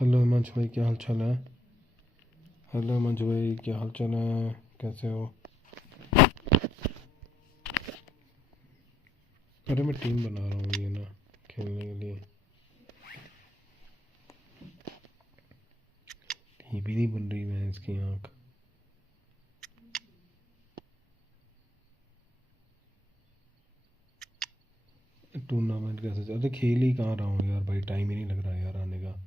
Hello Himansh भाई, क्या हाल चाल है? हेलो हिमांश भाई, क्या हाल चाल है? कैसे हो? अरे मैं टीम बना रहा हूँ ये ना, खेलने के लिए। टीम भी नहीं बन रही मैं इसकी आँख। टूर्नामेंट कैसे चल? अरे खेल ही कहाँ रहा हूँ यार भाई, टाइम ही नहीं लग रहा यार आने का।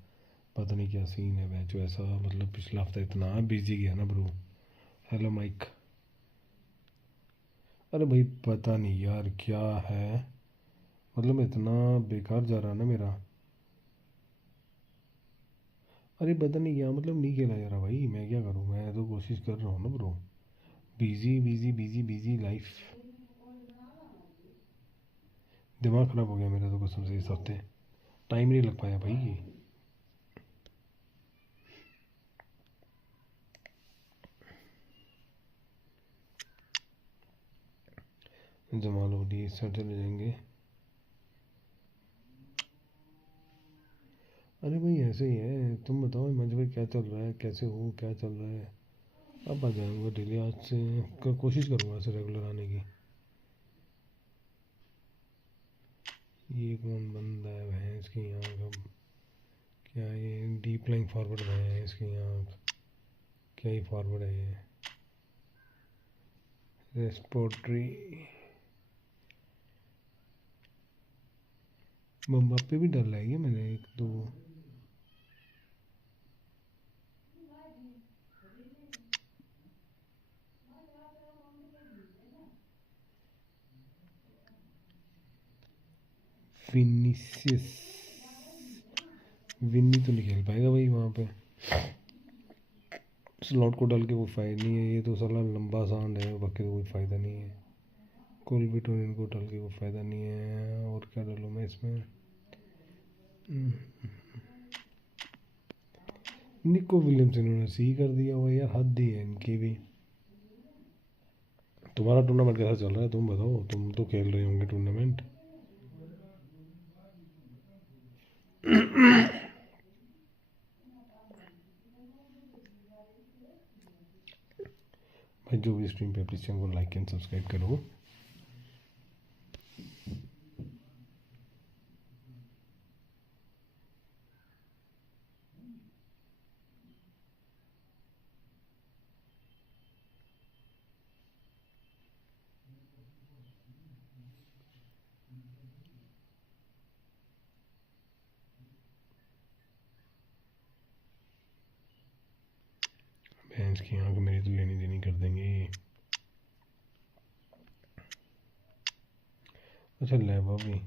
पता नहीं क्या सीन है मैं जो ऐसा, मतलब पिछला हफ्ता इतना बिजी गया ना ब्रो। Hello mic. अरे भाई पता नहीं यार क्या है, मतलब इतना बेकार जा रहा है ना मेरा। अरे पता नहीं क्या, मतलब नहीं खेला जा रहा भाई, मैं क्या करूँ? मैं तो कोशिश कर रहा हूँ ना bro. Busy busy busy busy life. दिमाग ख़राब हो गया मेरा तो कसम से इस हफ्ते। टाइम नहीं लग पाया भाई। जमाल होली इस साइड चले जाएंगे। अरे भाई ऐसे ही है, तुम बताओ हिमांश भाई क्या चल रहा है, कैसे हो, क्या चल रहा है? अब आ जाऊँगा डेली, आज से कोशिश करूँगा ऐसे रेगुलर आने की। ये कौन बंदा है भैंस की आँख? अब क्या ये डीप लाइन फॉरवर्ड भैंस की आँख? क्या ही फॉरवर्ड है ये? रेस्पोर्ट्री बम्बापे भी डाला है क्या मैंने एक दो? विनीसियस, विनी तो नहीं खेल पाएगा भाई वहाँ पे। स्लॉट को डाल के कोई फ़ायदा नहीं है, ये तो साला लंबा सांड है, बाकी तो कोई फ़ायदा नहीं है। कोल भी तो इनको डाल के कोई फ़ायदा नहीं है। और क्या डालूँ मैं इसमें? निको विलियम्स इन्होंने सी कर दिया हुआ यार, हद ही है इनकी भी। तुम्हारा टूर्नामेंट कैसा चल रहा है तुम बताओ, तुम तो खेल रहे होंगे टूर्नामेंट। भाई जो भी स्ट्रीम पे प्लीज चैनल को लाइक एंड सब्सक्राइब करो। भैंस की आँख मेरी तो लेनी देनी कर देंगे। अच्छा लेवा भी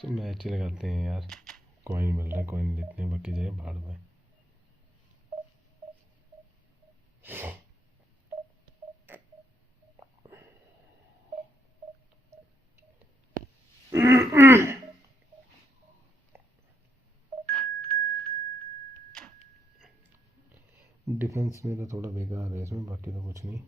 तो मैच लगाते हैं यार, कॉइन मिल रहा है, कॉइन लेते हैं, बाकी जाए भाड़ में। डिफेंस मेरा थोड़ा बेकार है इसमें, बाकी तो कुछ नहीं।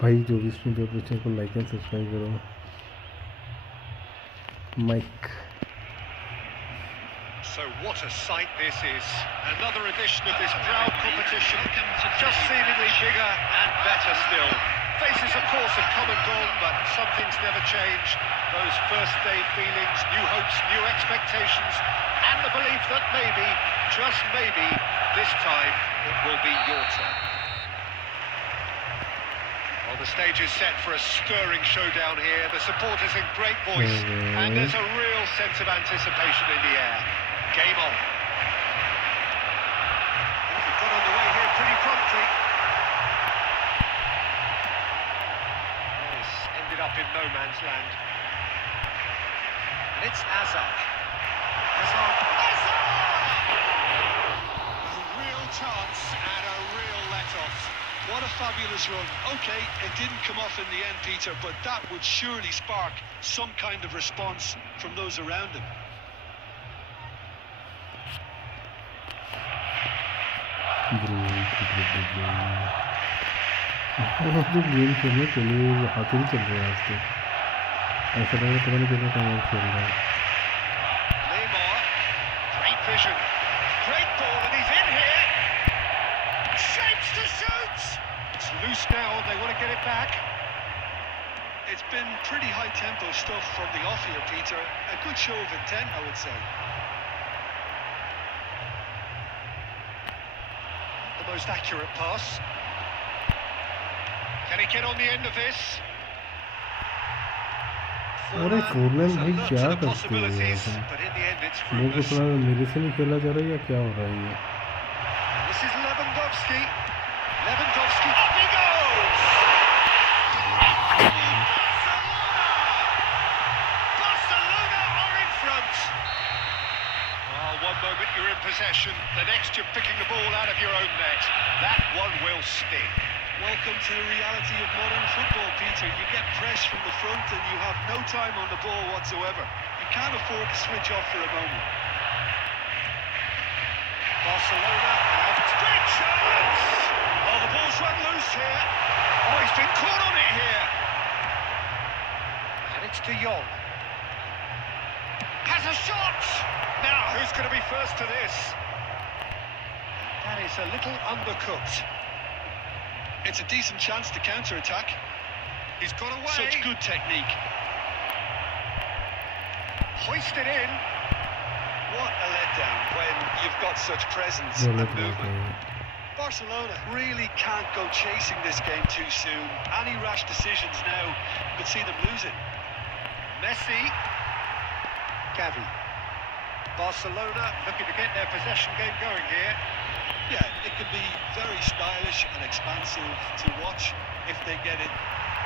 भाई जो भी स्ट्रीम पे पूछे को लाइक एंड सब्सक्राइब करो। Mic So what a sight this is. Another edition of this proud competition, just seemingly bigger and better still. Faces of course have come and gone, but some things never change. Those first day feelings, new hopes, new expectations, and the belief that maybe, just maybe, this time it will be your turn. Well, the stage is set for a stirring showdown here. The supporters in great voice, and there's a real sense of anticipation in the air. Game on. They've got underway here pretty promptly. This ended up in no man's land. And it's Hazard. A real chance and a real let-off. What a fabulous run. OK, it didn't come off in the end, Peter, but that would surely spark some kind of response from those around him. जो game खेलने के लिए हाथ ही चल रहे हैं आज तो, ऐसा लग रहा है पता नहीं कितना टाइम और खेल रहा है। Great vision, great ball, and he's in here. Shapes to shoot. It's loose now. They want to get it back. It's been pretty high tempo stuff from the off here, Peter. A good show of intent, I would say. The most accurate pass. Can he get on the end of this? अरे फोरलैंड भाई क्या करते हो यार तुम? But in the end it's मेरे को थोड़ा मेरे से नहीं खेला जा रहा है या क्या हो रहा है ये? This is Lewandowski. Lewandowski, up he goes! Barcelona are in front. Oh, one moment you're in possession, the next you're picking the ball out of your own net. That one will sting. Welcome to the reality of modern football, Peter. You get press from the front and you have no time on the ball whatsoever. You can't afford to switch off for a moment. Barcelona have great chance! Oh, the ball's run loose here. Oh, he's been caught on it here. And it's De Jong. Has a shot! Now, who's going to be first to this? That is a little undercooked. It's a decent chance to counter-attack. He's got away. Such good technique. Hoisted in. What a letdown when you've got such presence and movement. Barcelona really can't go chasing this game too soon. Any rash decisions now could see them lose it. Messi. Gavi. Barcelona looking to get their possession game going here. Yeah, it can be very stylish and expansive to watch if they get it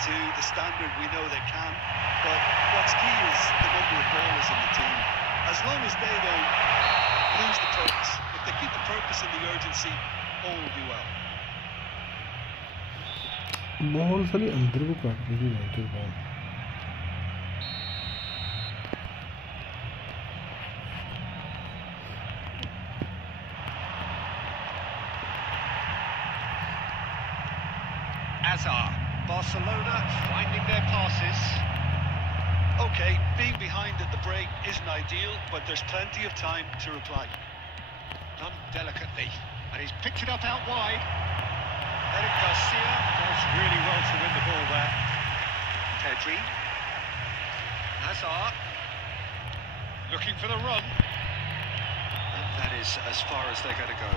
to the standard we know they can. But what's key is the number of ballers in the team. As long as they don't lose the purpose, if they keep the purpose and the urgency, all will be well. Ball साली अंदर को काट रही है ball. Barcelona finding their passes. Okay, being behind at the break isn't ideal, but there's plenty of time to reply. Done delicately, and he's picked it up out wide. Eric Garcia does really well to win the ball there. Pedri. Hazard. Looking for the run. And that is as far as they're going to go.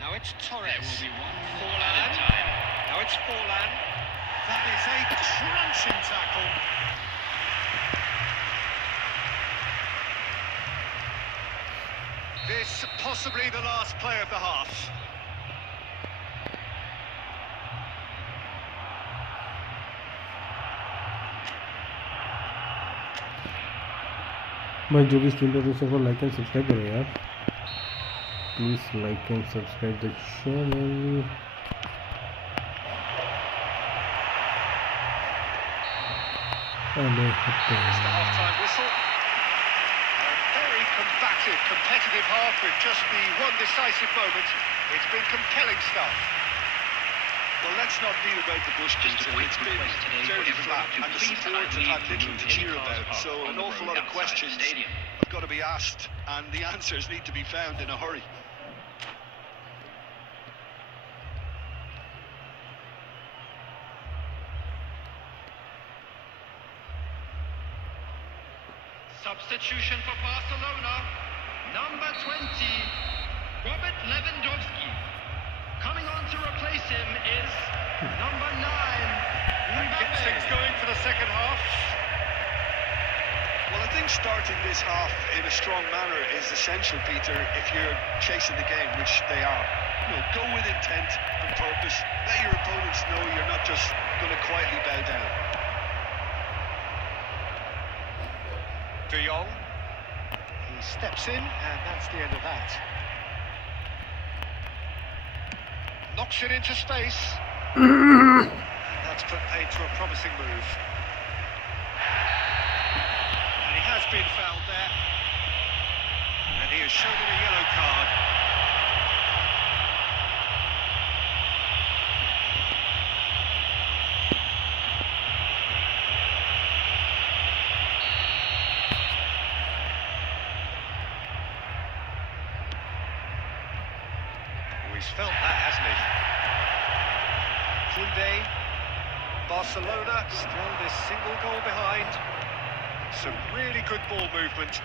Now it's Torres. There will be one Forlan. Now it's Forlan. That is a crunching tackle. This possibly the last play of the half. भाई जो भी stream पे देख सको like and subscribe करो यार. Please like and subscribe the channel. It's the half-time whistle. A very combative, competitive half with just the one decisive moment. It's been compelling stuff. Well, let's not beat about the bush, Peter. It's been very flat, and the support have had little to cheer about. So an awful lot of questions have got to be asked, and the answers need to be found in a hurry. Substitution for Barcelona, number 20, Robert Lewandowski. Coming on to replace him is number 9, That gets things going for the second half. Well, I think starting this half in a strong manner is essential, Peter, if you're chasing the game, which they are. You know, go with intent and purpose. Let your opponents know you're not just going to quietly bow down. De Jong. He steps in, and that's the end of that. Knocks it into space. And that's put paid to a promising move. And he has been fouled there. And he has shown him a yellow card. He's felt that, hasn't he? Koundé, Barcelona still this single goal behind. Some really good ball movement.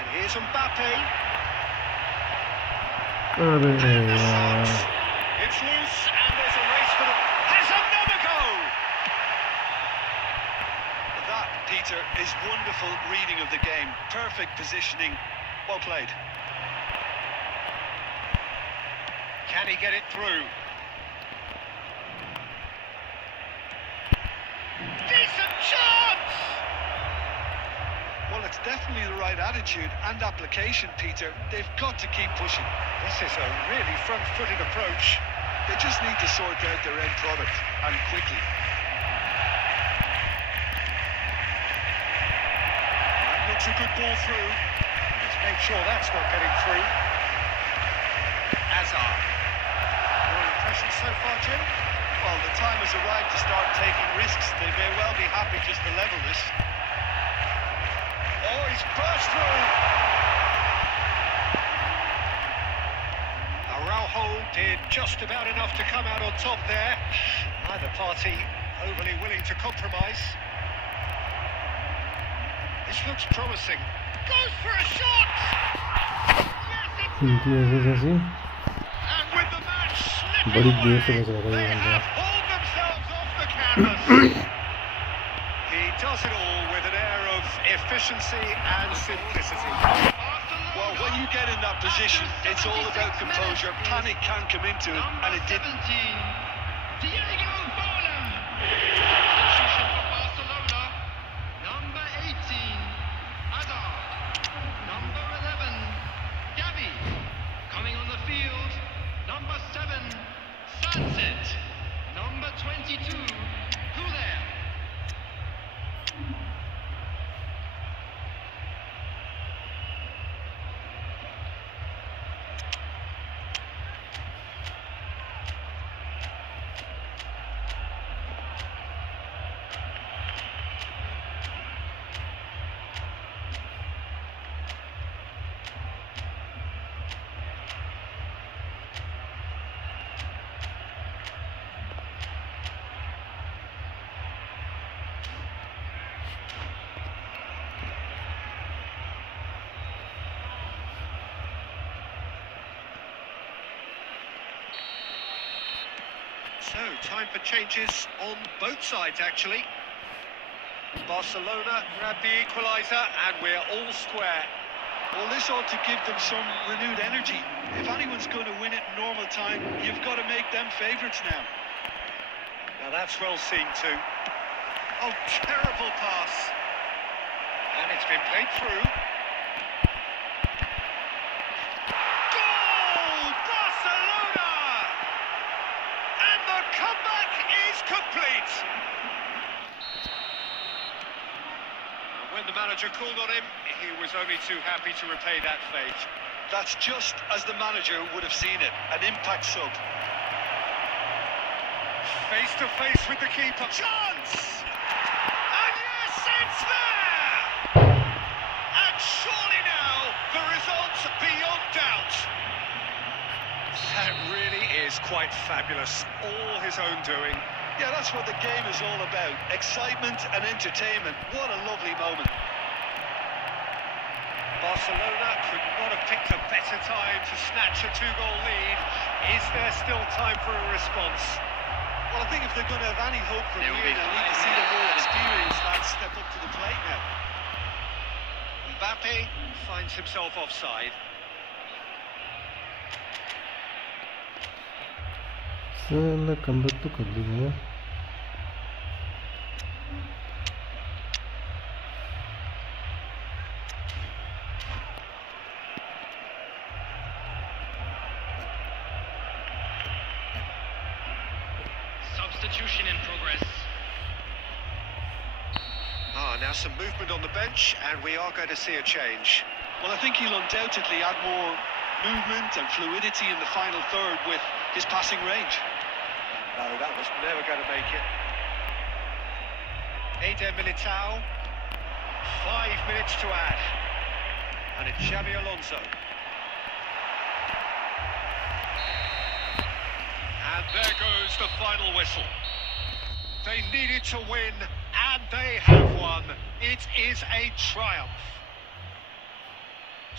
And here's Mbappe. And the shot. It's loose, and there's a race for the... Has another goal! That, Peter, is wonderful reading of the game. Perfect positioning. Well played. Can he get it through? Decent chance! Well, it's definitely the right attitude and application, Peter. They've got to keep pushing. This is a really front-footed approach. They just need to sort out their end product, and quickly. That looks a good ball through. Let's make sure that's not getting through. Hazard. Your impression so far, Jim? Well, the time has arrived to start taking risks. They may well be happy just to level this. Oh, he's burst through. Araujo did just about enough to come out on top there. Neither party overly willing to compromise. This looks promising. Goes for a shot! Yes, it's and with the match slipping away, they have hauled themselves off the canvas. He does it all with an air of efficiency and simplicity. Well, when you get in that position, it's all about composure. Panic can come into it, and it didn't. Diego Forlan. Substitution for Barcelona. Number 18, Hazard. Number 11, Gavi. Coming on the field, number 7, Sunset. Number 22, Guler. So, time for changes on both sides, actually. Barcelona grab the equaliser, and we're all square. Well, this ought to give them some renewed energy. If anyone's going to win it in normal time, you've got to make them favourites now. Now that's well seen too. Oh, terrible pass. And it's been played through. Goal! Barcelona! And the comeback is complete. And when the manager called on him, he was only too happy to repay that faith. That's just as the manager would have seen it, an impact sub. Face to face with the keeper. Chance! And yes, it's there! And surely now, the result's beyond doubt. That really is quite fabulous. All his own doing. Yeah, that's what the game is all about. Excitement and entertainment. What a lovely moment. Barcelona could not have picked a better time to snatch a 2-goal lead. Is there still time for a response? Well, I think if they're going to have any hope from here, they need to see the more experienced lads step up to the plate now. Mbappe finds himself offside. साला comeback तो कर ली है. Substitution in progress. Now some movement on the bench, and we are going to see a change. Well, I think he'll undoubtedly add more movement and fluidity in the final third with his passing range. No, that was never going to make it. Eder Militao, 5 minutes to add. And it's Xabi Alonso. And there goes the final whistle. They needed to win, and they have won. It is a triumph.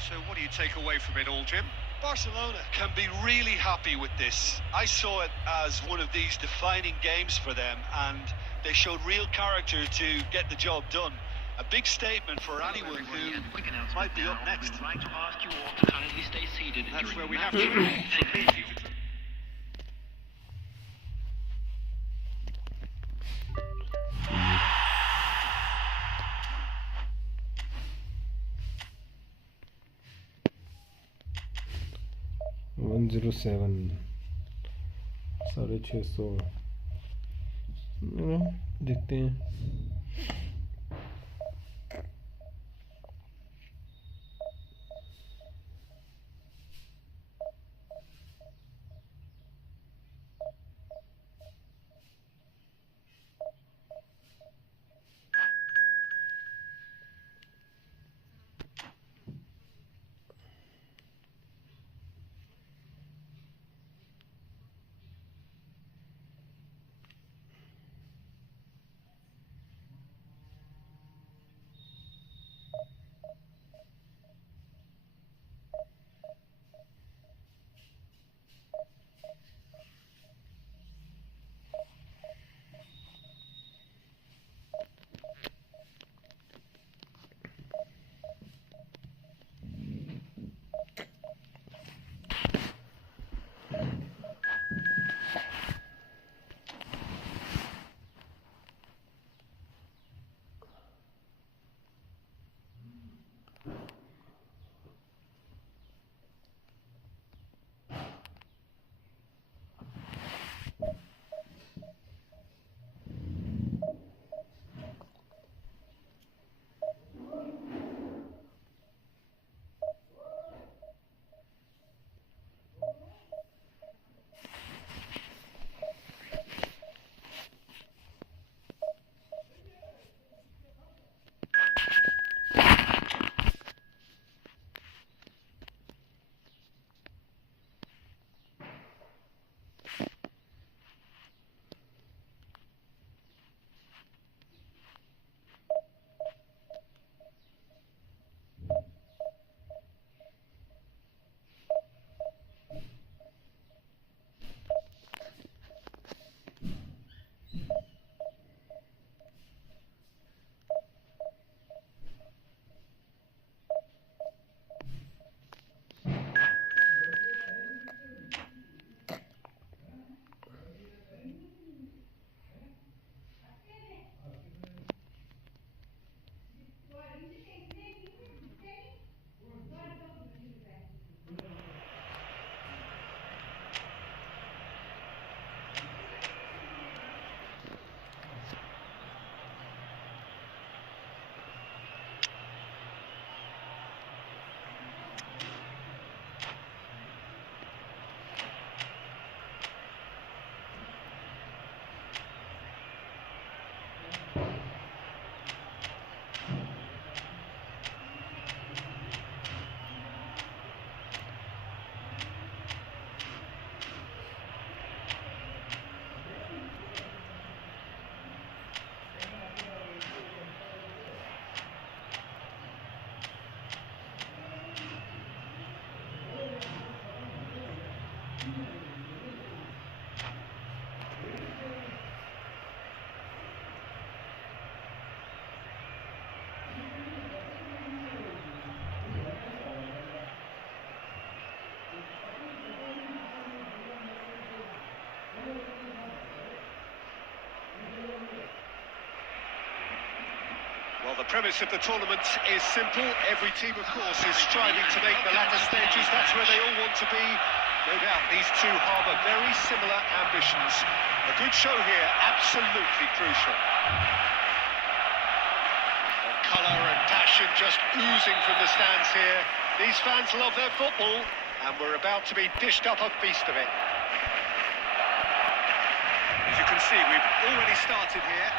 So what do you take away from it all, Jim? Barcelona can be really happy with this. I saw it as one of these defining games for them, and they showed real character to get the job done. A big statement for anyone who might be up next. We'd like to ask you all to kindly stay seated. That's where we have to be. 107 650 देखते हैं। Well, the premise of the tournament is simple. Every team, of course, is striving to make the latter stages. That's where they all want to be. No doubt these two harbour very similar ambitions. A good show here, absolutely crucial. The colour and passion just oozing from the stands here. These fans love their football, and we're about to be dished up a feast of it. As you can see, we've already started here.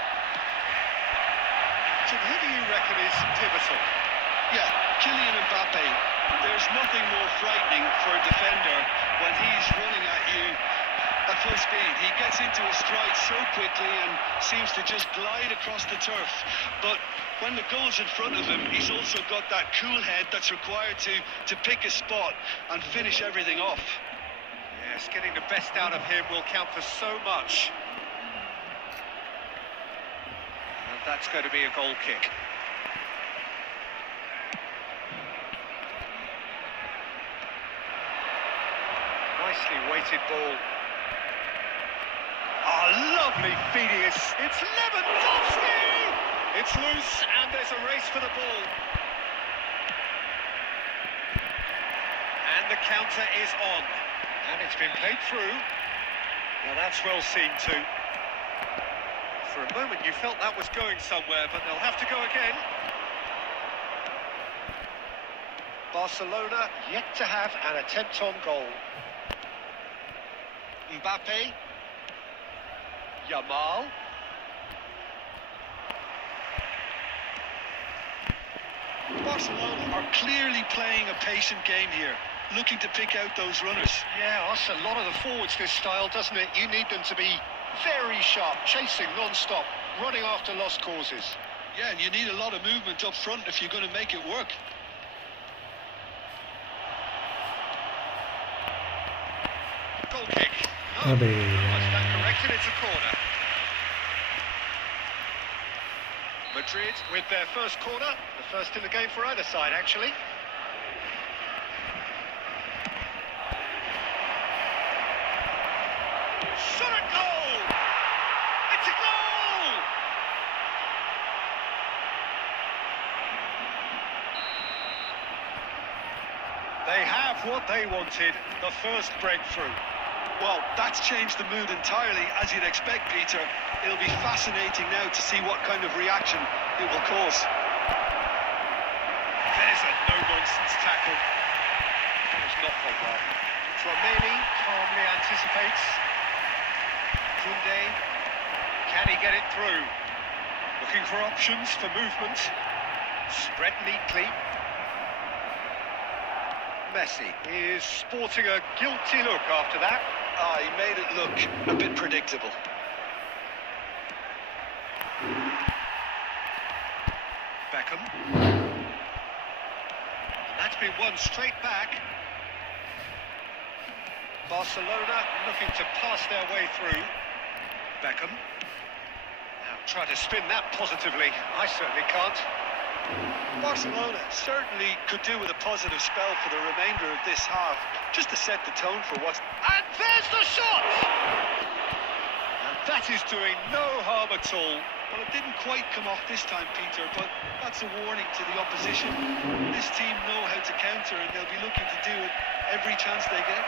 Jim, who do you reckon is pivotal? Yeah, Kylian Mbappe. There's nothing more frightening for a defender when he's running at you at full speed. He gets into a stride so quickly and seems to just glide across the turf. But when the goal's in front of him, he's also got that cool head that's required to pick a spot and finish everything off. Yes, getting the best out of him will count for so much. And that's going to be a goal kick. Nicely weighted ball. Oh, lovely feeding. It's Lewandowski! It's loose, and there's a race for the ball. And the counter is on. And it's been played through. Now that's well seen too. For a moment you felt that was going somewhere, but they'll have to go again. Barcelona yet to have an attempt on goal. Mbappe. Yamal. Barcelona are clearly playing a patient game here, looking to pick out those runners. Yeah, that's a lot of the forwards, this style, doesn't it? You need them to be very sharp, chasing non-stop, running after lost causes. Yeah, and you need a lot of movement up front if you're going to make it work. Goal kick. No, Abe, that's that corrected, it's a corner. Madrid with their first corner, the first in the game for either side, actually. Shot at goal! It's a goal! They have what they wanted, the first breakthrough. Well, that's changed the mood entirely, as you'd expect, Peter. It'll be fascinating now to see what kind of reaction it will cause. There's a no-nonsense tackle. That was not gone well. Romani calmly anticipates. Koundé, can he get it through? Looking for options for movement. Spread neatly. Messi is sporting a guilty look after that. Ah, he made it look a bit predictable. Beckham. And that's been won straight back. Barcelona looking to pass their way through. Beckham. Now try to spin that positively. I certainly can't. Barcelona certainly could do with a positive spell for the remainder of this half, just to set the tone for what's... And there's the shot! And that is doing no harm at all. Well, it didn't quite come off this time, Peter, but that's a warning to the opposition. This team know how to counter, and they'll be looking to do it every chance they get.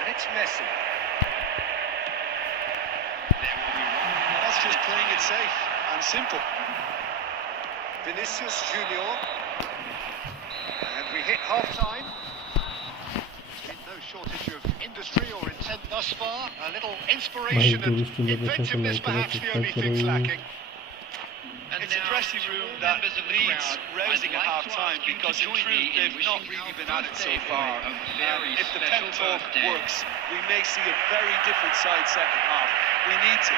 And it's Messi. That's just playing it safe and simple. Vinicius Junior. And we hit half-time. Been no shortage of industry or intent thus far. A little inspiration and inventiveness perhaps the only things lacking. And It's a now, dressing to room all that members of the needs crowd, rousing I'd at like to half-time ask you to because in join truth me in they've not wishing really our been at it so birthday far. boy a very If the pep special talk birthday. works, we may see a very different side second half. We need to.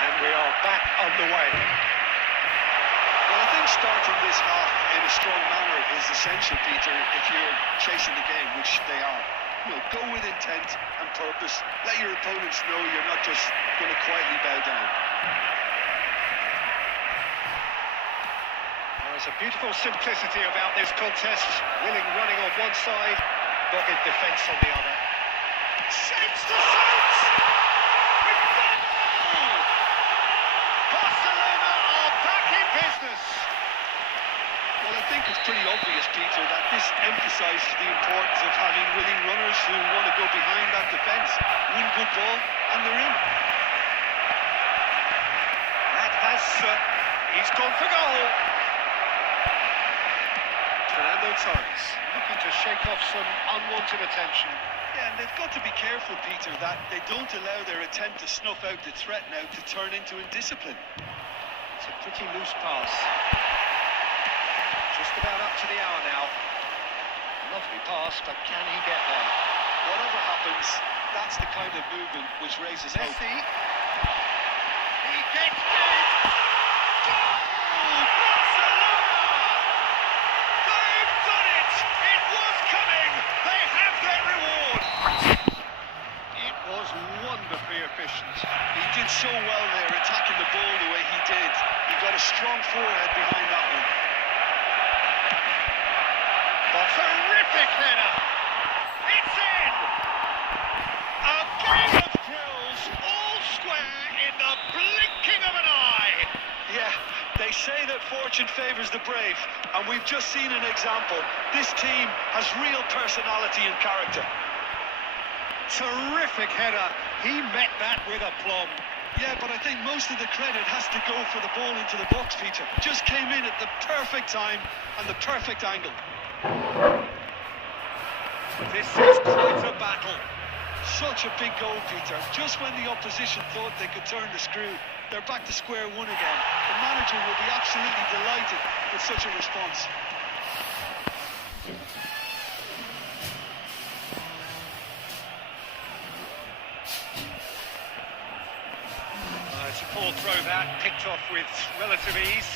And we are back underway. Well, I think starting this half in a strong manner is essential, Peter, if you're chasing the game, which they are. You know, go with intent and purpose. Let your opponents know you're not just going to quietly bow down. There's a beautiful simplicity about this contest. Willing running on one side, dogged defence on the other. Shapes the sights! We've got a goal! Barcelona are back in business! Well, I think it's pretty obvious, Peter, that this emphasises the importance of having willing runners who want to go behind that defence, win good ball, and they're in. That has... he's gone for goal! Fernando Torres looking to shake off some unwanted attention. Yeah, and they've got to be careful, Peter, that they don't allow their attempt to snuff out the threat now to turn into indiscipline. It's a pretty loose pass. Just about up to the hour now. Lovely pass, but can he get there? Whatever happens, that's the kind of movement which raises hope. Messi. He gets it! Goal! Barcelona! They've done it! It was coming! They have their reward! It was wonderfully efficient. He did so well there, attacking the ball the way he did. He got a strong forehead behind that one. But terrific header! It's in! A game of thrills, all square in the blinking of an eye! Yeah, they say that that fortune favours the brave, and we've just seen an example. This team has real personality and character. Terrific header. He met that with aplomb. Yeah, but I think most of the credit has to go for the ball into the box, Peter. Just came in at the perfect time and the perfect angle. This is quite a battle. Such a big goal, Peter. Just when the opposition thought they could turn the screw, they're back to square one again. The manager will be absolutely delighted with such a response. It's a poor throw that, picked off with relative ease.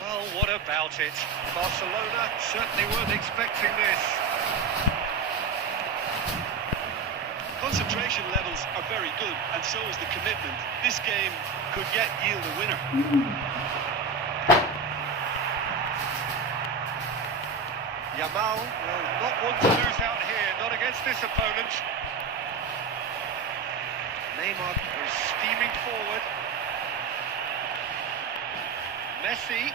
Well, what about it? Barcelona certainly weren't expecting this. Concentration levels are very good, and so is the commitment. This game could yet yield a winner. Yamal will not want to lose out here, not against this opponent. Neymar is steaming forward. Messi.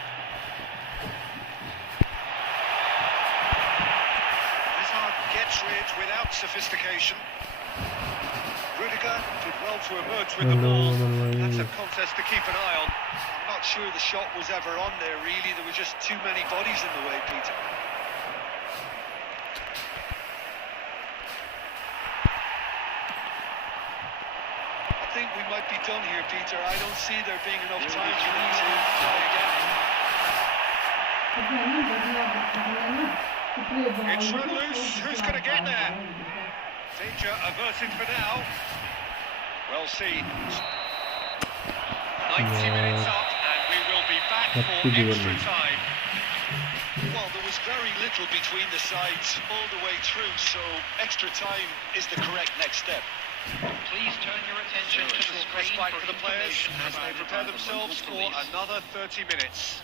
Hazard gets rid without sophistication. Rudiger did well to emerge with the ball. That's a contest to keep an eye on. I'm not sure the shot was ever on there, really. There were just too many bodies in the way, Peter. I think we might be done here, Peter. I don't see there being enough time for them to try again. It's run loose. Who's going to get there? Danger averted for now. Well seen. 90 minutes up, and we will be back for extra time. Well, there was very little between the sides all the way through, so extra time is the correct next step. Please turn your attention to the screen Respite for the players information as they about prepare the themselves for police. another 30 minutes.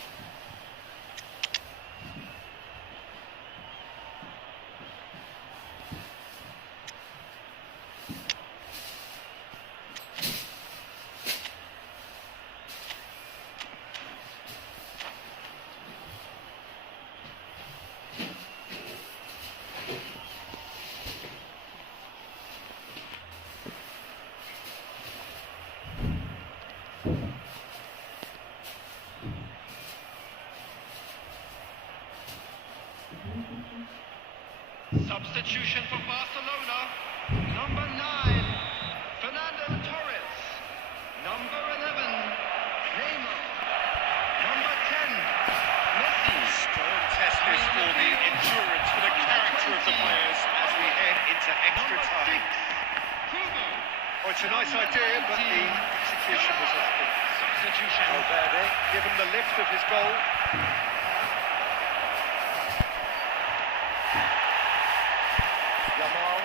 Substitution for Barcelona. Number 9, Ferdinand Torres. Number 11, Neymar. Number 10, Messi. Stern test this for the endurance, for the character of the players as we head into extra time. Oh, it's a nice idea, but the execution was lacking. Substitution. Valverde given the lift of his goal. Yamal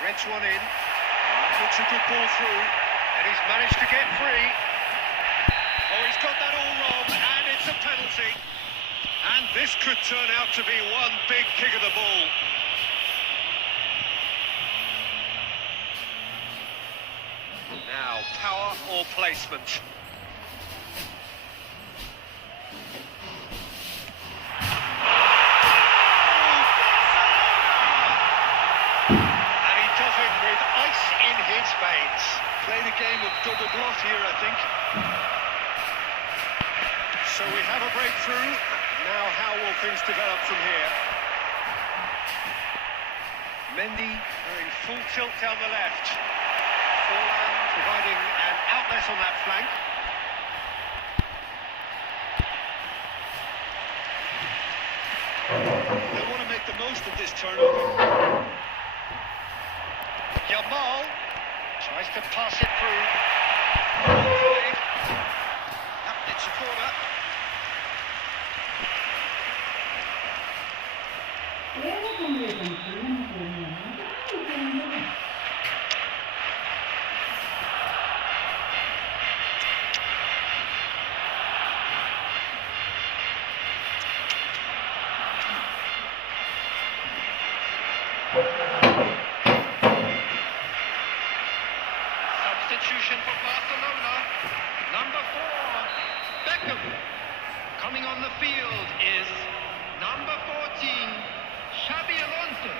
threads one in. Looks a good ball through, and he's managed to get free. Oh, he's got that all wrong, and it's a penalty. And this could turn out to be one big kick of the ball. Now, power or placement? And he does it with ice in his veins. Played a game of double bluff here, I think. So we have a breakthrough. Now, how will things develop from here? Mendy going full tilt down the left. Forlan providing an outlet on that flank. They want to make the most of this turnover. Yamal tries to pass it through. It's a corner. Substitution for Barcelona. Number 4, Beckham. Coming on the field is number 14, Xabi Alonso.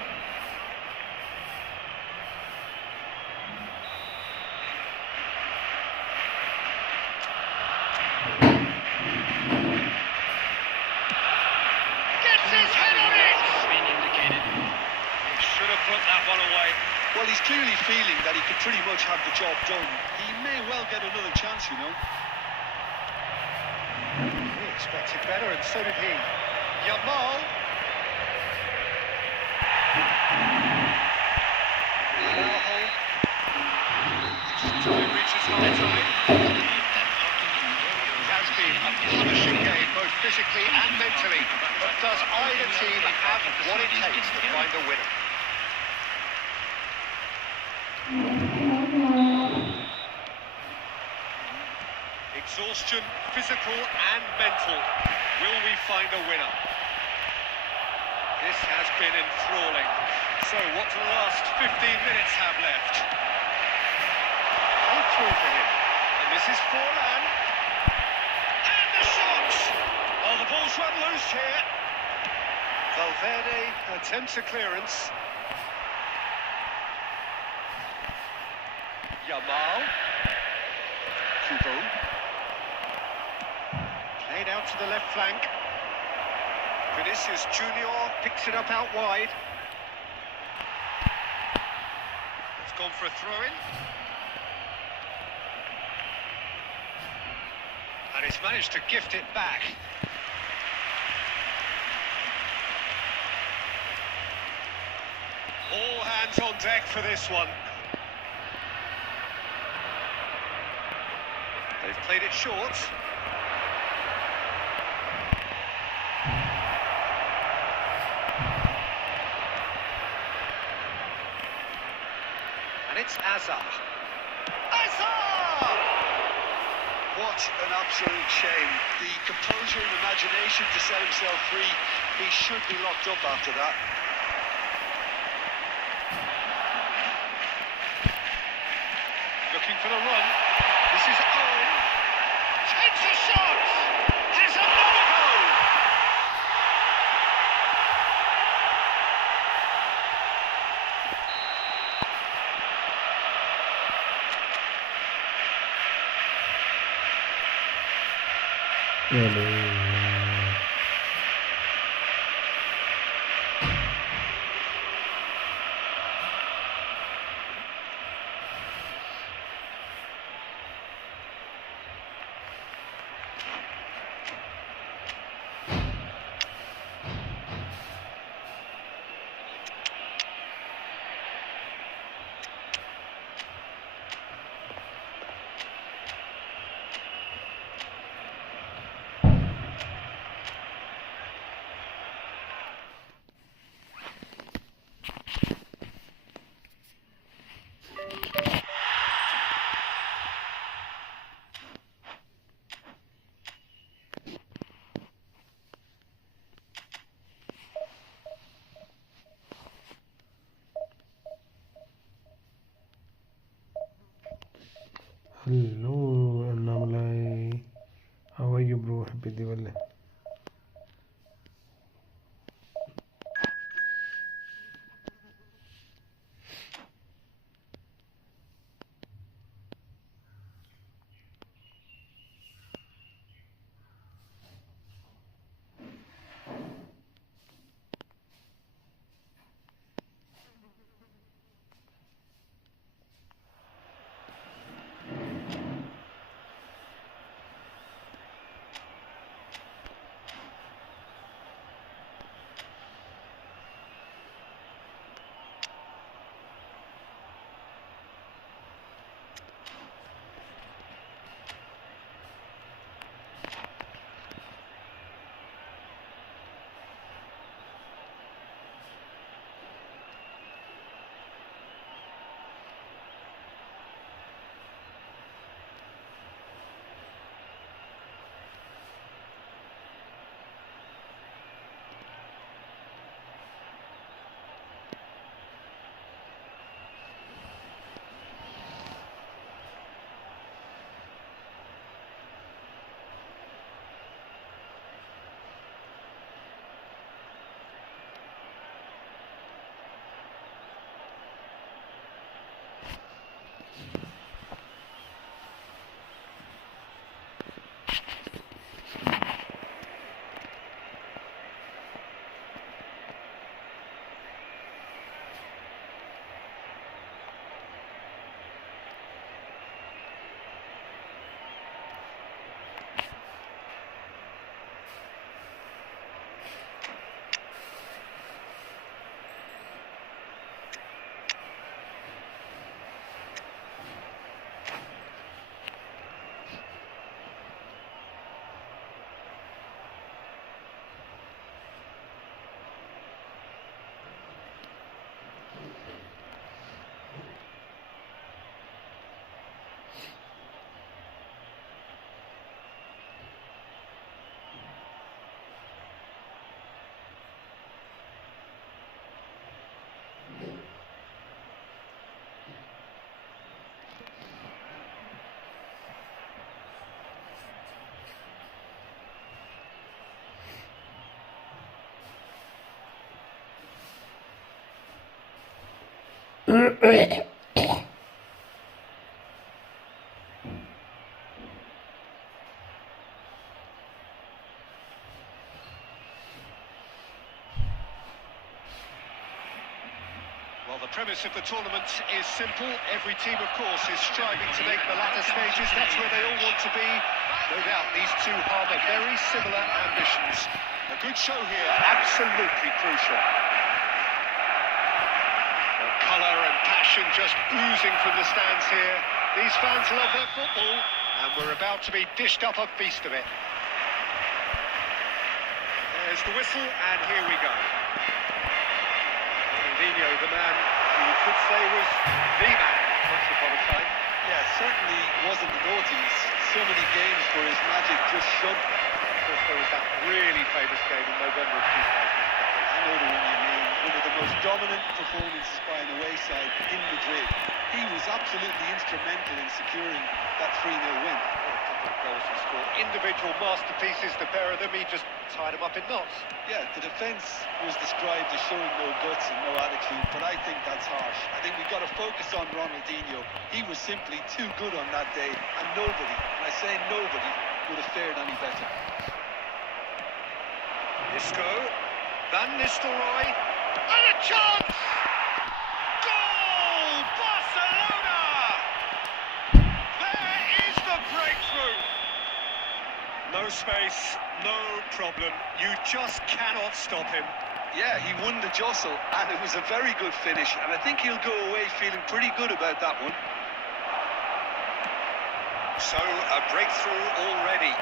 Gets his head on it! Has been indicated. He should have put that one away. Well, he's clearly feeling that he could pretty much have the job done. He may well get another chance, you know. He expected better, and so did he. Yamal. Araujo. Time reaches half time. It has been a punishing game, both physically and mentally. But does either team have what it takes to find a winner? Exhaustion, physical and mental. Will we find a winner? This has been enthralling. So what do the last 15 minutes have left? All through for him. And this is Forlan. And the shot! Oh, the ball's run loose here. Valverde attempts a clearance. Yamal. Kubo. Played out to the left flank. Vinicius Junior picks it up out wide. It's gone for a throw-in. And he's managed to gift it back. All hands on deck for this one. They've played it short. And it's Azar. Azar! What an absolute shame. The composure and imagination to set himself free. He should be locked up after that. Looking for the run. This is Owen. Takes a shot! Has another goal! Hello, Annamalai. How are you, bro? Happy Diwali. Well, the premise of the tournament is simple. Every team, of course, is striving to make the latter stages. That's where they all want to be. No doubt these two harbour very similar ambitions. A good show here, absolutely crucial. The colour and passion just oozing from the stands here. These fans love their football, and we're about to be dished up a feast of it. There's the whistle, and here we go. Ferdinand, the man who you could say was the man once upon a time. Yeah, certainly wasn't the noughties. So many games where his magic just shone. Of course, there was that really famous game in November of 2005. I know the one you mean. One of the most dominant performances by an away side in Madrid. He was absolutely instrumental in securing that 3-0 win. What a couple of goals he scored. Individual masterpieces, the pair of them, he just tied them up in knots. Yeah, the defence was described as showing no guts and no attitude, but I think that's harsh. I think we've got to focus on Ronaldinho. He was simply too good on that day, and nobody, and I say nobody, would have fared any better. Isco, Van Nistelrooy, and a chance! Goal! Barcelona! There is the breakthrough! No space, no problem. You just cannot stop him. Yeah, he won the jostle, and it was a very good finish, and I think he'll go away feeling pretty good about that one. So, a breakthrough already.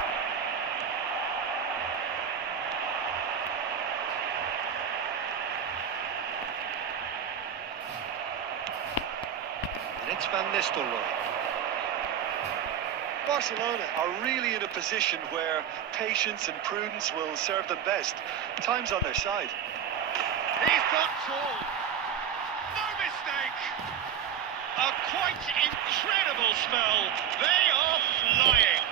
And it's Van Nistelrooy. Barcelona are really in a position where patience and prudence will serve them best. Time's on their side. He's got all. No mistake. A quite incredible spell. They are flying.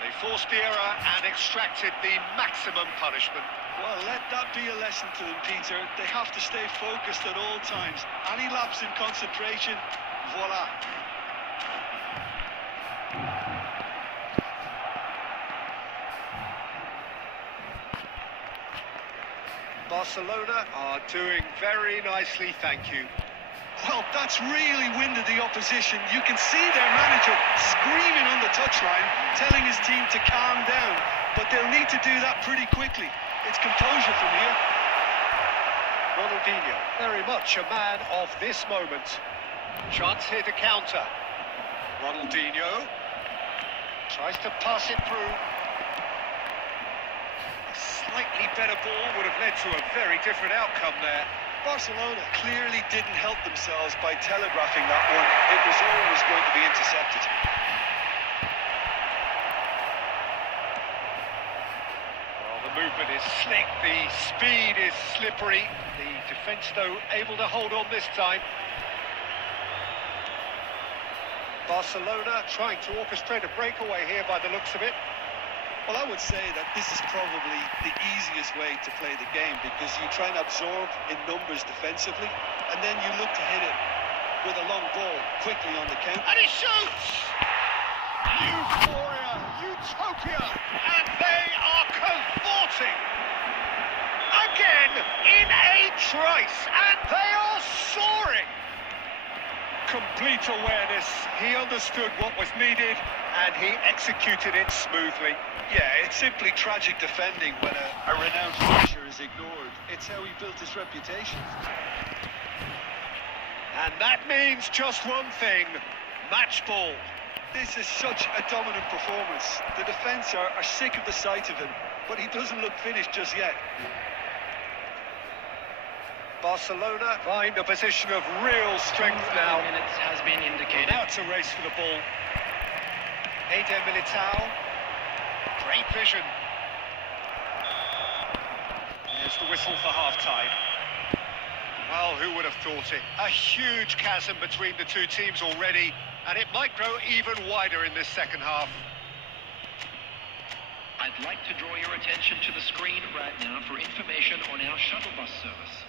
They forced the error and extracted the maximum punishment. Well, let that be a lesson to them, Peter. They have to stay focused at all times. Any lapse in concentration, voila. Barcelona are doing very nicely, thank you. Well, that's really winded the opposition. You can see their manager screaming on the touchline, telling his team to calm down. But they'll need to do that pretty quickly. It's composure from here. Ronaldinho, very much a man of this moment. Chance here to counter. Ronaldinho tries to pass it through. A slightly better ball would have led to a very different outcome there. Barcelona clearly didn't help themselves by telegraphing that one. It was always going to be intercepted. Well, the movement is slick, the speed is slippery. The defence, though, able to hold on this time. Barcelona trying to orchestrate a breakaway here by the looks of it. Well, I would say that this is probably the easiest way to play the game, because you try and absorb in numbers defensively, and then you look to hit it with a long ball quickly on the counter. And he shoots! Euphoria, utopia, and they are cavorting! Again, in a trice, and they are soaring! Complete awareness, he understood what was needed, and he executed it smoothly. Yeah, it's simply tragic defending when a renowned finisher is ignored. It's how he built his reputation. And that means just one thing, match ball. This is such a dominant performance. The defence are sick of the sight of him, but he doesn't look finished just yet. Barcelona find a position of real strength now. Minutes has been indicated. Now it's a race for the ball. Eder Militao. Great vision. There's the whistle for half-time. Well, who would have thought it? A huge chasm between the two teams already, and it might grow even wider in this second half. I'd like to draw your attention to the screen right now for information on our shuttle bus service.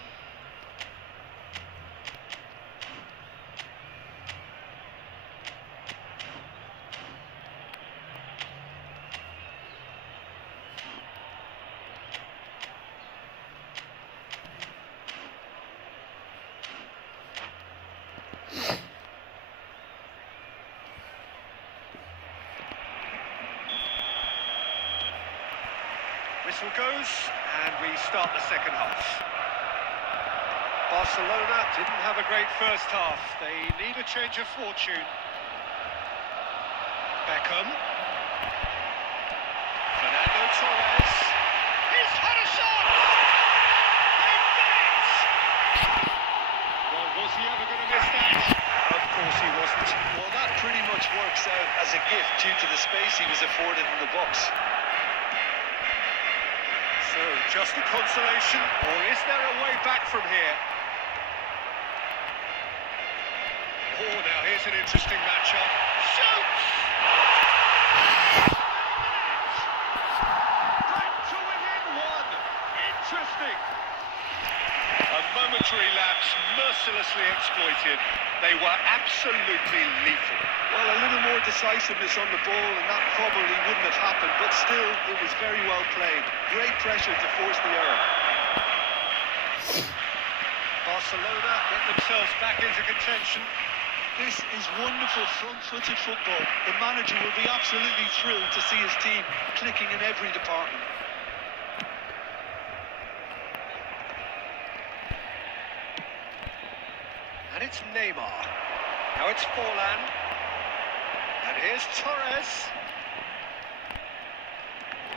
Whistle goes, and we start the second half. Barcelona didn't have a great first half. They need a change of fortune. Beckham. Fernando Torres. He's had a shot! They've done it! Well, was he ever going to miss that? Of course he wasn't. Well, that pretty much works out as a gift due to the space he was afforded in the box. So, just a consolation, or is there a way back from here? Oh, now here's an interesting matchup. Shoots! Back to within one. Interesting. A momentary lapse, mercilessly exploited. They were absolutely lethal. Well, a little more decisiveness on the ball and that probably wouldn't have happened, but still, it was very well played. Great pressure to force the error. Barcelona get themselves back into contention. This is wonderful front-footed football. The manager will be absolutely thrilled to see his team clicking in every department. And it's Neymar. Now it's Forlan. And here's Torres.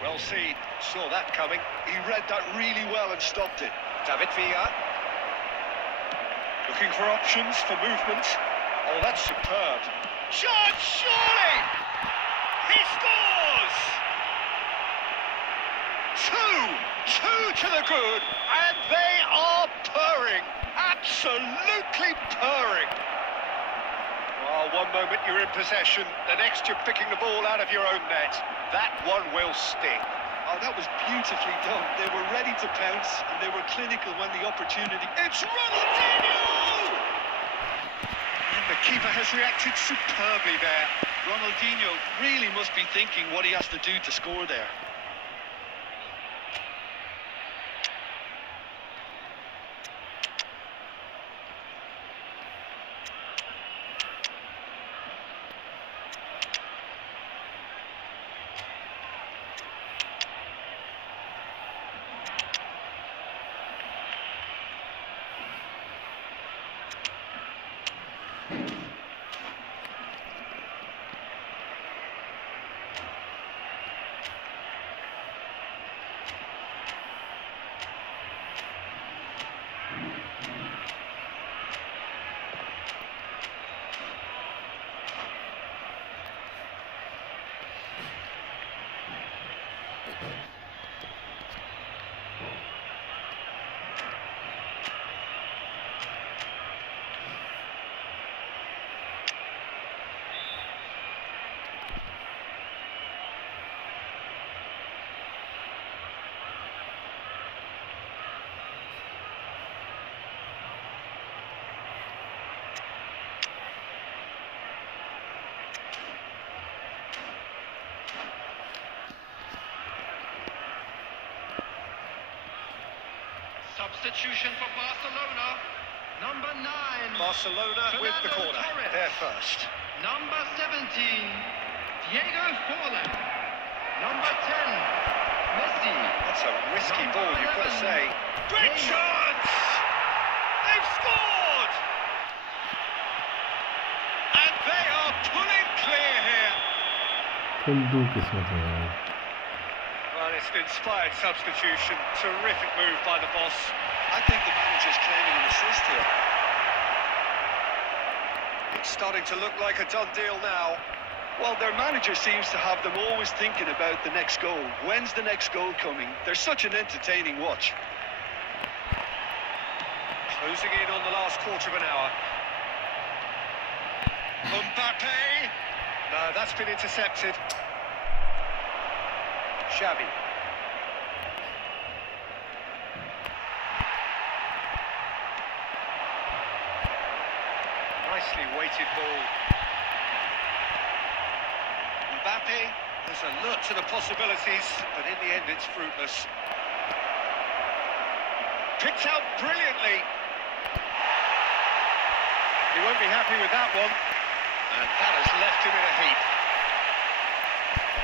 Well seen. Saw that coming. He read that really well and stopped it. David Villa. Looking for options for movement. Oh, that's superb. Shot, surely! He scores! Two to the good, and they are purring. Absolutely purring. Oh, one moment you're in possession, the next you're picking the ball out of your own net. That one will sting. Oh, that was beautifully done. They were ready to pounce, and they were clinical when the opportunity... It's Ronaldinho! And the keeper has reacted superbly there. Ronaldinho really must be thinking what he has to do to score there. Substitution for Barcelona. Number 9. Barcelona with the Fernando corner. Torres. They're first. Number 17. Diego Forlan. Number 10. Messi. That's a risky Number ball, you've got to 11. say. Great Reus. chance! They've scored! And they are pulling clear here. Hindu किस्मत है यार. Well, it's an inspired substitution. Terrific move by the boss. I think the manager's claiming an assist here. It's starting to look like a done deal now. Well, their manager seems to have them always thinking about the next goal. When's the next goal coming? They're such an entertaining watch. Closing in on the last quarter of an hour. Mbappe! No, that's been intercepted. Xavi. Nicely weighted ball. Mbappe has alert to the possibilities, but in the end it's fruitless. Picked out brilliantly. He won't be happy with that one. And that has left him in a heap.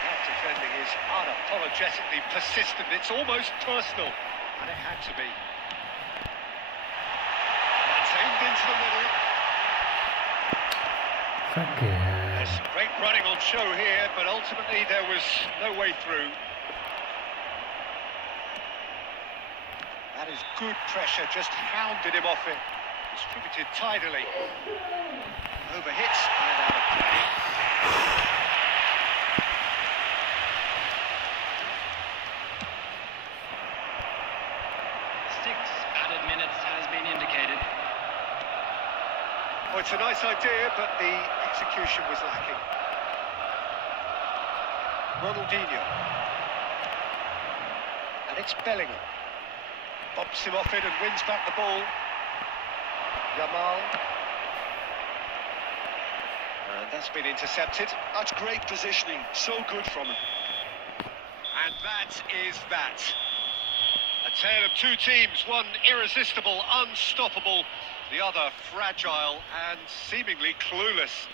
That defending is unapologetically persistent. It's almost personal. And it had to be. Maintained into the middle. Fuck yeah. There's great running on show here, but ultimately there was no way through. That is good pressure, just hounded him off it. Distributed tidily. Over hits and out of play. 6 added minutes has been indicated. Well, it's a nice idea, but the execution was lacking. Ronaldinho. And it's Bellingham. Bumps him off it and wins back the ball. Yamal. And that's been intercepted. That's great positioning. So good from him. And that is that. A tale of two teams, one irresistible, unstoppable, the other fragile and seemingly clueless.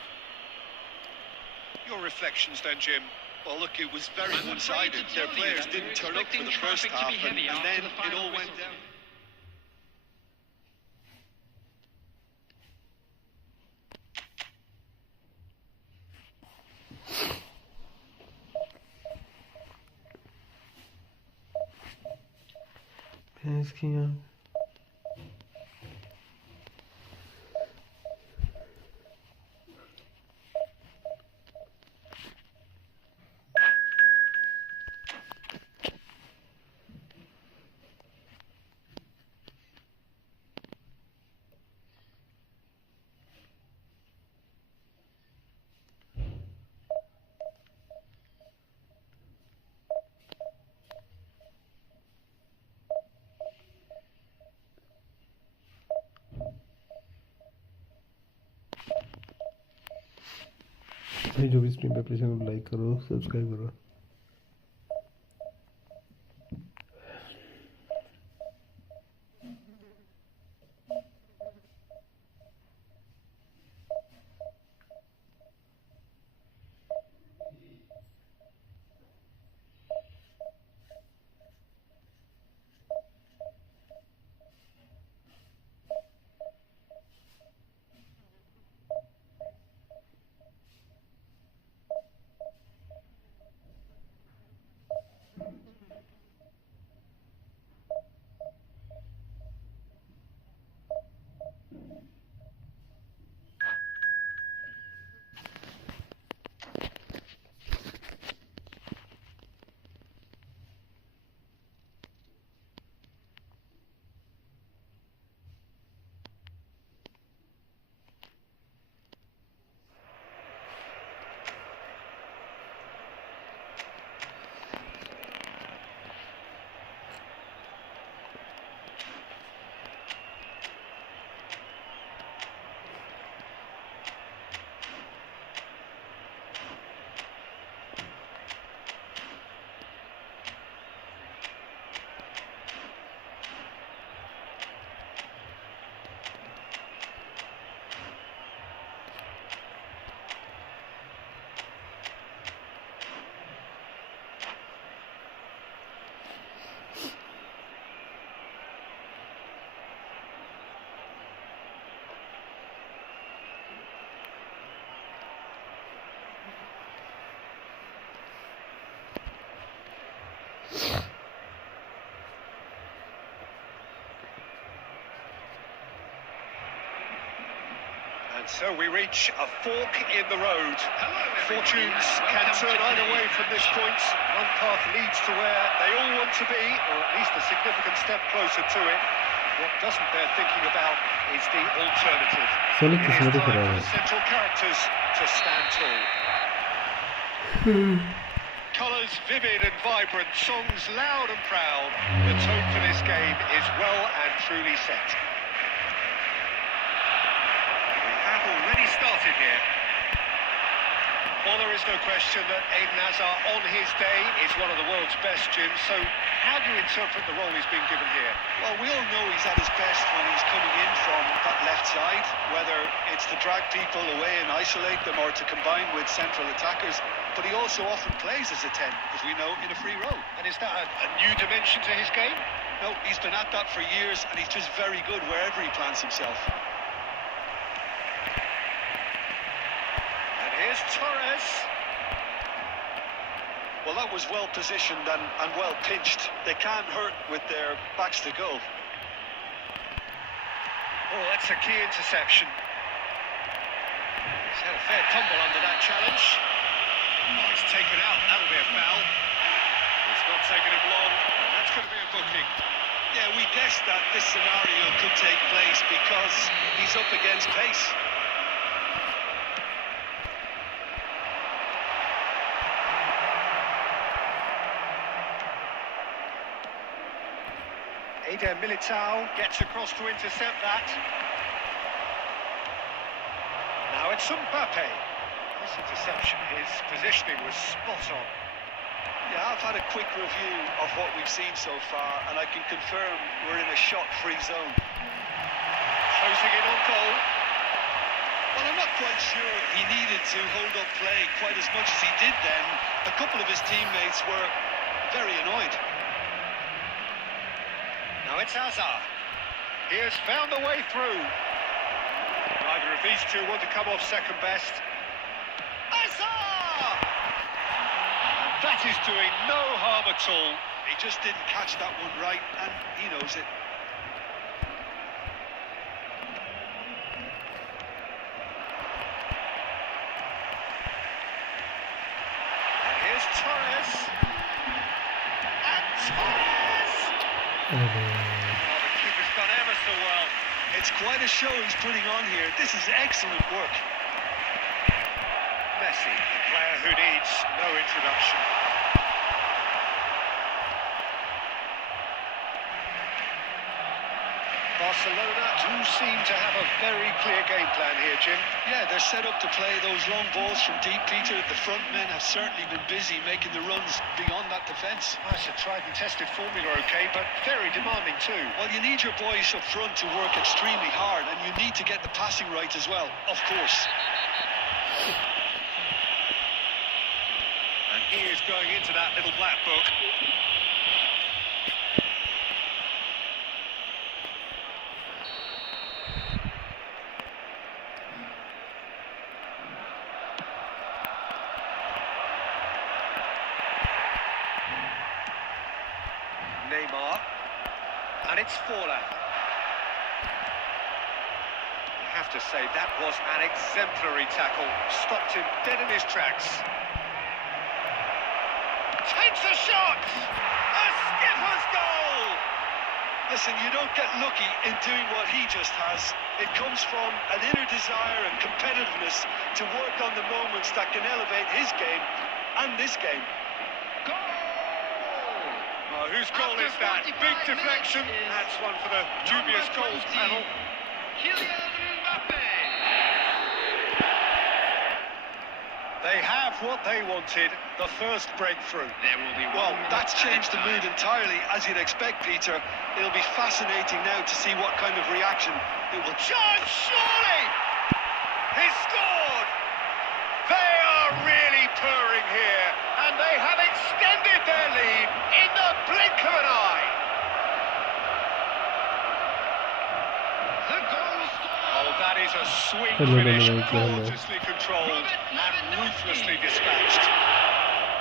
Your reflections then, Jim? Well, look, it was very I'm afraid to one-sided. tell Their you players that didn't we're turn up for expecting the first traffic to half, be heavy and after then the it final all went whistle. down. भैंस की आँख. भाई जो भी stream पे अपने channel को like करो, सब्सक्राइब करो. And so we reach a fork in the road. Hello, everybody, Fortunes and can welcome turn to either way today's from this edition. point. One path leads to where they all want to be, or at least a significant step closer to it. What doesn't bear thinking about is the alternative. Salut, It is किस्मत ही time खराब for है। the central characters to stand tall. Colours vivid and vibrant, songs loud and proud. The tone for this game is well and truly set. We have already started here. Well, there is no question that Eden Hazard on his day is one of the world's best, Jim. So how do you interpret the role he's been given here? Well, we all know he's at his best when he's coming in from that left side, whether it's to drag people away and isolate them or to combine with central attackers. But he also often plays as a 10, as we know, in a free role. And is that a new dimension to his game? No, he's been at that for years, and he's just very good wherever he plants himself. And here's Torres. Well, that was well positioned and well pinched. They can't hurt with their backs to goal. Oh, that's a key interception. He's had a fair tumble under that challenge. Oh, it's taken out. That'll be a foul. It's not taken him long. That's going to be a booking. Yeah, we guessed that this scenario could take place because he's up against pace. Eder Militao gets across to intercept that. Now it's Mbappe. This interception, his positioning was spot on. Yeah, I've had a quick review of what we've seen so far, and I can confirm we're in a shot-free zone. Closing in on goal. Well, I'm not quite sure he needed to hold up play quite as much as he did then. A couple of his teammates were very annoyed. Now it's Hazard. He has found a way through. Neither of these two want to come off second best. Hazard! And that is doing no harm at all. He just didn't catch that one right, and he knows it. And here's Torres. And Torres! Oh, the keeper's done ever so well. It's quite a show he's putting on here. This is excellent work. Messi, a player who needs no introduction. Barcelona do seem to have a very clear game plan here, Jim. Yeah, they're set up to play those long balls from deep, Peter. The front men have certainly been busy making the runs beyond that defence. That's a tried and tested formula, okay, but very demanding too. Well, you need your boys up front to work extremely hard, and you need to get the passing right as well, of course. And he is going into that little black book. Neymar, and it's Forlan. You have to say that was an exemplary tackle, stopped him dead in his tracks. Takes a shot! A skipper's goal! Listen, you don't get lucky in doing what he just has. It comes from an inner desire and competitiveness to work on the moments that can elevate his game and this game. Oh, whose goal is that? Big deflection. That's one for the dubious goals panel. They have what they wanted, the first breakthrough. There will be Well, one that's changed the mood entirely, as you'd expect, Peter. It'll be fascinating now to see what kind of reaction it will... Chance, surely! He's scored! They are really purring here, and they have extended their lead in the blink of an eye. The goal scored. Oh, that is a sweet Hello, finish, hello, hello. gorgeously controlled and ruthlessly dispatched.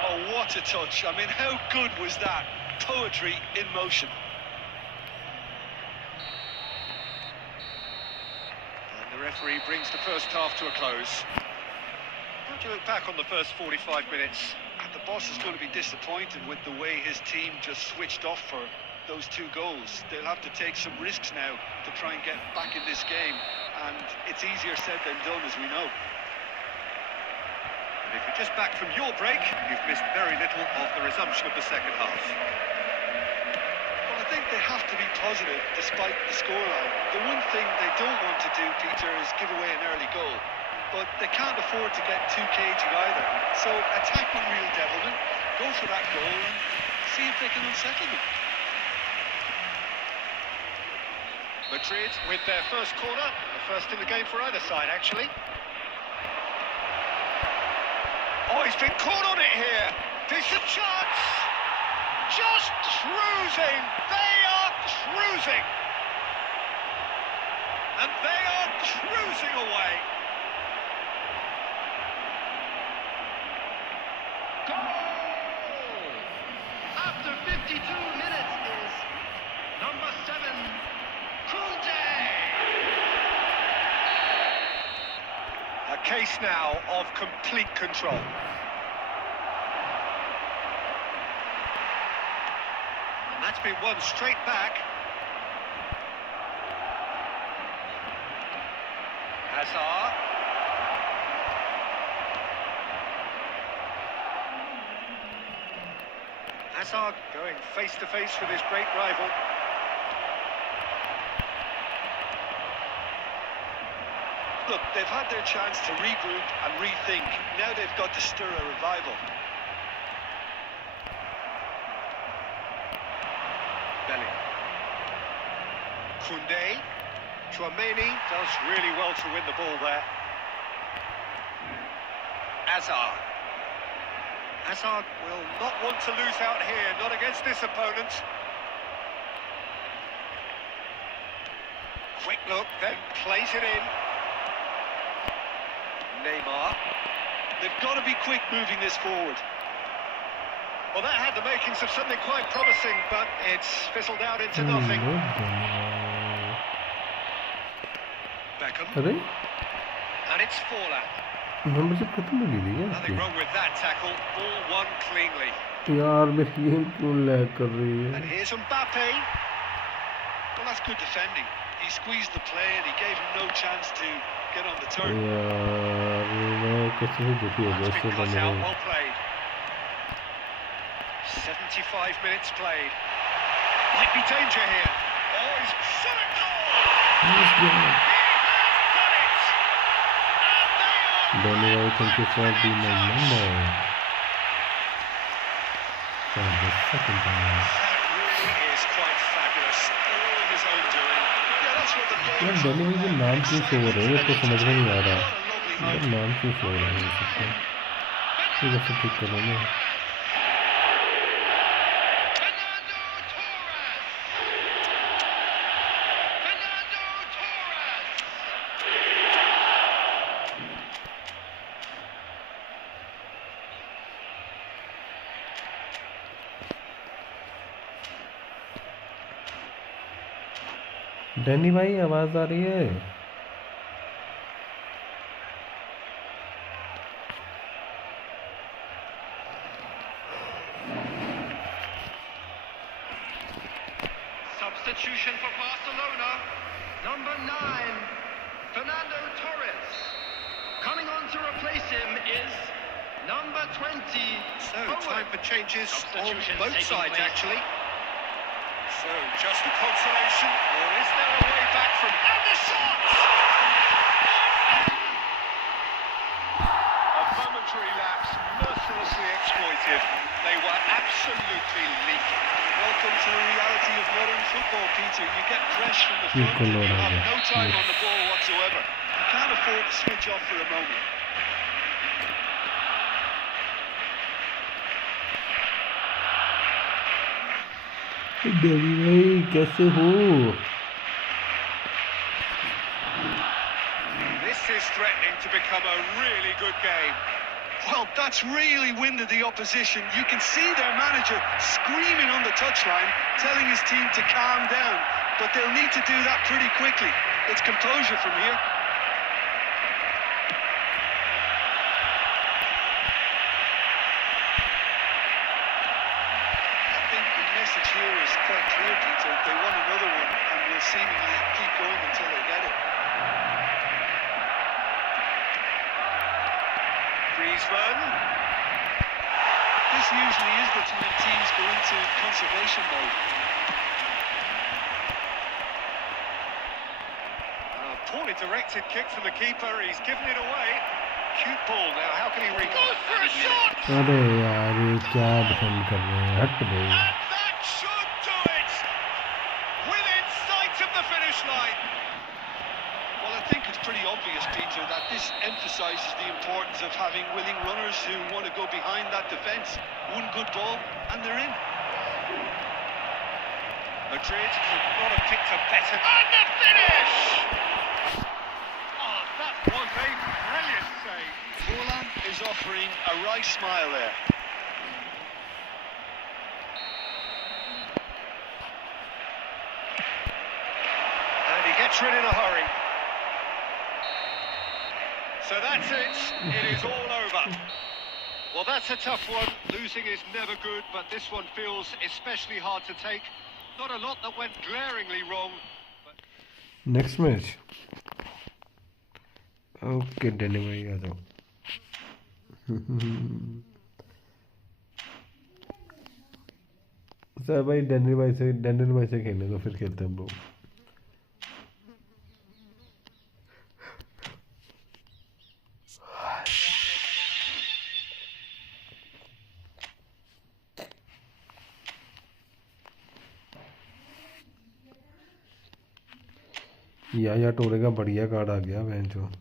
Oh, what a touch. I mean, how good was that? Poetry in motion. And the referee brings the first half to a close. How do you look back on the first 45 minutes? The boss is going to be disappointed with the way his team just switched off for those 2 goals. They'll have to take some risks now to try and get back in this game, and it's easier said than done, as we know. And if you're just back from your break, you've missed very little of the resumption of the second half. Well, I think they have to be positive despite the scoreline. The one thing they don't want to do, Peter, is give away an early goal. But they can't afford to get too cagey either. So attack with real devilment, go for that goal and see if they can unsettle them. Madrid with their first corner, the first in the game for either side actually. Oh, he's been caught on it here. Decent chance. Just cruising. They are cruising. And they are cruising away. Goal! After 52 minutes is number 7, Kunde. A case now of complete control. And that's been won straight back. Hazard. Hazard going face to face with his great rival. Look, they've had their chance to regroup and rethink. Now they've got to stir a revival. Bellingham. Kunde. Tchouaméni does really well to win the ball there. Hazard. Hazard will not want to lose out here, not against this opponent. Quick look, then plays it in. Neymar. They've got to be quick moving this forward. Well, that had the makings of something quite promising, but it's fizzled out into nothing. Beckham. And it's Forlan. Membership खत्म हो गई है Nothing wrong with that tackle. Ball won cleanly. यार मेरी game क्यों lag कर रही है And here's Mbappe. Well, that's good defending. He squeezed the play and he gave him no chance to get on the turn. यार मैं कैसे दुखी हो गया That's इससे been cut बंद out, well played. 75 minutes played. Might be danger here. Oh, he's shot a goal! He has done it! Danny, I thank you for being my number for the second time. That really is quite fabulous. All his own doing. Yeah, that's what the goal यार Danny भाई के नाम क्यों show हो रहे हैं मेरे को समझ में नहीं आ रहा यार नाम क्यों शो हो रहे हैं सबके ये कैसे ठीक करूँगा डैनी भाई आवाज आ रही है Substitution for Barcelona, number 9, Fernando Torres. Coming on to replace him is number 20. So, Owen. time for changes on Substitutions both taking sides, place. actually. So, just a consolation, or is there a way back from... And the shot! A momentary lapse, mercilessly exploited. They were absolutely leaking. Welcome to the reality of modern football, Peter. You get press from the front, Equal you load, have yeah. no time Yes. on the ball whatsoever. You can't afford to switch off for a moment. Danny भाई कैसे हो This is threatening to become a really good game. Well, that's really winded the opposition. You can see their manager screaming on the touchline, telling his team to calm down. But they'll need to do that pretty quickly. It's composure from here. message here is quite clear, Peter. They want another one and will seemingly keep going until they get it. Griezmann. This usually is the time teams go into conservation mode. Poorly directed kick from the keeper. He's given it away. Cute ball now. How can he reach? Goes for a shot! अरे यार ये क्या defend कर रहे हैं, हट भाई. And that should do it! Within sight of the finish line. Well, I think it's pretty obvious, Peter, that this emphasises the importance of having willing runners who want to go behind that defence. One good ball, and they're in. Madrid could not have picked a better... And the finish! Oh, that was a brilliant save. Forlan is offering a wry smile there. And he gets rid in a hurry. So that's it. It is all over. Well, that's a tough one. Losing is never good, but this one feels especially hard to take. Not a lot that went glaringly wrong. But... Next match. Okay, Danny भाई आ जाओ. Sir भाई Daniel भाई से खेलने तो फिर खेलते हैं हम लोग. या टोरे का बढ़िया कार्ड आ गया बेंचो.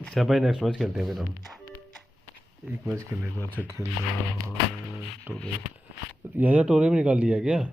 अच्छा भाई नेक्स्ट मैच खेलते हैं फिर हम. एक मैच खेल लेते हैं. अच्छा खेल रहा है टोरे. या टोरे में निकाल दिया क्या?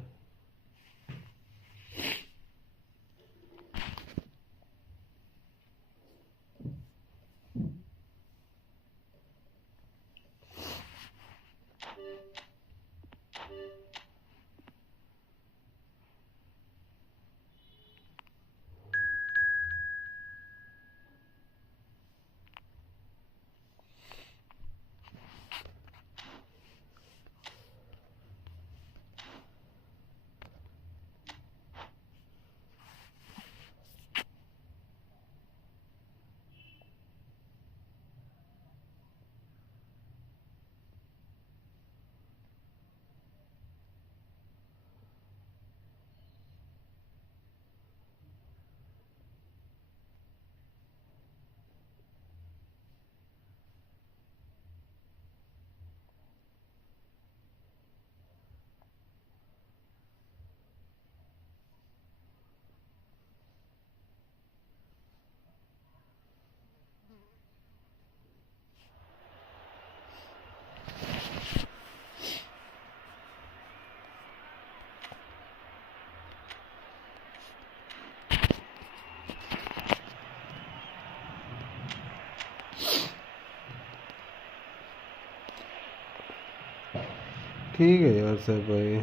ठीक है यार सर भाई.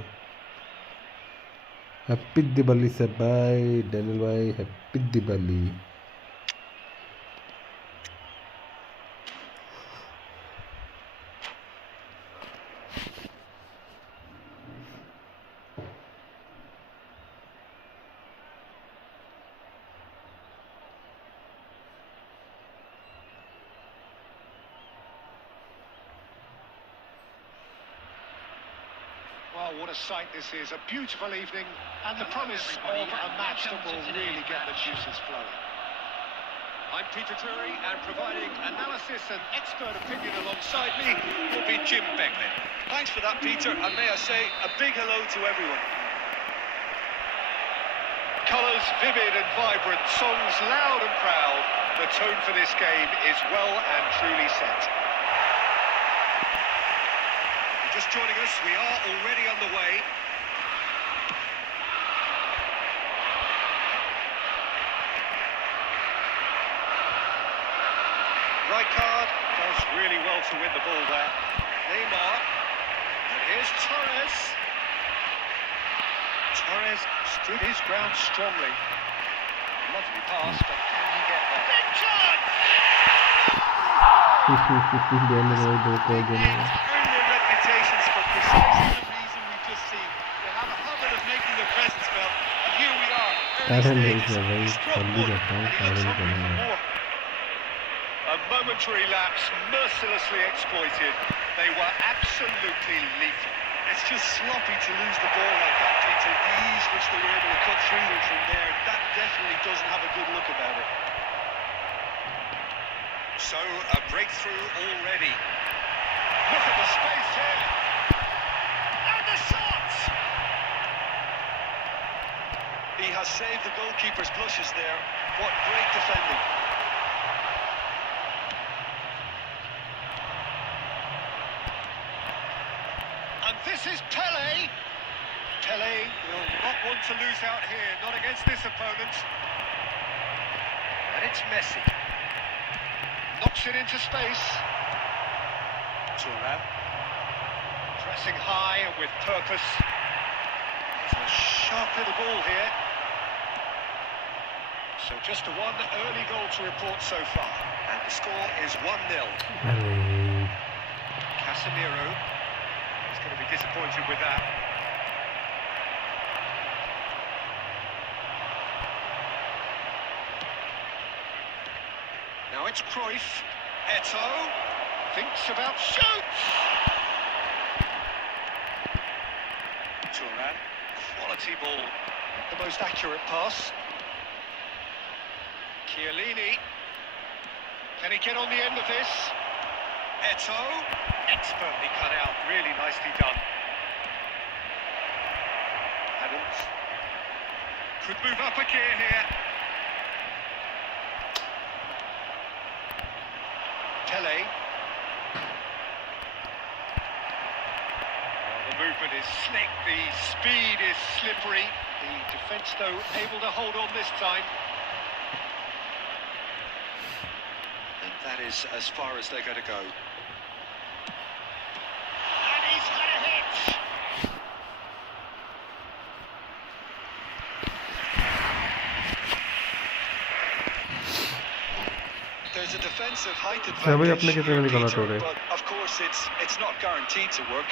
हैप्पी दिवाली सर भाई. डैनियल भाई happy Diwali. Well, what a sight this is. A beautiful evening and the promise of a match that will really get the juices flowing. I'm Peter Drury, and providing analysis and expert opinion alongside me will be Jim Beglin. Thanks for that, Peter, and may I say a big hello to everyone. Colours vivid and vibrant, songs loud and proud. The tone for this game is well and truly set. Just joining us, we are already underway. Rijkaard does really well to win the ball there. Neymar, and here's Torres. Torres stood his ground strongly. Lovely pass, but can he get there? Big chance! Earn their reputations for precisely the reason we've just seen. They have a habit of making their presence felt, and here we are, early stages. He struck one, and he looks hungry for more. A momentary lapse, mercilessly exploited. They were absolutely lethal. It's just sloppy to lose the ball like that, Peter. The ease which they were able to cut through them from there, that definitely doesn't have a good look about it. So, a breakthrough already. Look at the space here. And the shot! He has saved the goalkeeper's blushes there. What great defending. And this is Pele. Pele will not want to lose out here, not against this opponent. And it's Messi. Knocks it into space. Forlan. Pressing high and with purpose. It's a sharp little ball here. So just one early goal to report so far. And the score is 1-0. Casemiro. He's going to be disappointed with that. Now it's Cruyff. Eto'o thinks about shoots. Thuram, quality ball. Not the most accurate pass. Chiellini. Can he get on the end of this? Eto'o, expertly cut out, really nicely done. Adams could move up a gear here. Pele. The movement is slick, the speed is slippery. The defence, though, able to hold on this time. And that is as far as they're going to go. And he's got a hit! There's a defensive height भाई अपने advantage कितने here, निकाला Peter, टोरे? but of course it's not guaranteed to work.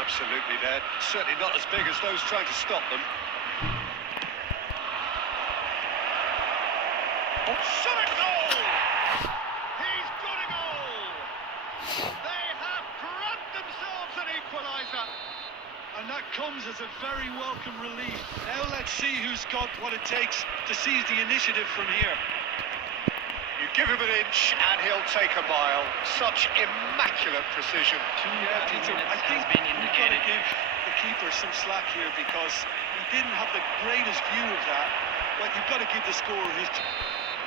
Absolutely, they're certainly not as big as those trying to stop them. Oh, shot a goal! He's got a goal! They have grabbed themselves an equaliser. And that comes as a very welcome relief. Now let's see who's got what it takes to seize the initiative from here. You give him an inch and he'll take a mile. Such immaculate precision. Yeah, Peter, I think we've got to give the keeper some slack here because he didn't have the greatest view of that. But you've got to give the scorer his...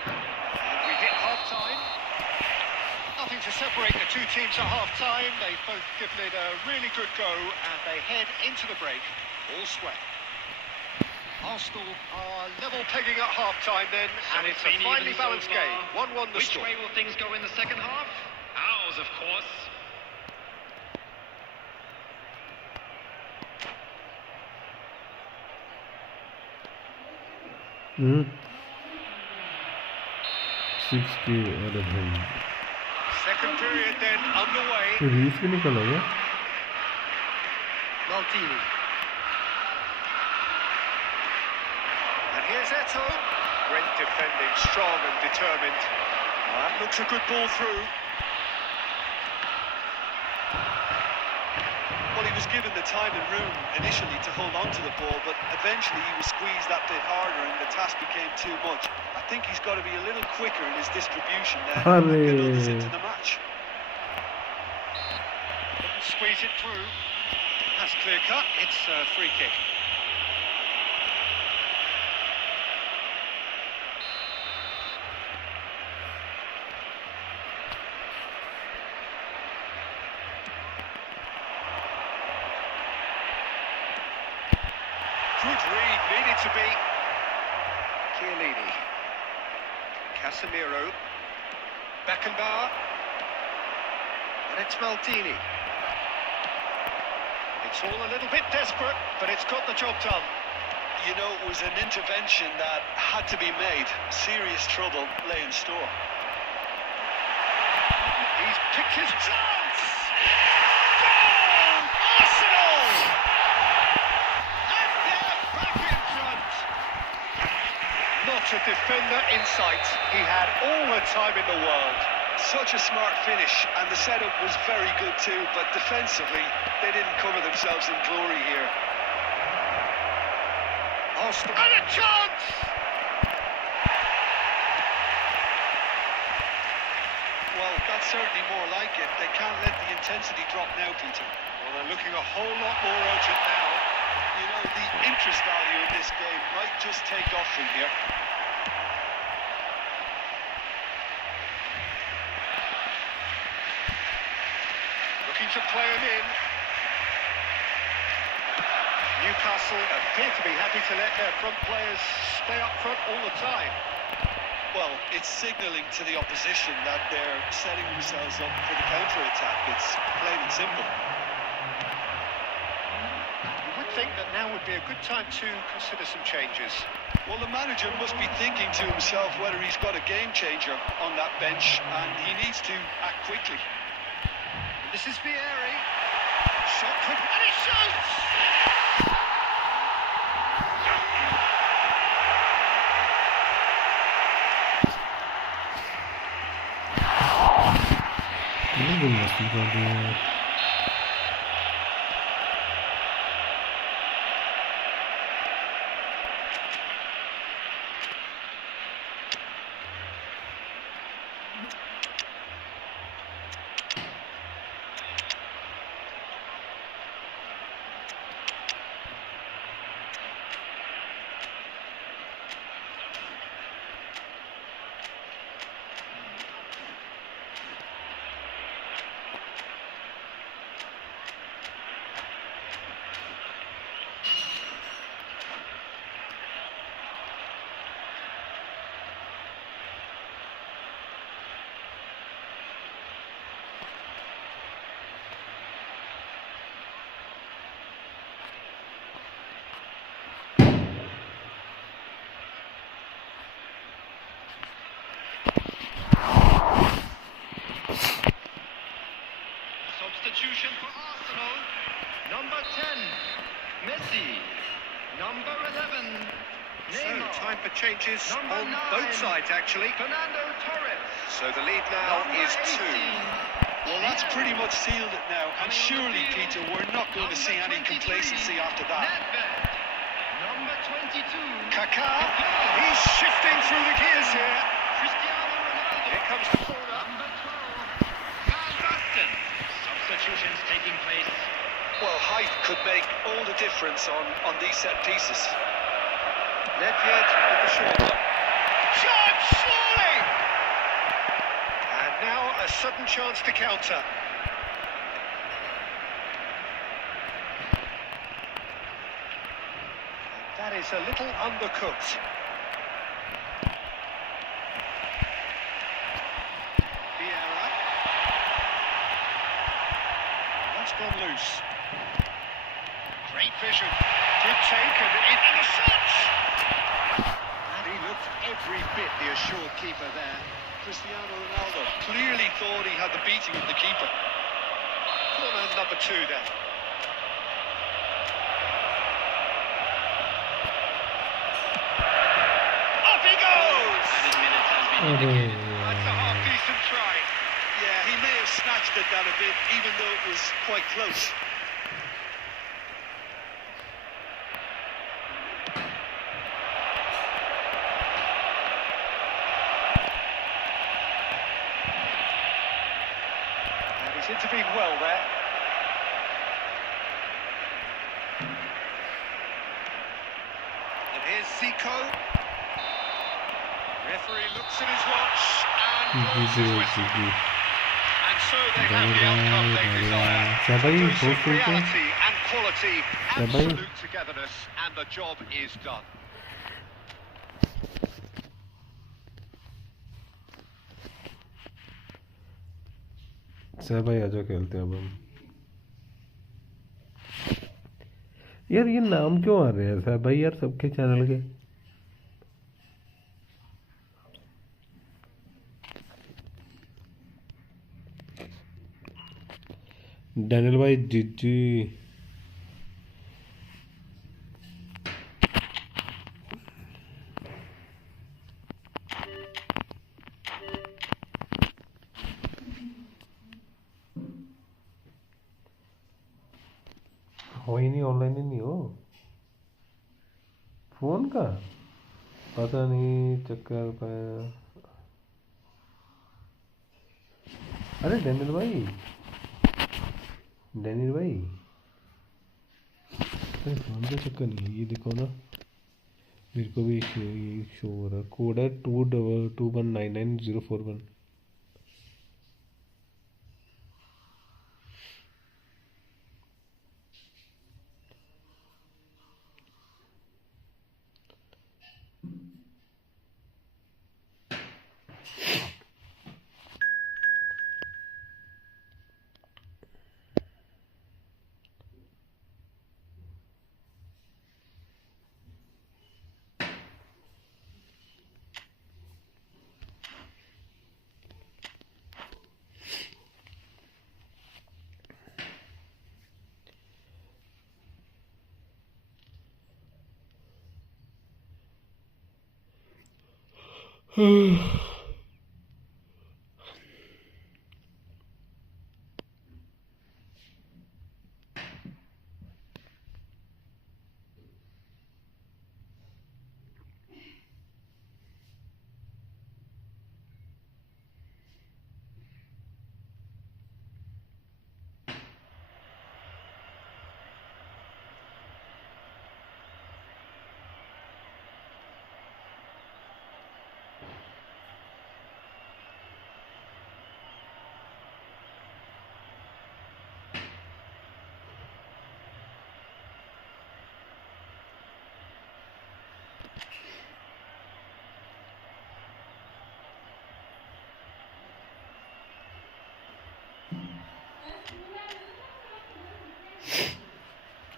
And we hit half-time. Nothing to separate the two teams at half-time. They've both given it a really good go and they head into the break all square. Arsenal are level pegging at half-time then, and it's a finely balanced game. 1-1 the score. Which way will things go in the second half? Ours, of course. Hmm. 60 out of him. Second period then underway. Reus भी निकला क्या? Maldini. And here's Eto'o. Great defending, strong and determined. That looks a good ball through. Well, he was given the time and room initially to hold on to the ball, but eventually he was squeezed that bit harder and the task became too much. I think he's got to be a little quicker in his distribution now and get others into the match. Squeeze it through. That's clear cut. It's a free kick. Good read, needed to be. Chiellini. Casemiro. Beckenbauer. And it's Maldini. It's all a little bit desperate, but it's got the job done. You know, it was an intervention that had to be made. Serious trouble lay in store. He's picked his chance! Goal! Arsenal! And they're back in front. Not a defender in sight. He had all the time in the world. Such a smart finish, and the setup was very good too, but defensively, they didn't cover themselves in glory here. Arsenal. And a chance! Well, that's certainly more like it. They can't let the intensity drop now, Peter. Well, they're looking a whole lot more urgent now. You know, the interest value of this game might just take off from here. Looking to play him in. Newcastle appear to be happy to let their front players stay up front all the time. Well, it's signalling to the opposition that they're setting themselves up for the counter-attack. It's plain and simple. You would think that now would be a good time to consider some changes. Well, the manager must be thinking to himself whether he's got a game-changer on that bench, and he needs to act quickly. This is Vieri. Shot could... and he shoots! Substitution for Arsenal. Number 10, Messi. Number 11, So, Neymar. time for changes Number on 9, both sides, actually. Fernando Torres. So the lead now Number is 2. 18, Well, that's pretty much sealed it now, and surely, Peter, we're not going to see any complacency after that. Nedved. Number 22, Kaká, he's shifting through the gears here. Cristiano Ronaldo. Here comes the corner. Number 12, Van Basten. Substitutions taking place. Well, height could make all the difference on these set pieces. Nedved with the shot. Shot, surely! And now a sudden chance to counter. That is a little undercooked. Vieira. That's gone loose. Great vision. Good take and a shot! And he looked every bit the assured keeper there. Cristiano Ronaldo clearly thought he had the beating of the keeper. Corner number 2 then. Up he goes! Added minutes has been indicated. That's a half-decent try. Yeah, he may have snatched at that a bit, even though it was quite close. intervened well there. And here's Zico. Referee looks at his watch and blows his whistle. And so they have the outcome they desire. Producing reality and quality, absolute togetherness, and the job is done. Sir भाई आजा खेलते हैं अब हम। यार ये नाम क्यों आ रहे हैं सर भाई यार सबके चैनल के? डैनियल भाई जीजी हो ही नहीं, ऑनलाइन ही नहीं हो। फोन का पता नहीं चक्कर पाया। अरे डैनियल भाई अरे फोन का चक्कर नहीं है, ये देखो ना मेरे को भी ये शो हो रहा है। कोड है 2199041।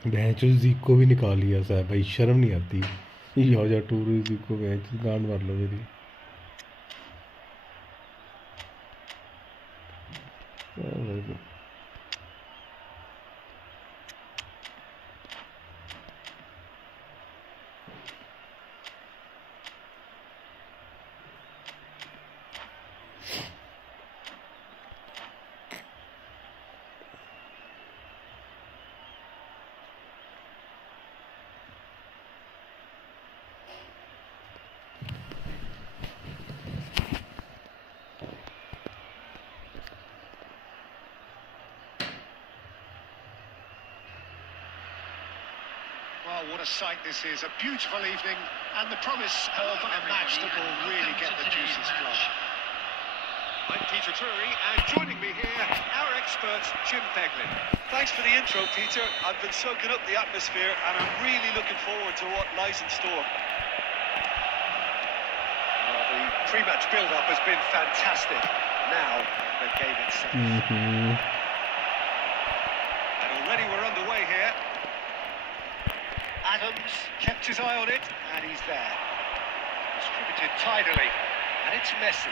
भैंचो जीको भी निकाल लिया साहब भाई, शर्म नहीं आती। ये जा टूर जीको भैंच गांड मार लो मेरी। Well, what a sight this is. A beautiful evening and the promise of a match that will really get the juices flowing. I'm Peter Drury, and joining me here, our expert, Jim Beglin. Thanks for the intro, Peter. I've been soaking up the atmosphere and I'm really looking forward to what lies in store. Well, the pre-match build-up has been fantastic. Now, the game itself. And already we're underway here. Adams kept his eye on it, and he's there. Distributed tidily, and it's Messi.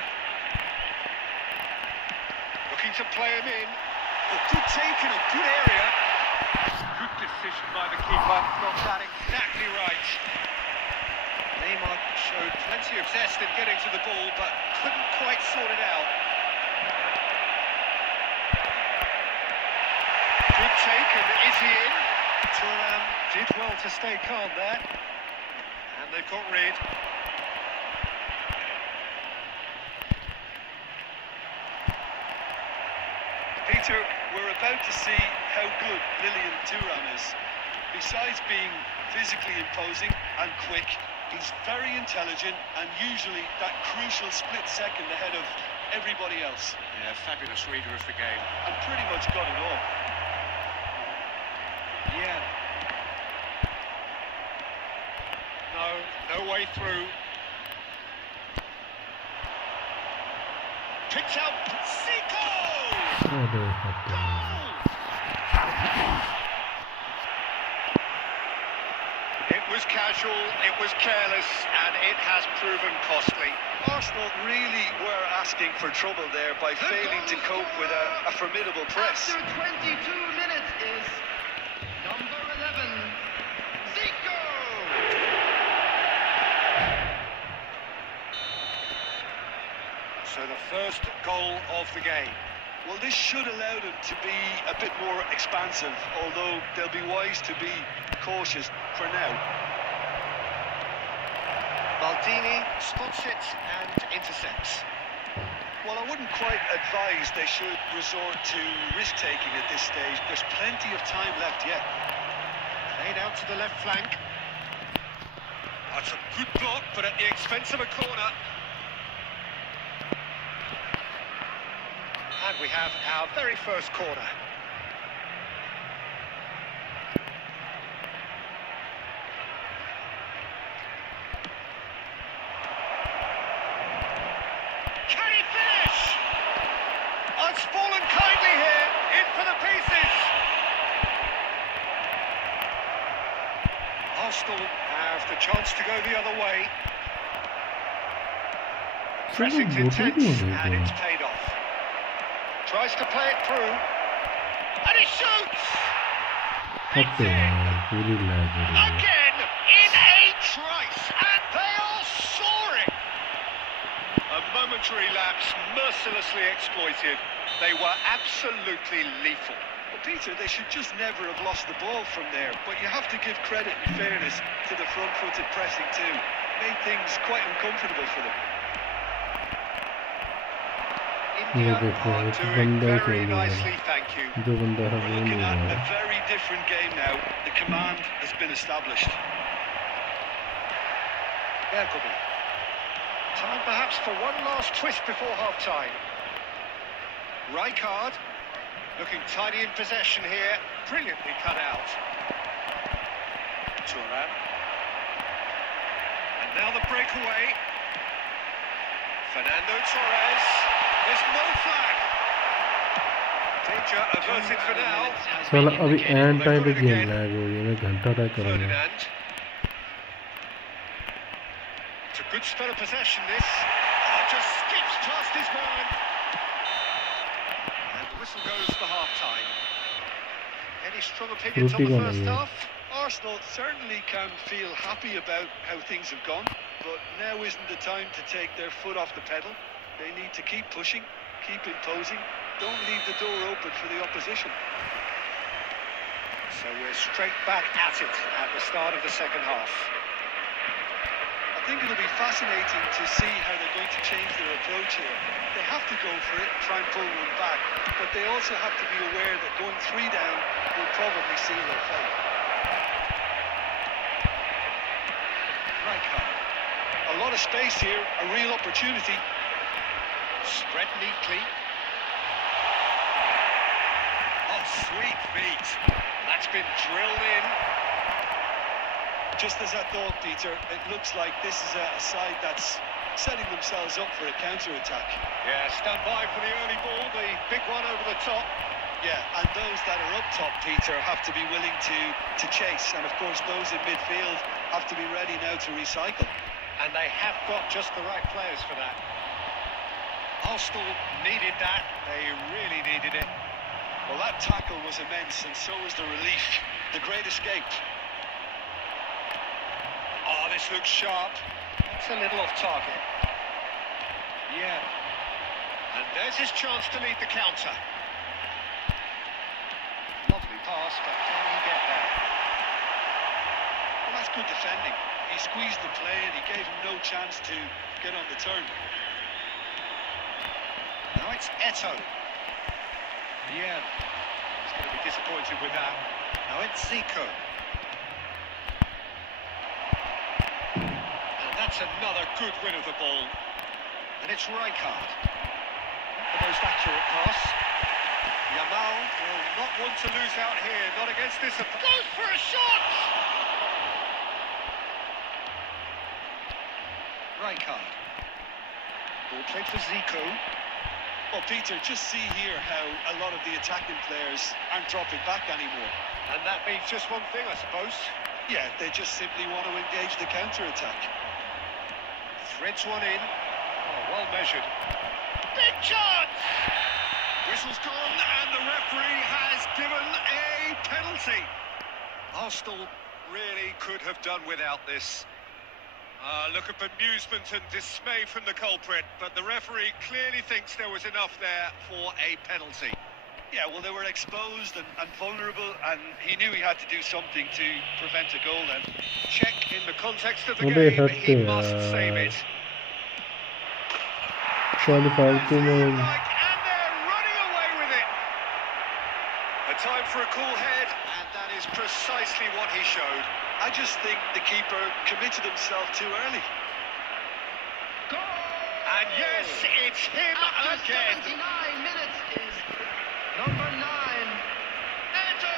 Looking to play him in. Oh, good take in a good area. Good decision by the keeper. Got that exactly right. Neymar showed plenty of zest in getting to the ball, but couldn't quite sort it out. Good take, and is he in? Forlan did well to stay calm there. And they've got rid. Peter, we're about to see how good Lilian Thuram is. Besides being physically imposing and quick, he's very intelligent and usually that crucial split second ahead of everybody else. Yeah, fabulous reader of the game. And pretty much got it all. Yeah. No way through. Picks out Zico! Goal! It was casual, it was careless, and it has proven costly. Arsenal really were asking for trouble there by failing to cope with a formidable press. After 22 minutes is number 11, Zico! So the first goal of the game. Well, this should allow them to be a bit more expansive, although they'll be wise to be cautious for now. Maldini spots it and intercepts. Well, I wouldn't quite advise they should resort to risk-taking at this stage. There's plenty of time left yet. Played out to the left flank. That's a good block, but at the expense of a corner. And we have our very first corner. Can he finish? Oh, it's fallen kindly here, in for the pieces. Arsenal have the chance to go the other way. Pressing's intense, and it's paid off. Tries to play it through, and he shoots! Again, in a trice, and they are soaring! A momentary lapse, mercilessly exploited. They were absolutely lethal. Well, Peter, they should just never have lost the ball from there, but you have to give credit and fairness to the front-footed pressing too. Made things quite uncomfortable for them. India are doing very nicely, thank you. We're looking at a very different game now. The command has been established. Bergobi. Time perhaps for one last twist before half-time. Rijkaard, looking tidy in possession here, brilliantly cut out. Thuram. And now the breakaway. Fernando Torres. There's no flag. Danger averted for now. साला अभी and time पे game lag हो गया मैं घंटा तक कर रहा हूं Ferdinand. It's a good spell of possession this. Oh, just skips past his man. And the whistle goes for half-time. Any strong opinions on the first half? Arsenal certainly can feel happy about how things have gone, but now isn't the time to take their foot off the pedal. They need to keep pushing, keep imposing, don't leave the door open for the opposition. So we're straight back at it at the start of the second half. I think it'll be fascinating to see how they're going to change their approach here. They have to go for it, try and pull one back, but they also have to be aware that going 3 down will probably seal their fate. Rijkaard. A lot of space here, a real opportunity. Spread neatly. Oh, sweet feet. That's been drilled in. Just as I thought, Peter, it looks like this is a side that's setting themselves up for a counter-attack. Yeah, stand by for the early ball, the big one over the top. Yeah, and those that are up top, Peter, have to be willing to chase. And, of course, those in midfield have to be ready now to recycle. And they have got just the right players for that. Arsenal needed that. They really needed it. Well, that tackle was immense, and so was the relief. The great escape. Oh, this looks sharp. It's a little off target. Yeah. And there's his chance to lead the counter. Lovely pass, but can he get there? Well, that's good defending. He squeezed the play and he gave him no chance to get on the turn. Now it's Eto'o. Yeah, he's going to be disappointed with that. Now it's Zico. And that's another good win of the ball. And it's Rijkaard. The most accurate pass. Yamal will not want to lose out here, not against this. Goes for a shot! Rijkaard. Ball played for Zico. Well, Peter, just see here how a lot of the attacking players aren't dropping back anymore. And that means just one thing, I suppose. Yeah, they just simply want to engage the counter-attack. Threads one in. Oh, well measured. Big chance! Whistle's gone, and the referee has given a penalty. Arsenal really could have done without this. Look of amusement and dismay from the culprit, but the referee clearly thinks there was enough there for a penalty. Yeah, well, they were exposed and vulnerable, and he knew he had to do something to prevent a goal then. Check in the context of the Well, they game, had he to, must save it. qualified to And they're running away with it. A time for a cool head, and that is precisely what he showed. I just think the keeper committed himself too early. Goal! And yes, it's him After again. 79 minutes is number 9, Neto!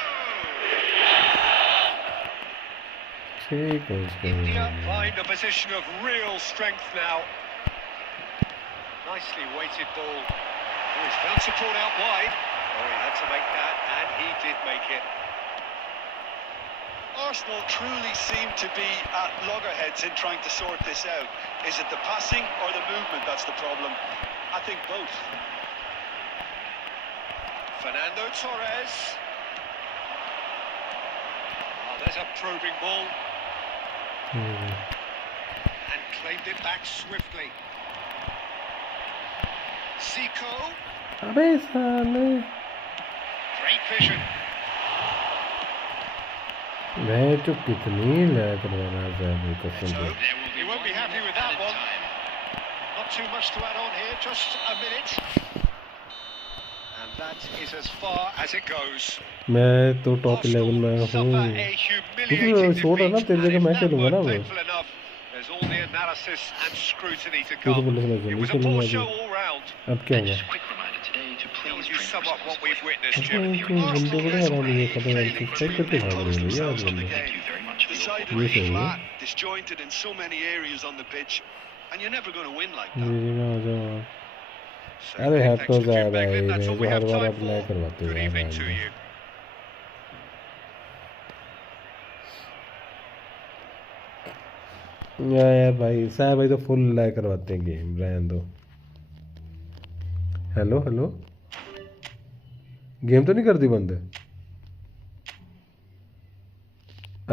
India find a position of real strength now. Nicely weighted ball. Oh, he's found support out wide. Oh, he had to make that, and he did make it. Arsenal truly seem to be at loggerheads in trying to sort this out. Is it the passing or the movement that's the problem? I think both. Fernando Torres. Oh, there's a probing ball. And claimed it back swiftly. Zico. Great vision. मैं तो कितनी lag करवाना है कसम So, से he won't be happy with that one. Not too much to add on here, just a minute. And that is as far as it goes. मैं तो top 11 में Arsenal suffer हूँ a humiliating छोड़ है ना defeat, तेरी and जगह if मैं that खेलूंगा ना weren't वो painful enough, there's all the analysis and scrutiny to तू तो come. बोले मैं It जल्दी was a खेलूंगा poor अभी show all round. अब क्या होगा Quick reminder today to How would please you drink sum up what we've witnessed, अरे Jim? तू बंदे को हरा नहीं है पता यार सब्सक्राइब करके भाग रहे हो यार बंदे Thank you very much for your Decidedly Yes, sir. flat, disjointed in so many areas on the pitch, and you're never going to win like that. मेरे में आ जाओ So, अरे thanks हद to हो Jim जाए भाई Beglin, that's all मैं we जो हर have bar time apply for. करवाते हो Good यार evening to भाई you. यार भाई साहब भाई तो फुल लैग करवाते हैं गेम रहने दो हेलो हेलो गेम तो नहीं करती बंद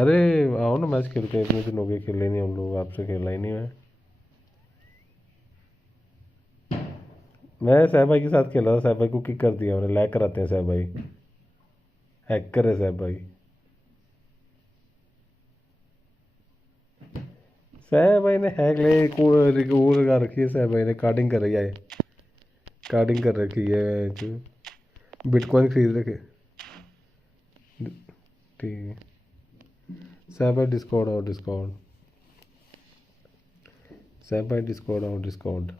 अरे आओ ना मैच खेलते हैं इतने दिन हो गए खेले नहीं हम लोग आपसे खेला ही नहीं मैं साहब भाई के साथ खेला था साहब भाई को किक कर दिया मैंने लैग कराते हैं साहब भाई हैकर है साहब भाई साहब भाई ने हैक ले वो लगा रखी है साहब भाई ने कार्डिंग कर रही है कार्डिंग कर रखी है जो बिटकॉइन खरीद रखे ठीक है साहब भाई डिस्कॉर्ड और डिस्कॉर्ड साहब भाई डिस्कॉर्ड और डिस्कॉर्ड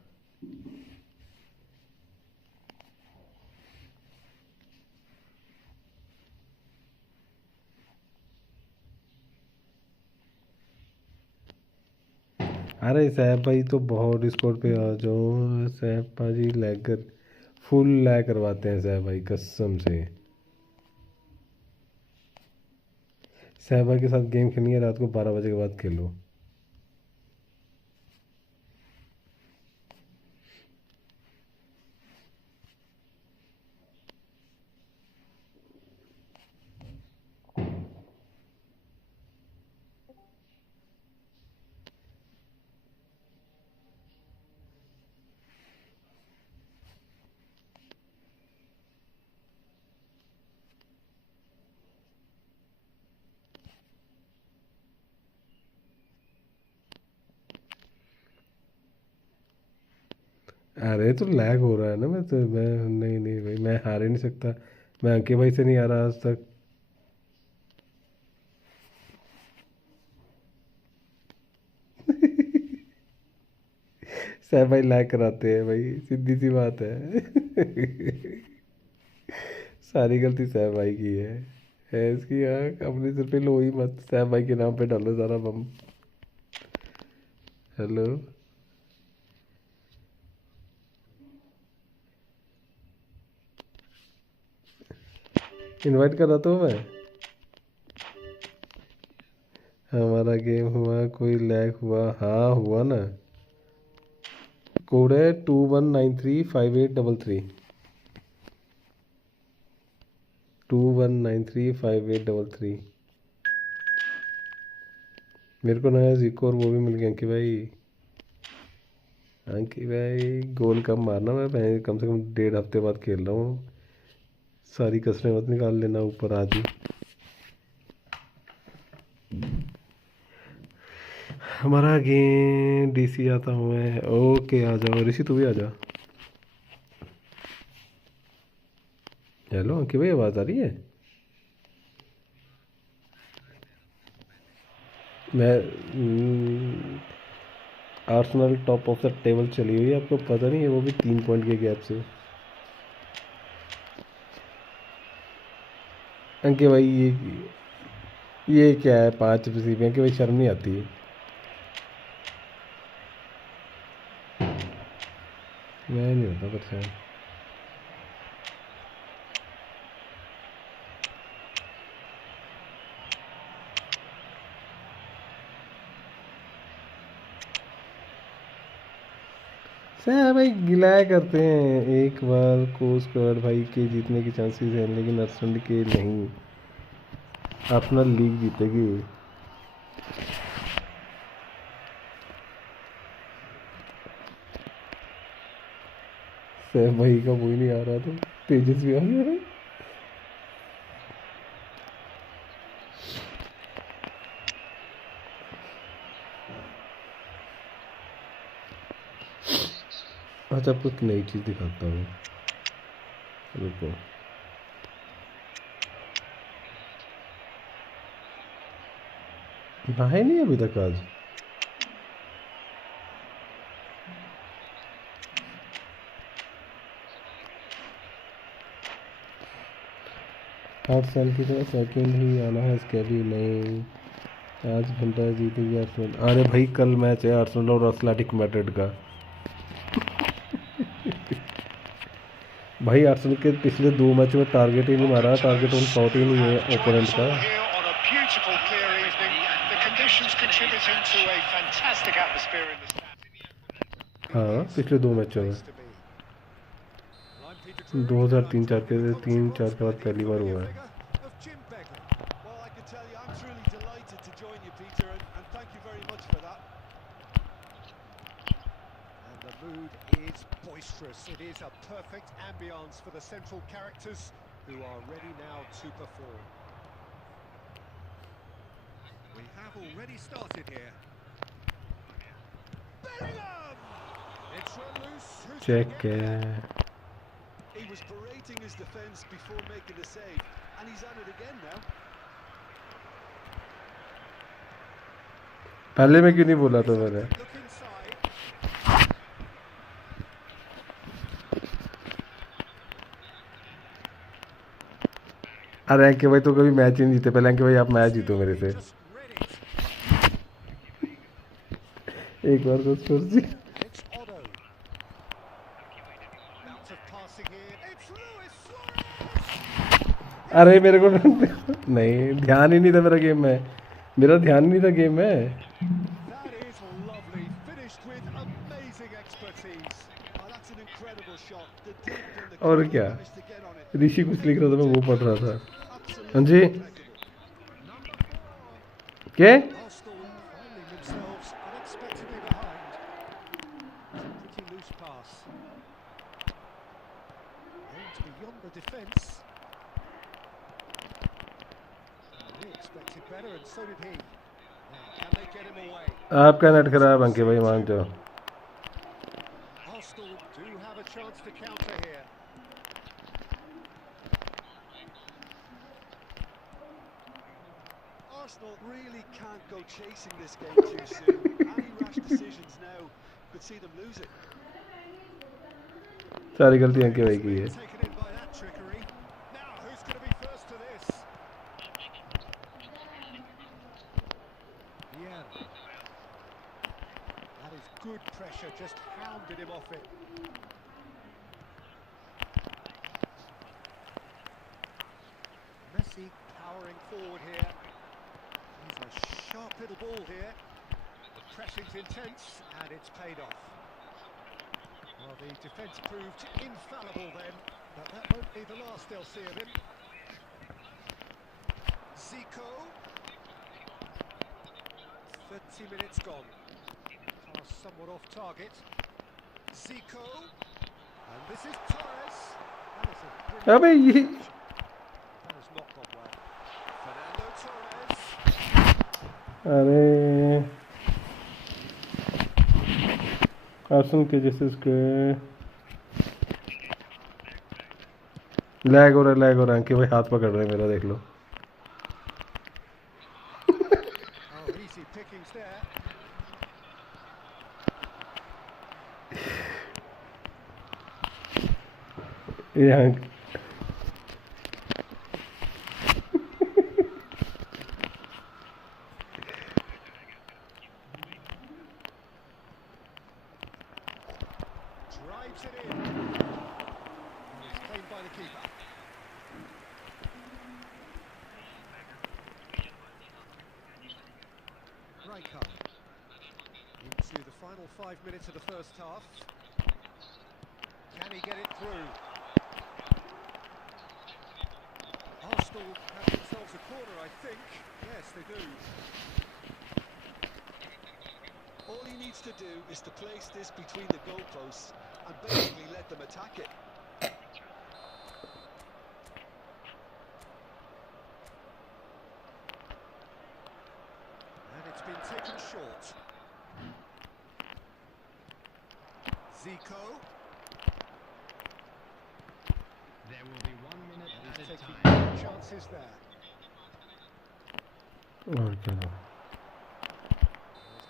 अरे साहब भाई तो बहुत डिस्कॉर्ड पे आ जाओ साहब भाजी लैग फुल लैग करवाते हैं साहब भाई कसम से साहब भाई के साथ गेम खेलनी है रात को 12 बजे के बाद खेलो अरे तो लैग हो रहा है ना, मैं नहीं नहीं भाई, मैं हार ही नहीं सकता। मैं अंकित भाई से नहीं आ रहा आज तक। सैफ भाई लैग कराते हैं भाई, सीधी सी बात है। सारी गलती सैफ भाई की है इसकी आँख अपने सिर पे लो ही मत, सैफ भाई के नाम पे डालो सारा बम। हेलो। इनवाइट कर रहा तो मैं। हमारा गेम हुआ, कोई लैग हुआ? हाँ हुआ ना। कोड है 21935833। 21935833। मेरे को नया जीको और वो भी मिल गया अंकित भाई। अंकित भाई गोल कम मारना, मैं कम से कम 1.5 हफ्ते बाद खेल रहा हूँ। सारी कसरें मत निकाल लेना ऊपर आज ही। हमारा गेम डीसी आता हूँ मैं। ओके आ जाओ ऋषि, तू भी आ जा। हेलो अंकित भाई, आवाज़ आ रही है? मैं Arsenal top of the table चली हुई है, आपको पता नहीं है? वो भी 3 पॉइंट के गैप से। अंकित भाई ये क्या है? 5 सीपी अंकित भाई, शर्म नहीं आती? मैं नहीं होता परेशान। सर भाई गिलाया करते हैं, एक बार को स्क्वाड भाई के जीतने की चांसेस हैं, लेकिन अर्सेनल के नहीं। अर्सेनल लीग जीतेगी। सैफ भाई का वही नहीं आ रहा, तो तेजस्वी आ गया है। अच्छा आपको एक नई चीज़ दिखाता हूँ, रुको। नहाए नहीं अभी तक आज? हर साल की तरह सेकंड ही आना है इसके भी नहीं। आज घंटा जीतेगी अर्सेनल। अरे भाई कल मैच है अर्सेनल और एथलेटिक मैड्रिड का। भाई अर्सेनल के पिछले 2 मैच में टारगेट ही नहीं मारा, टारगेट उन शॉट ही नहीं है ओपोनेंट का। हाँ पिछले 2 मैचों में 2003-4 के 3-4 के बाद पहली बार हुआ है। It is a perfect ambience for the central characters who are ready now to perform. We have already started here. Bellingham! It's run loose. Check. He was berating his defence before making the save, and he's on it again now. पहले मैं क्यों नहीं बोला था मैंने? अरे अंकित भाई तो कभी मैच ही नहीं जीते, पहले अंकित भाई आप मैच जीतो मेरे से। एक बार तो छोड़ दी। अरे मेरे को नहीं ध्यान ही नहीं था मेरा गेम में, मेरा ध्यान नहीं था गेम में। और क्या ऋषि कुछ लिख रहा था, मैं वो पढ़ रहा था। हाँ जी क्या? आपका नेट खराब अंकित भाई, मान जाओ। chance to counter here. Arsenal really can't go chasing this game too soon. Any rash decisions now could see them lose it. सारी गलती अंके भाई की है. Taken in by that trickery. Now, who's going to be first to this? Yeah. That is good pressure, just hounded him off it. Messi powering forward here. He's a sharp little ball here. The pressing's intense and it's paid off. Well, the defence proved infallible then, but that won't be the last they'll see of him. Zico. 30 minutes gone. Pass somewhat off target. Zico. And this is Torres. That is a अबे ये brilliant. That has not gone well. Fernando Torres. अरे Arsenal के जैसे उसके lag हो रहा है अंके भाई हाथ पकड़ रहे हैं मेरा देख लो. Oh, easy pickings there. ये अंक Drives it in. And it's claimed by the keeper. Rijkaard. Into the final 5 minutes of the first half. Can he get it through? Arsenal have themselves a corner, I think. Yes, they do. All he needs to do is to place this between the goalposts and basically let them attack it. And it's been taken short. Zico. There will be 1 minute He's added taking time. chances there. और क्या He's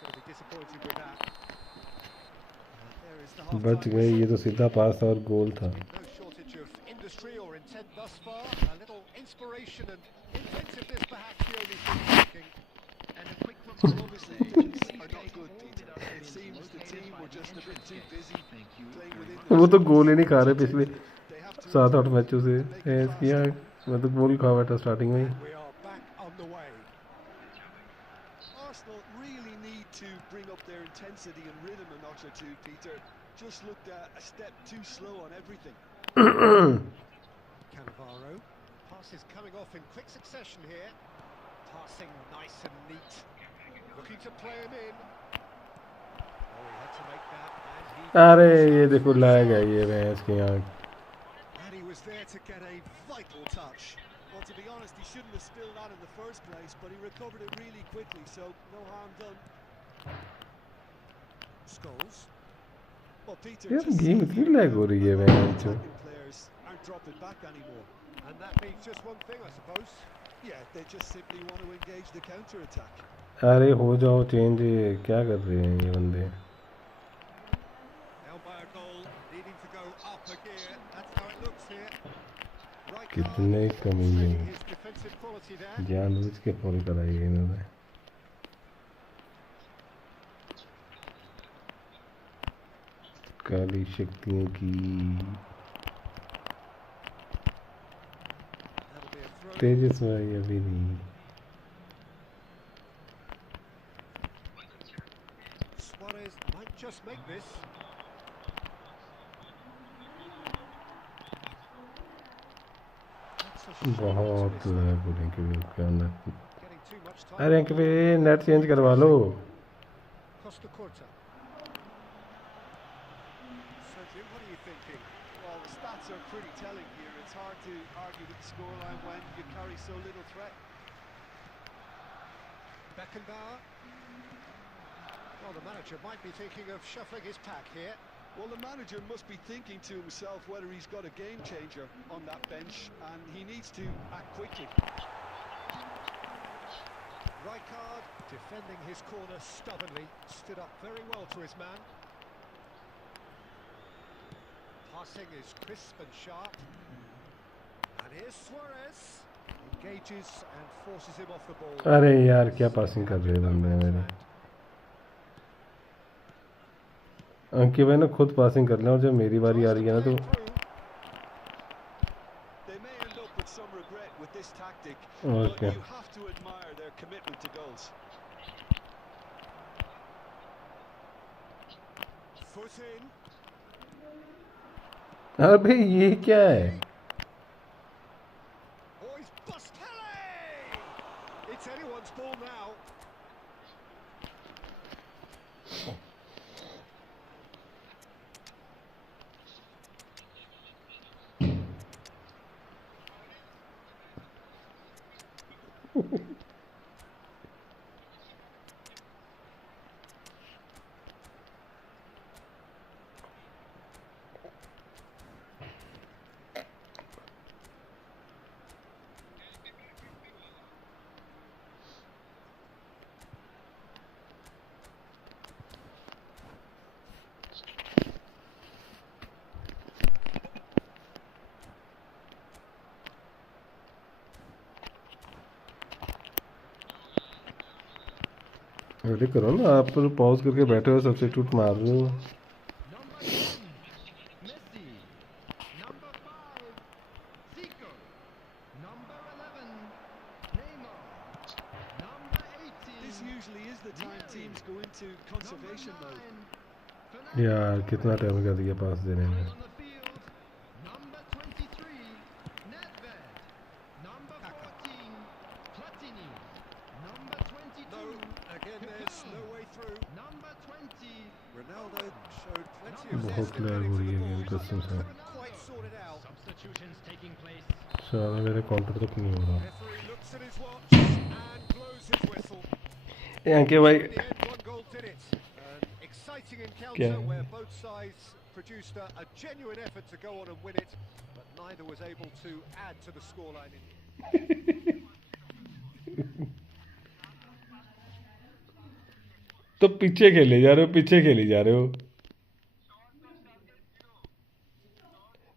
going to be disappointed with that. And there is the बच half-time गए. ये whistle. तो सीधा पास था और गोल था. No shortage of industry or intent thus far. A little inspiration and inventiveness, perhaps the only thing lacking. And a quick So reminder, obviously please things take are not good, all Peter. deductions It seems the located team by were the just a bit too entrance busy gate. Thank you playing very within much. their वो तो गोल ही नहीं खा रहे पिछले They have to 7-8 मैचों से. and make it है इसकी fast. मैं तो गोल खा बैठा स्टार्टिंग में ही. We are back on the way. Arsenal really need to bring up their intensity and rhythm a notch or two, Peter. Just looked a step too slow on everything. Cannavaro. Passes coming off in quick succession here. Passing nice and neat. Looking to play him in. Oh, he had to make that. And he अरे ये देखो lag है ये भैंस की आँख. And he was there to get a vital touch. Well, to be honest, he shouldn't have spilled that in the first place, but he recovered it really quickly, so no harm done. Scholes. Well, Peter, यार just game see इतनी here lag now, हो रही है a lot of भैंस. attacking players aren't dropping back anymore. And that means just one thing, I suppose. Yeah, they just simply want to engage the counter-attack. अरे हो जाओ change. क्या कर रहे हैं ये बंदे. Held by a goal, needing to go up a gear. That's how it looks here. Rijkaard कितने कमी demonstrating है. his defensive quality there. जानबूझ के फॉल कराई है इन्होंने. काली शक्तियों की That'll be a throw. तेजस भाई अभी नहीं. Suarez might just make this. That's a shot बहुत missed. लैग हो रही है के अंदर. Getting too much time. अरे अंक पे नेट चेंज करवा लो. Costa Corta. Sergio, what are you thinking? Well, the stats are pretty telling here. It's hard to argue with the scoreline when you carry so little threat. Beckenbauer. Well, the manager might be thinking of shuffling his pack here. Well, the manager must be thinking to himself whether he's got a game changer on that bench, and he needs to act quickly. Rijkaard defending his corner stubbornly, stood up very well to his man. Passing is crisp and sharp. And here's Suarez. Engages and forces him off the ball. अरे यार क्या passing कर रहे हैं बंदे मेरे। अंकित भाई ने खुद पासिंग कर लिया और जब मेरी बारी आ रही है ना तो ओके अरे भाई ये क्या है? It's anyone's ball now. अरे करो ना, आप पॉज करके बैठे हो सब्स्टिट्यूट मार रहे हो। Number 5, Zico. Number 11, Neymar. Number 18. This usually is the time teams go into conservation mode. यार कितना टाइम कर दिया पास देने में। On the field, number 23, Nedved. Number 14, Platini. Number 22. Again, there's no way through. Number 20. Ronaldo showed plenty of बहुत clear हो रही है गेम कसम से। quite sorted out. Substitutions taking place. साला मेरे काउंटर तक नहीं हो रहा। Referee looks at his watch and blows his whistle. अंकित भाई In the end, one goal did it. An exciting encounter क्या? where both sides produced a genuine effort to go on and win it, but neither was able to add to the scoreline. तो पीछे खेले जा रहे हो, पीछे खेली जा रहे हो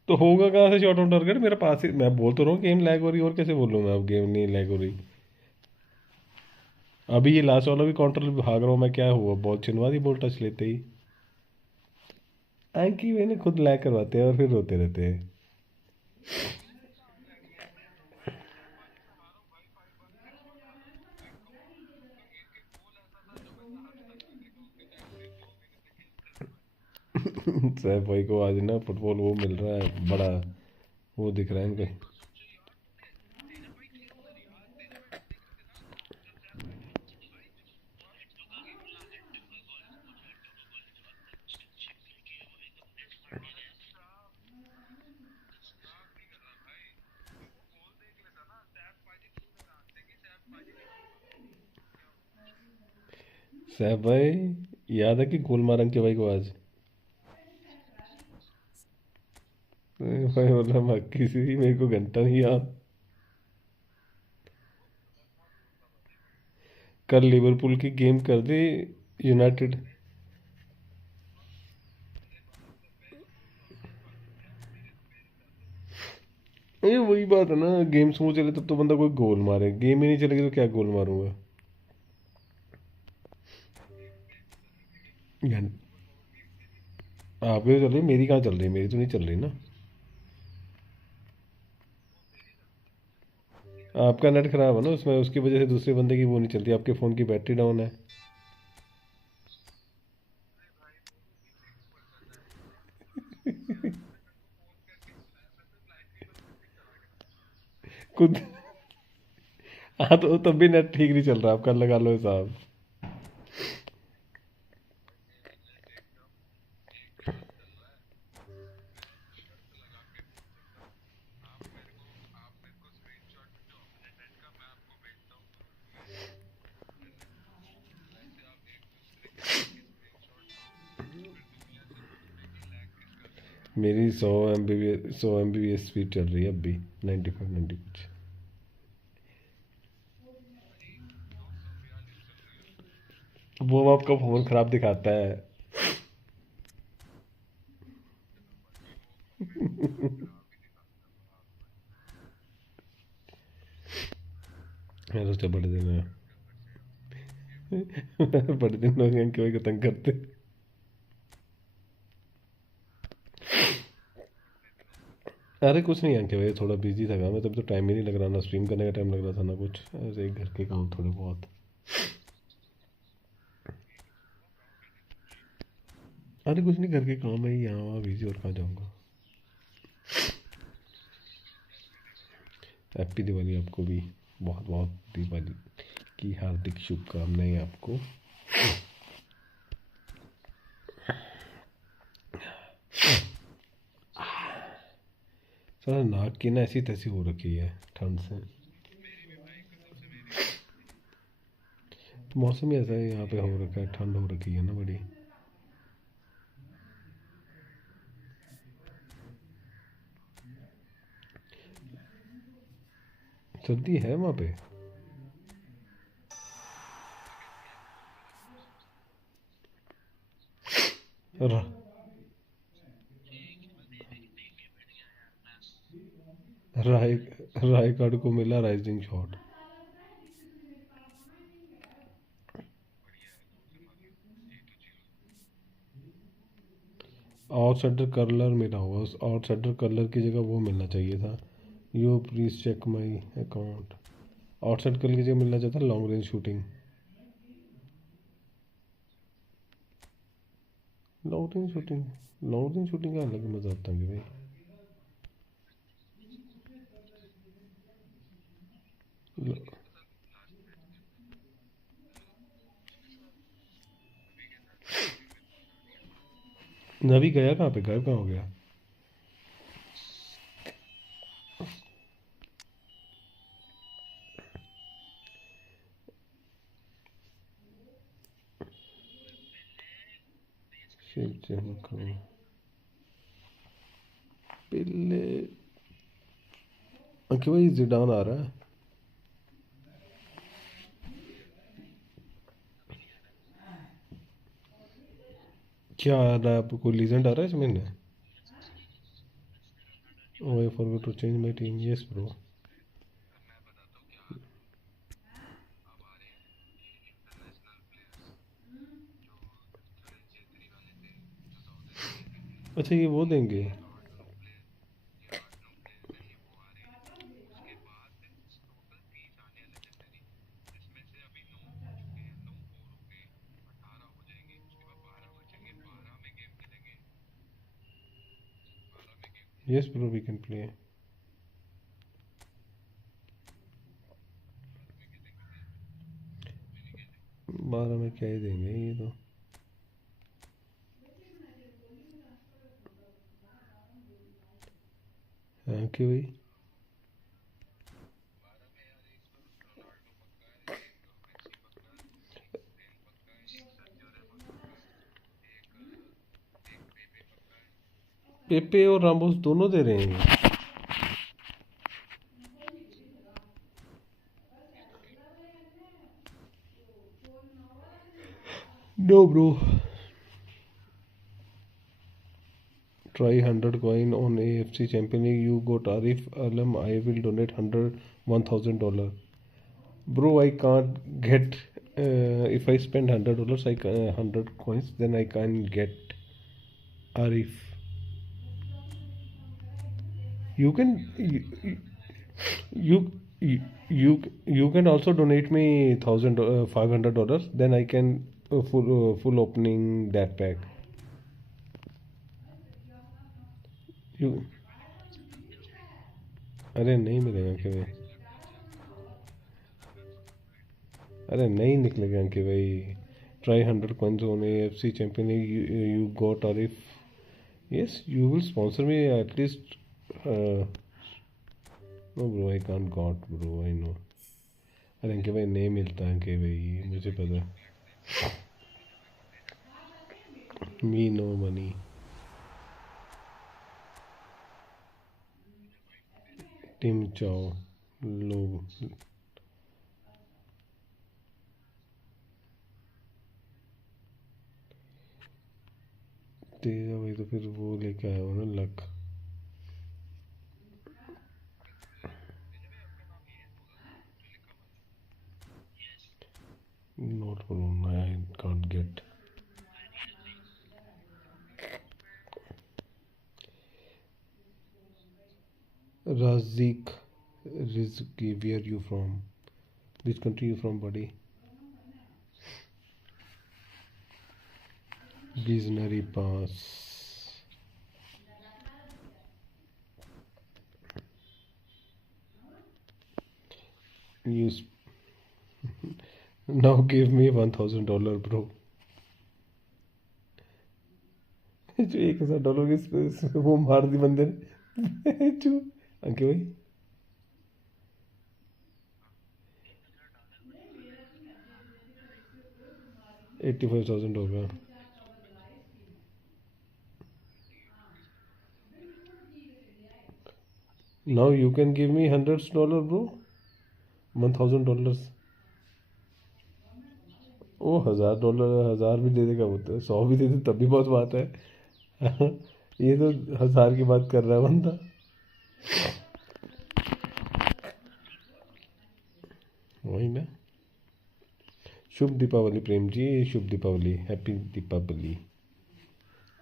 तो होगा कहाँ से शॉट ऑन टारगेट? मेरे पास ही, मैं बोल तो रहा हूँ गेम लैग हो रही, और कैसे बोलूँ मैं अब गेम नहीं लैग हो रही? अभी ये लास्ट वाला भी काउंटर भाग रहा हूँ मैं, क्या हुआ? बॉल छिनवा दी बॉल टच लेते ही। अंकी मैंने खुद लैग करवाते हैं और फिर रोते रहते हैं। सैफ भाई को आज ना फुटबॉल वो मिल रहा है बड़ा, वो दिख रहा है इनको। सैफ भाई याद है कि गोल मारंग के भाई को आज भाई बोला मैं किसी मेरे को घंटा नहीं याद। कल लिवरपूल की गेम कर दी यूनाइटेड। ये वही बात है ना, गेम स्मूथ चले तब तो बंदा कोई गोल मारे, गेम ही नहीं चलेगी तो क्या गोल मारूंगा? आपकी तो चल रही, मेरी कहाँ चल रही? मेरी तो नहीं चल रही ना। आपका नेट खराब है ना उसमें, उसकी वजह से दूसरे बंदे की वो नहीं चलती, आपके फ़ोन की बैटरी डाउन है। खुद हाँ तो तब भी नेट ठीक नहीं चल रहा आपका, लगा लो हिसाब। मेरी 100 MB स्पीड चल रही है अब भी, 95 90 कुछ। वो आपका फ़ोन ख़राब दिखाता है। मैं सोचा बड़े दिन है। बड़े दिन हो गए कि को तंग करते। अरे कुछ नहीं अंके भाई, थोड़ा बिजी था मैं, तब तो टाइम ही नहीं लग रहा, ना स्ट्रीम करने का टाइम लग रहा था ना कुछ, ऐसे घर के काम थोड़े बहुत। अरे कुछ नहीं, घर के काम है, यहाँ वहाँ बिजी, और कहाँ जाऊँगा। हैप्पी दिवाली आपको भी, बहुत बहुत दिवाली की हार्दिक शुभकामनाएं आपको। सारा नाक की ना ऐसी तैसी हो रखी है ठंड से। मौसम ही ऐसा है यहाँ पे, हो रखा है, ठंड हो रखी है ना बड़ी। सर्दी है वहाँ पे? र- राय रायगढ़ को मिला राइजिंग शॉट। आउटसाइडर कर्लर मिला हुआ, उस आउटसाइडर कर्लर की जगह वो मिलना चाहिए था। You please check my account. Outside curler की जगह मिलना चाहिए था long range shooting. Long range shooting का अलग ही मजा आता है भाई। नवी गया कहाँ पे, गायब कहाँ हो गया? पिल्ले अंकित भाई, जिडान आ रहा है। क्या आ रहा है आपको, कोई लीजेंड आ रहा है इसमें? Oh, I forgot to change my team. Yes, bro. अच्छा, ये वो देंगे? Yes, bro, we can play. 12 में क्या ही देंगे ये तो। हाँ क्यों भाई? पेपे और रामोस दोनों दे रहे हैं? No bro, try 100 coin on AFC Champion League. You got Arif Alam. I will donate $1,000. Bro, I can't get. If I spend $100, 100 coins, then I can get Arif. You can you you you can also donate me $500. Then I can full opening that pack. You अरे नहीं मिलेगा कि भाई, अरे नहीं निकलेगा कि भाई। Try 100 coins on AFC Champion League. You got Arif. Yes, you will sponsor me at least. No bro, I can't got bro. I know. अरे अंके भाई नहीं मिलता अंके भाई, मुझे पता। Me know money. टीम चाओ लोग तेरा भाई, तो फिर वो लेके आया हो ना लक। नोट बोलूँ आई कांट गेट। राजिक रिजकी, where you from, which country you from buddy? Visionary pass. You now give me $1,000 bro. जो $1,000 की वो मार दी बंदे ने। जो अंके भाई 85,000 हो गया। Now you can give me $100 bro, $1,000। ओ $1,000, 1,000 भी दे देगा वो तो, 100 भी दे दे तब भी बहुत बात है। ये तो 1,000 की बात कर रहा है बंदा। वही ना। शुभ दीपावली प्रेम जी, शुभ दीपावली, हैप्पी दीपावली।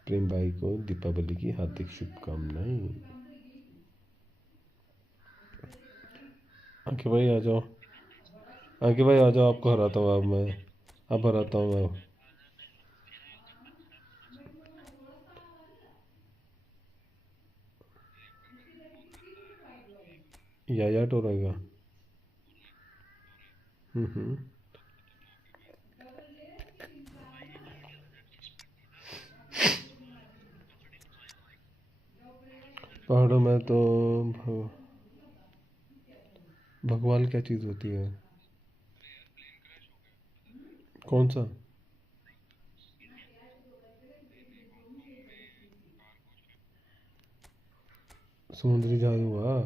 प्रेम भाई को दीपावली की हार्दिक शुभकामनाएं। अंकित भाई आ जाओ, अंकित भाई आ जाओ, आपको हराता हूँ अब मैं, अब हराता हूँ मैं। या तो रहेगा। हम्म। पहाड़ों में तो भगवान क्या चीज़ होती है? कौन सा? समुद्री जहाज हुआ।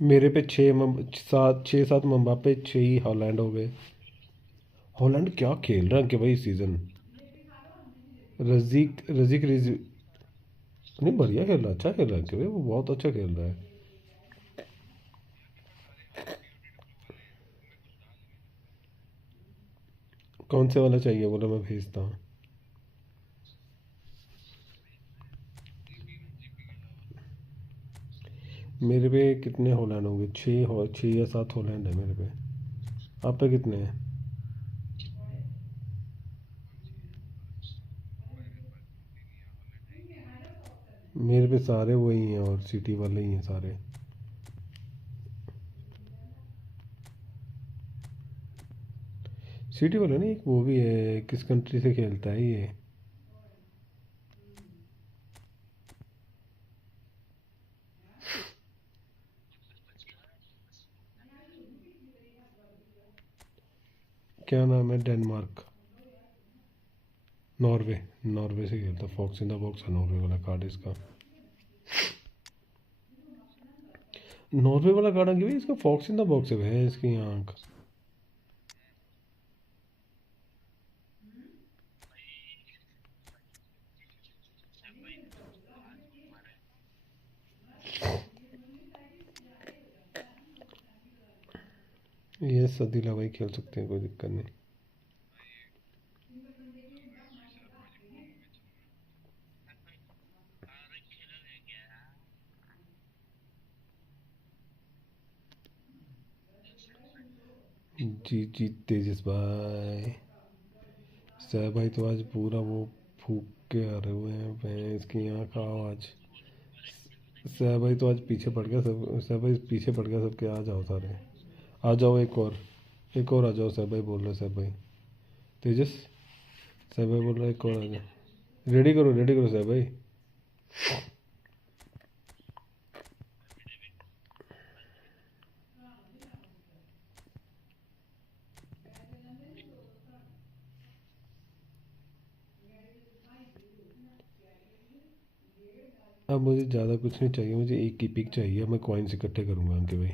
मेरे पे 6-7 मम्बापे, 6 ही हॉलैंड हो गए। हॉलैंड क्या खेल रहा है कि भाई सीजन। रजीक रजीक रिज नहीं, बढ़िया खेल रहा है, अच्छा खेल रहा है कि भाई, वो बहुत अच्छा खेल रहा है। कौन से वाला चाहिए बोला, मैं भेजता हूँ। मेरे पे कितने हॉलैंड होंगे? 6 या 7 हॉलैंड है मेरे पे। आप पे कितने हैं? मेरे पे सारे वही हैं, और सिटी वाले ही हैं सारे। सिटी वाले नहीं, एक वो भी है, किस कंट्री से खेलता है ये? क्या नाम है? Denmark, Norway. नॉर्वे से खेलता, फॉक्स इन द बॉक्स है नॉर्वे वाला कार्ड इसका। नॉर्वे वाला कार्ड आगे भाई, इसका फॉक्स इन द बॉक्स है इसकी आँख। ये सदीला भाई खेल सकते हैं, कोई दिक्कत नहीं। जी जी तेजस भाई। सह भाई तो आज पूरा वो फूक के आ रहे हुए हैं, भैंस की आँख आवाज। सह भाई तो आज पीछे पड़ गया सब, सह भाई पीछे पड़ गया सबके। आ जाओ सारे, आ जाओ, एक और आ जाओ। सह भाई बोल रहे, सह भाई तेजस, सह भाई बोल रहा है एक और आ जाओ। रेडी करो सह भाई। अब मुझे ज़्यादा कुछ नहीं चाहिए, मुझे एक की पिक चाहिए, मैं कॉइन्स इकट्ठे करूँगा उनके भाई।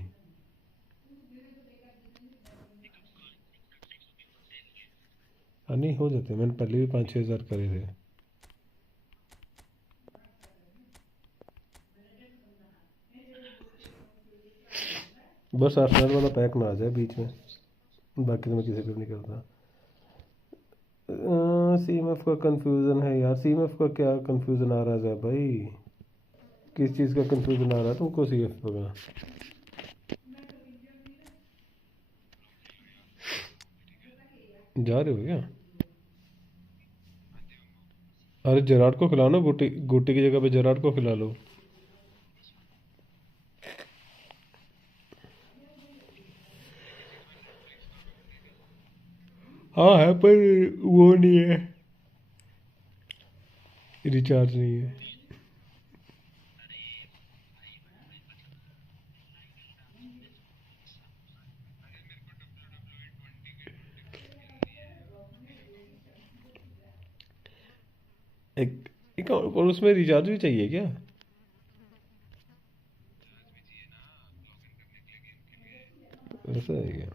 हाँ नहीं हो जाते, मैंने पहले भी 5-6 हज़ार करे थे। बस आर्सेनल वाला पैक ना आ जाए बीच में, बाकी तो मैं किसी को नहीं करता। सीएमएफ का कंफ्यूजन है यार, सीएमएफ का क्या कंफ्यूजन आ रहा है भाई? किस चीज़ का कंफ्यूजन आ रहा है तुमको सीएमएफ का? जा रहे हो क्या? अरे जेरार्ड को खिलाओ ना, गुट्टी गुट्टी की जगह पे जेरार्ड को खिला लो। हाँ है पर वो नहीं है, रिचार्ज नहीं है। एक और उसमें रिचार्ज भी चाहिए क्या? ऐसा है क्या?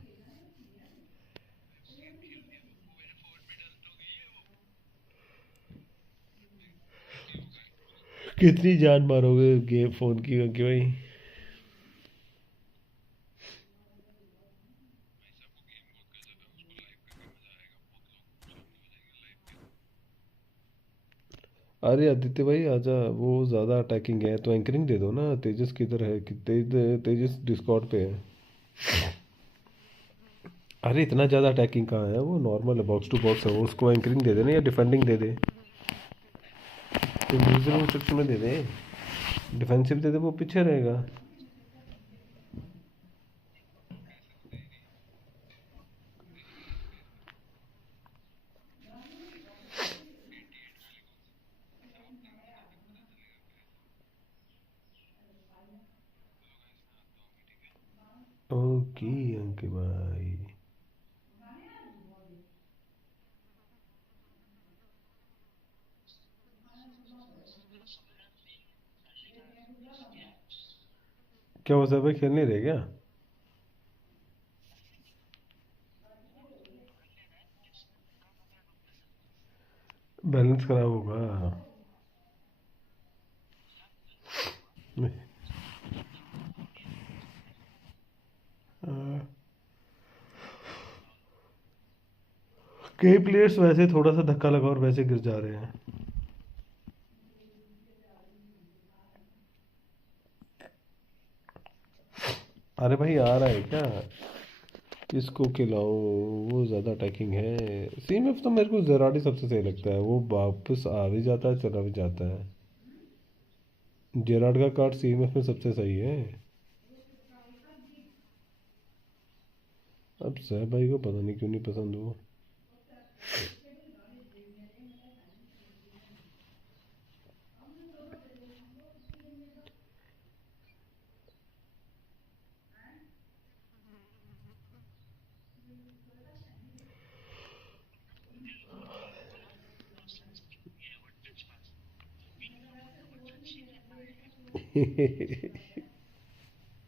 कितनी जान मारोगे गेम फोन की कि भाई? अरे आदित्य भाई आजा, वो ज़्यादा अटैकिंग है तो एंकरिंग दे दो ना। तेजस किधर है कि तेजस डिस्कॉर्ड पे है। अरे इतना ज़्यादा अटैकिंग कहाँ है, वो नॉर्मल है, बॉक्स टू बॉक्स है, वो उसको एंकरिंग दे देना या डिफेंडिंग दे दे। इंडिविजुअल सेक्शन में दे दे, डिफेंसिव दे दे, वो पीछे रहेगा। ओके अंके भाई। क्या हो सकता है, खेल नहीं रहे क्या? बैलेंस खराब होगा। कई प्लेयर्स वैसे थोड़ा सा धक्का लगा और वैसे गिर जा रहे हैं। अरे भाई आ रहा है क्या? इसको खिलाओ, वो ज़्यादा अटैकिंग है। सीएमएफ तो मेरे को जेराडी सबसे सही लगता है, वो वापस आ भी जाता है चला भी जाता है। जेराड का कार्ड सीएमएफ में सबसे सही है। अब सह भाई को पता नहीं क्यों नहीं पसंद वो।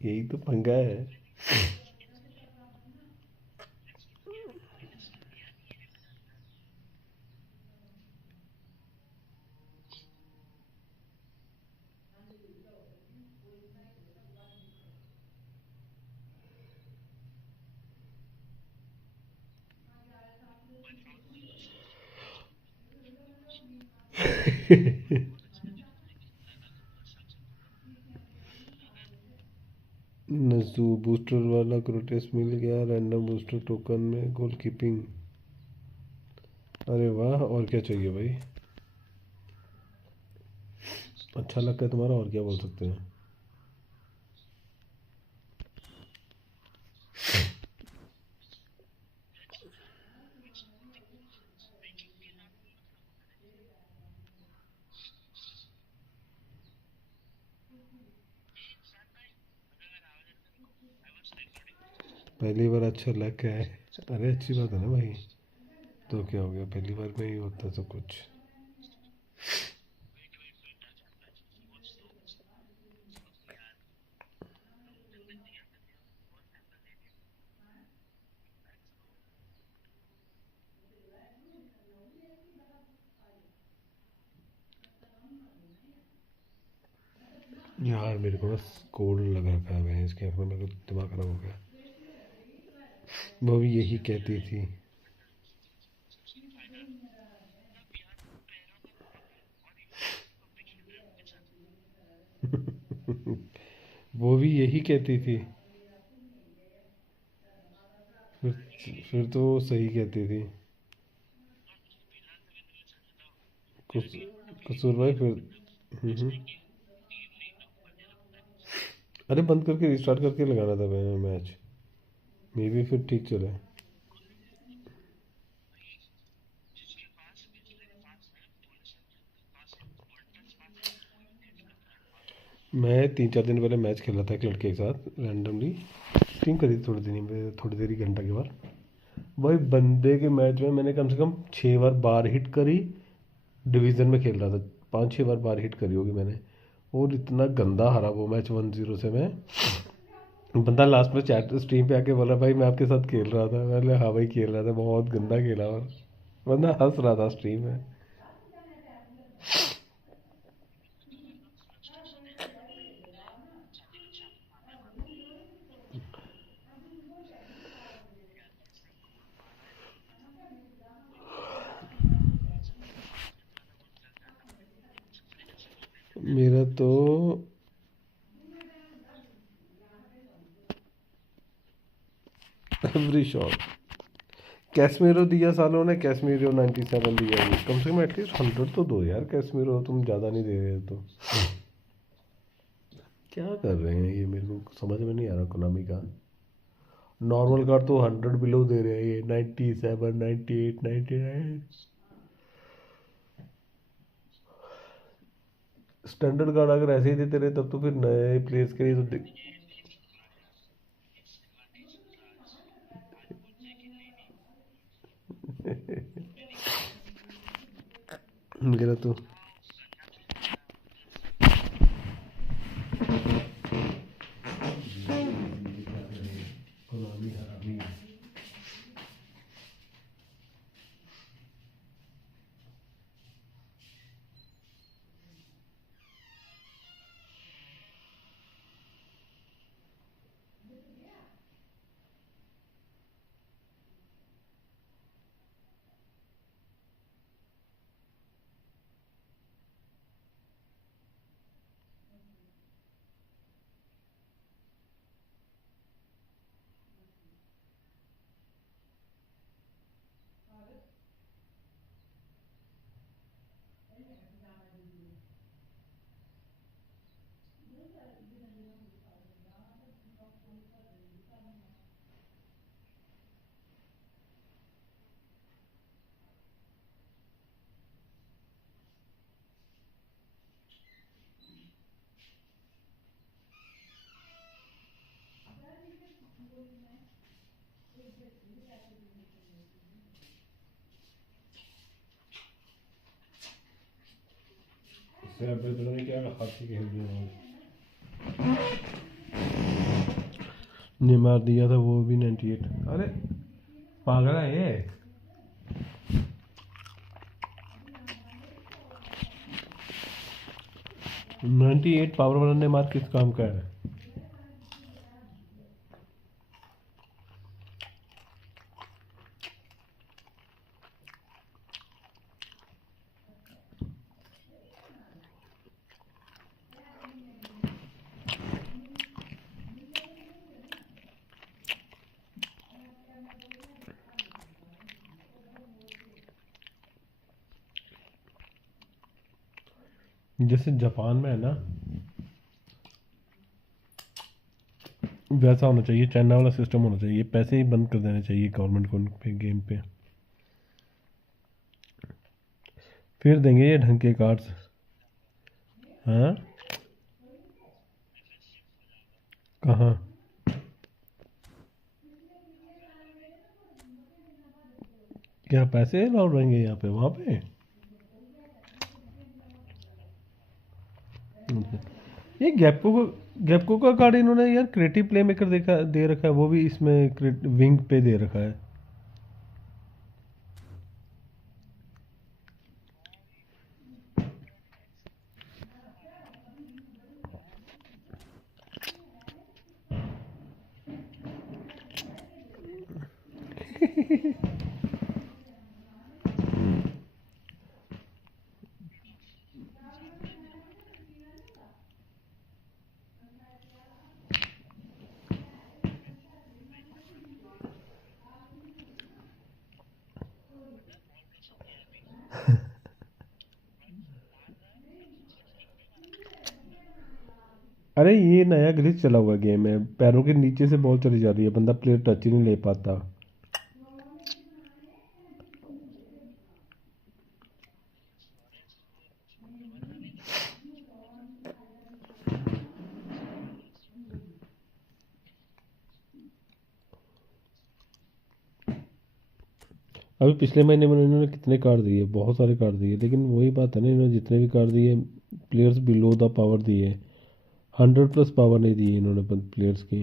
यही तो पंगा है। नजू बूस्टर वाला क्रोटेस मिल गया, रैंडम बूस्टर टोकन में गोलकीपिंग। अरे वाह, और क्या चाहिए भाई? अच्छा लगता है तुम्हारा, और क्या बोल सकते हैं। पहली बार अच्छा लग है। अरे अच्छी बात है ना भाई, तो क्या हो गया, पहली बार में ही होता है सब कुछ। यार मेरे को ना कोल्ड लग रखा है इसके अपने, मेरे को दिमाग खराब हो गया। वो भी यही कहती थी। वो भी यही कहती थी। फिर फिर तो वो सही कहती थी। कुछ कसूर भाई फिर। हम्म। अरे बंद करके रिस्टार्ट करके लगाना था मैंने मैच, मे भी फिर ठीक चले। मैं 3-4 दिन पहले मैच खेला था एक लड़के के साथ रैंडमली, स्ट्रीम करी थी थोड़ी देरी घंटा के बाद। भाई बंदे के मैच में मैंने कम से कम 6 बार बार हिट करी। डिवीज़न में खेल रहा था, 5-6 बार बार हिट करी होगी मैंने। और इतना गंदा हारा वो मैच 1-0 से मैं। बंदा लास्ट में चैट स्ट्रीम पे आके बोला भाई मैं आपके साथ खेल रहा था। मैं बोला हाँ भाई खेल रहा था, बहुत गंदा खेला। और बंदा हंस रहा था स्ट्रीम में। मेरा तो एवरी शॉट कैसमेरो दिया सालों ने, कैसमेरो 97 दिया है। कम से कम एटलीस्ट 100 तो दो यार कैसमेरो, तुम ज़्यादा नहीं दे रहे तो। क्या कर रहे हैं ये, मेरे को समझ में नहीं आ रहा कोनामी का। नॉर्मल कार्ड तो 100 बिलो दे रहे हैं ये, 97, 98, 99। स्टैंडर्ड कार्ड अगर ऐसे ही देते रहे तब तो फिर नए प्लेयर्स के लिए तो मेरा तो पता नहीं क्या हाथी खेल दिया। ने मार दिया था वो भी 98। अरे पागल है ये। 98 पावर वाला ने मार किस काम का है। जैसे जापान में है ना, वैसा होना चाहिए, चाइना वाला सिस्टम होना चाहिए। पैसे ही बंद कर देने चाहिए गवर्नमेंट को उन पे गेम पे, फिर देंगे ये ढंग के कार्ड्स। हाँ कहाँ? क्या पैसे अलाउड रहेंगे यहाँ पे वहाँ पे? ये गैपको का कार्ड इन्होंने यार क्रिएटिव प्ले मेकर देखा दे रखा है, वो भी इसमें विंग पे दे रखा है। अरे ये नया ग्लिच चला हुआ गेम है, पैरों के नीचे से बॉल चली जा रही है, बंदा प्लेयर टच ही नहीं ले पाता। अभी पिछले महीने में इन्होंने कितने कार्ड दिए, बहुत सारे कार्ड दिए, लेकिन वही बात है ना, इन्होंने जितने भी कार्ड दिए प्लेयर्स बिलो द पावर दिए, 100+ पावर नहीं दी इन्होंने प्लेयर्स की।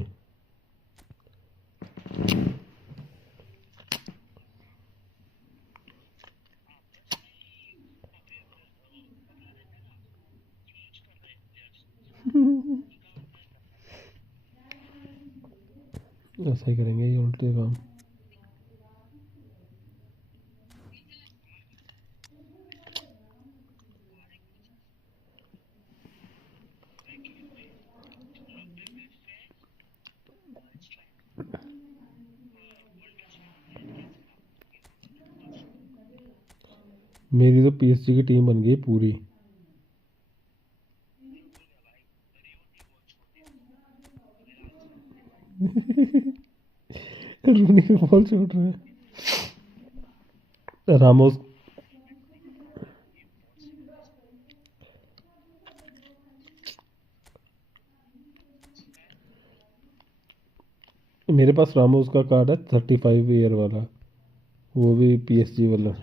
ऐसा ही करेंगे ये उल्टे काम। मेरी तो पीएसजी की टीम बन गई पूरी। रूनी का बॉल छोड़ रहा है। रामोस मेरे पास रामोस का कार्ड है 35 ईयर वाला, वो भी पीएसजी वाला।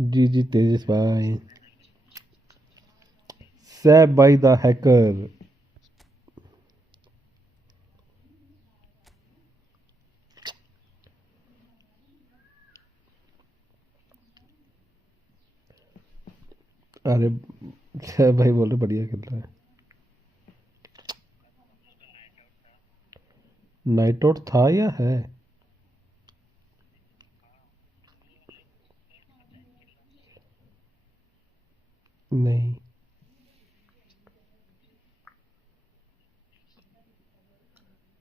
जी जी तेजस भाई, सैब भाई द हैकर। अरे सैब भाई बोल रहे बढ़िया खेल रहा है। नाइट आउट था या है? नहीं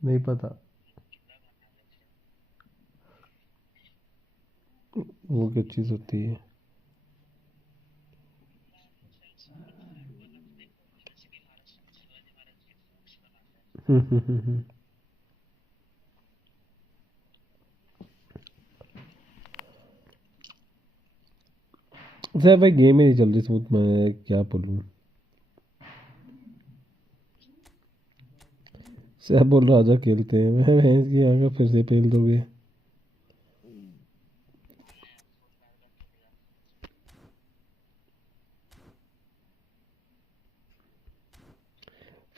नहीं पता, वो क्या चीज़ होती है? सैब भाई गेम ही नहीं चल रही स्मूथ, मैं क्या बोलूँ। सैब बोल रहा आजा खेलते हैं, मैं भैंस की आगे फिर से पेल दोगे।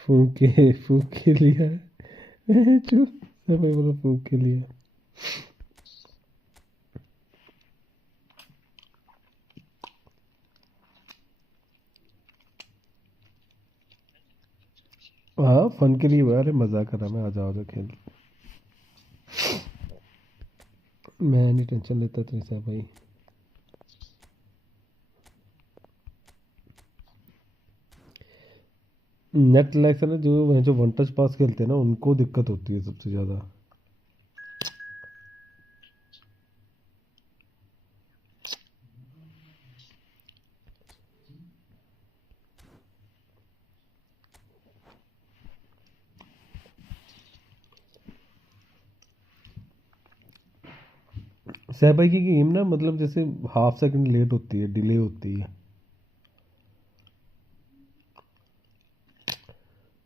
फूक के लिया। चुप, सैब भाई बोला फूक के लिया। हाँ फन के लिए हुआ, अरे मजाक कर रहा मैं, आ जाओ खेल। मैं नहीं टेंशन लेता तेरे से भाई। नेट लैग से ना, जो वन टच पास खेलते हैं ना उनको दिक्कत होती है सबसे ज़्यादा। सहबाई की गेम ना, मतलब जैसे हाफ सेकंड लेट होती है, डिले होती है,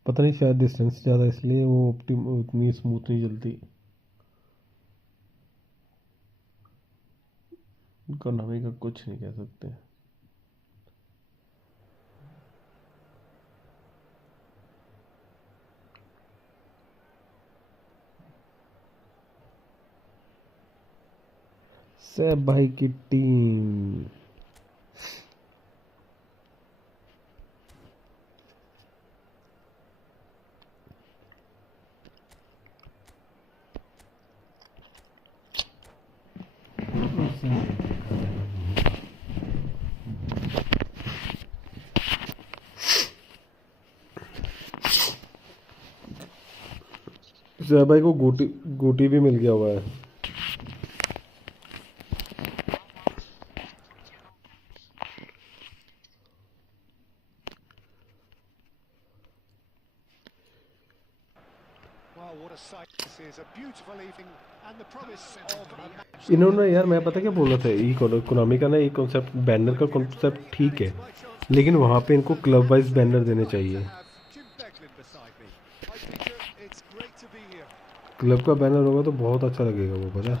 पता नहीं शायद डिस्टेंस ज़्यादा इसलिए वो उतनी स्मूथ नहीं चलती। इकोनॉमी का कुछ नहीं कह सकते। सैब भाई की टीम सैफ भाई को गोटी गोटी भी मिल गया हुआ है। इन्होंने यार मैं पता क्या बोल रहा था, इकोनॉमी का ना एक कॉन्सेप्ट, बैनर का कॉन्सेप्ट ठीक है, लेकिन वहाँ पे इनको क्लब वाइज बैनर देने चाहिए। क्लब का बैनर होगा तो बहुत अच्छा लगेगा वो, पता है।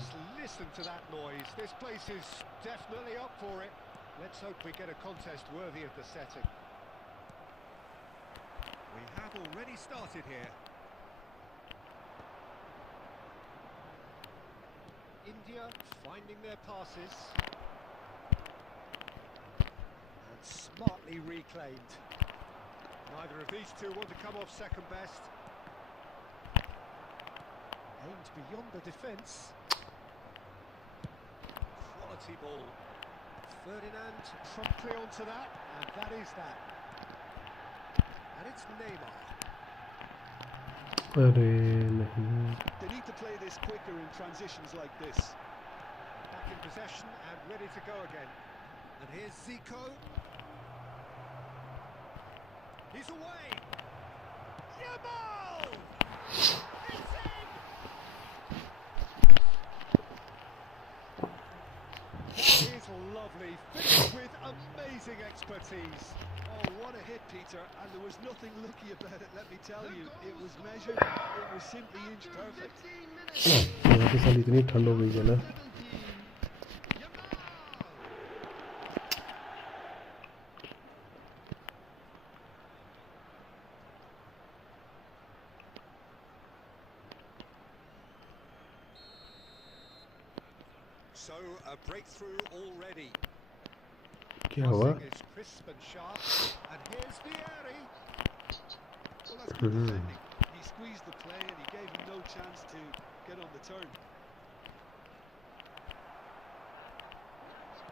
India finding their passes and smartly reclaimed. Neither of these two want to come off second best. Aimed beyond the defence. Quality ball. Ferdinand promptly onto that, and that is that. And it's Neymar. They need to play this quicker in transitions like this. Back in possession and ready to go again. And here's Zico. He's away. Yamal! It's in! That is lovely. Finished with amazing expertise. Oh, what a hit, Peter, and there was nothing lucky about it, let me tell you. It was measured, it was simply inch perfect. यहाँ पे साल इतनी ठंड हो गई है ना। So a breakthrough already. क्या हुआ? Is crisp and sharp, and here's Dareen. Well, that's good defending. He squeezed the play and he gave him no chance to get on the turn.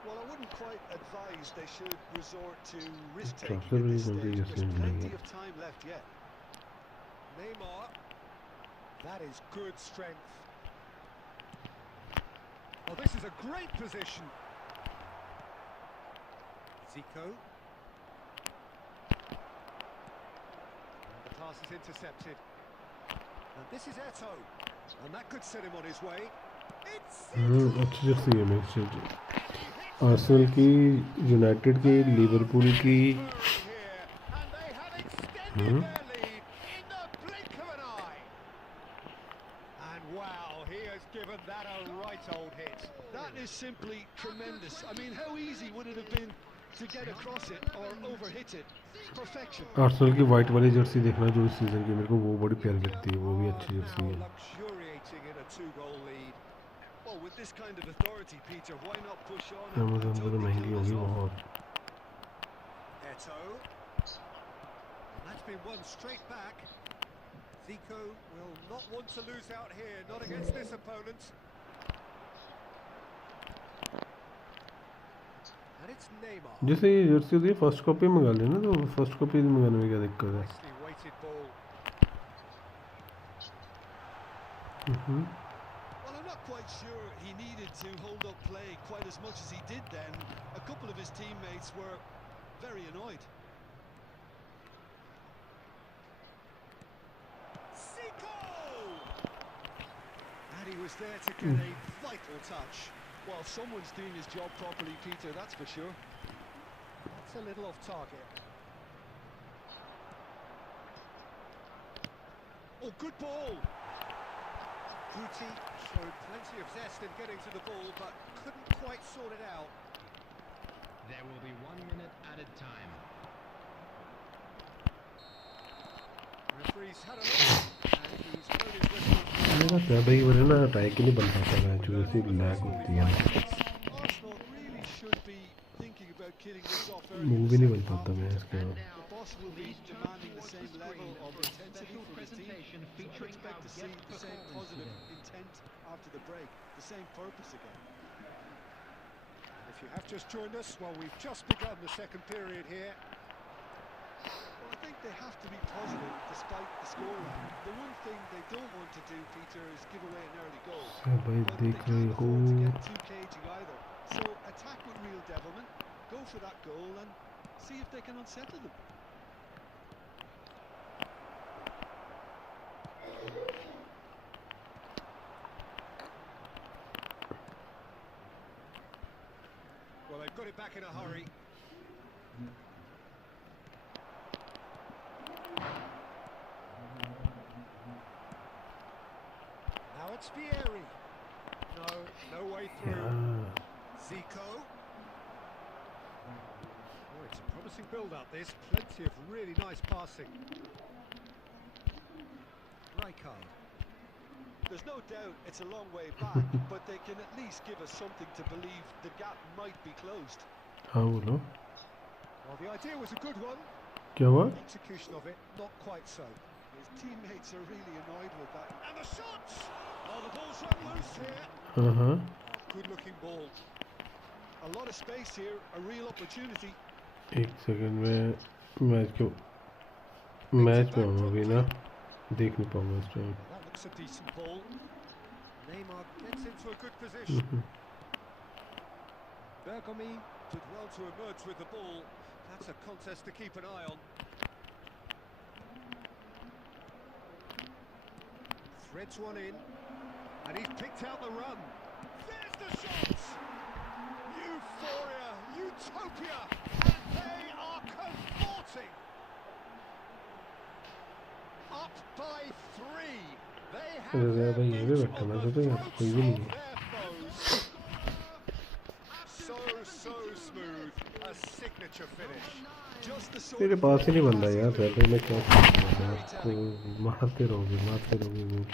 Well, I wouldn't quite advise they should resort to risk-taking at this stage. There's plenty of time left yet. Neymar. That is good strength. Oh, this is a great position. Zico. And the pass is intercepted. And this is Eto. And that could set him on his way. It's अच्छी Jersey है match. Arsenal की, United की, Liverpool की। That is simply tremendous. I mean, how easy would it have been to get across it or overhit it? Perfection. Arsenal की white वाली Jersey देखना जो इस सीजन की, मेरे को वो बड़ी प्यारी लगती है, वो भी अच्छी जर्सी है। luxuriating in a two-goal lead. Well, with this kind of authority, Peter, why not push on? Amazon पे तो महंगी होगी बहुत। Eto. That's been won straight back. Zico will not want to lose out here, not against this opponent. And it's Neymar. जैसे ये Jersey होती है first copy मंगा लेना, तो फर्स्ट कॉपी मंगाने में क्या दिक्कत है? Nicely weighted ball. Well, I'm not quite sure he needed to hold up play quite as much as he did then. A couple of his teammates were very annoyed. Zico! And he was there to get a vital touch. Well, someone's doing his job properly, Peter, that's for sure. That's a little off target. Oh, good ball! Guti showed plenty of zest in getting to the ball, but couldn't quite sort it out. There will be 1 minute added time. Referee's had a look, and he's blown his whistle. मेरा क्या भाई वरना ना attack ही नहीं बन पाता match, वैसे lag होती है, Arsenal really should be thinking about killing this off early. Move भी नहीं बन पाता मैच का। The boss will be demanding the same level of intensity from his team. So I expect to see the same positive intent after the break, the same purpose again. If you have just joined us, well, we've just begun the second period here. Well, I think they have to be positive despite the scoreline. The one thing they don't want to do, Peter, is give away an early goal. But they can't afford to get too cagey either. So attack with real devilment, go for that goal and see if they can unsettle them. Well, they've got it back in a hurry. Now it's Vieri. No way through. Zico. Oh, it's a promising build-up, this. Plenty of really nice passing. Rijkaard. There's no doubt it's a long way back, but they can at least give us something to believe the gap might be closed. हाँ बोलो Well, the idea was a good one. क्या हुआ? Execution of it, not quite so. His teammates are really annoyed with that. And the shots! Oh, the ball's run loose here. हाँ Good-looking ball. A lot of space here, a real opportunity. एक second में match में हूँ अभी ना देख नहीं पाऊंगा इस time That looks a decent ball. Neymar gets into a good position. Bergomi did well to emerge with the ball. That's a contest to keep an eye on. Threads one in, and he's picked out the run. There's the shots! Euphoria, utopia, and they are cavorting. Up by 3. They have their भाई ये भी बैठा मैं सोचा यहाँ कोई भी नहीं है so smooth, a signature finish. Just the sort मेरे of पास ही नहीं बंदा यार पहले मैं क्या करूँगा मारते रहोगे वो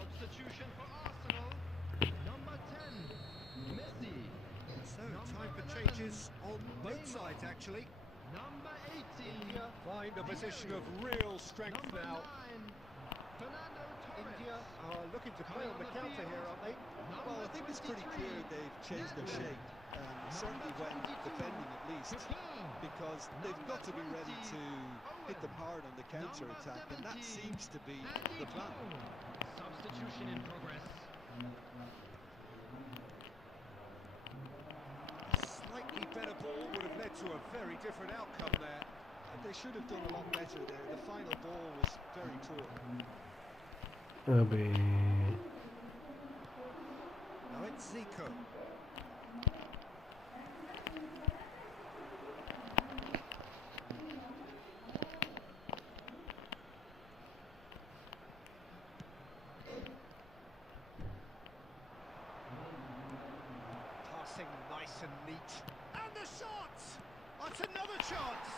Substitution for Arsenal. Number 10, Messi. So, time for changes on both sides, actually. Number 18, Find a position of real strength number now. 9, Fernando Torres. India are looking to play on the counter here, aren't they? Well, I think it's pretty clear they've changed their shape, certainly when defending at least, because they've got to be ready to hit them hard on the counter-attack, and that seems to be the plan. Substitution in progress. Slightly better ball would have led to a very different outcome there. They should have done a lot better there. The final ball was very poor. अबे Now it's Zico. Passing nice and neat. And the shot! That's another chance!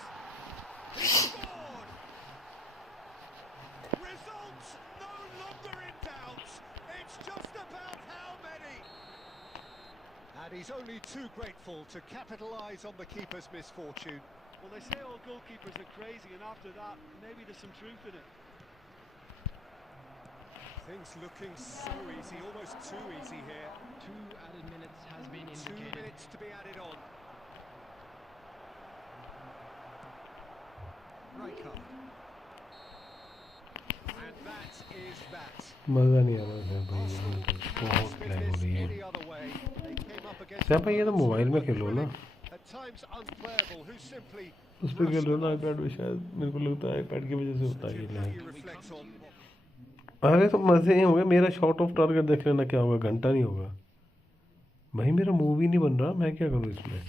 He scored! Results no longer in doubt. It's just about how many. And he's only too grateful to capitalise on the keeper's misfortune. Well, they say all goalkeepers are crazy, and after that, maybe there's some truth in it. Things looking so easy, almost too easy here. 2 added minutes has been 2 indicated. minutes to be added on. Rijkaard. And that is that. मज़ा नहीं आ रहा है भाई Arsenal बहुत cannot lag हो spin रही this है any other way. They came up against Sam भाई ये तो मोबाइल में खेलो ना at times unplayable, who simply उस पर खेल रहे हो ना आईपैड पे शायद मेरे को लगता है आईपैड की वजह से होता है ये how lag you reflect on. अरे तो मज़े ही होंगे मेरा शॉट ऑफ टारगेट देख लेना क्या होगा घंटा नहीं होगा भाई मेरा मूवी नहीं बन रहा मैं क्या करूँ इसमें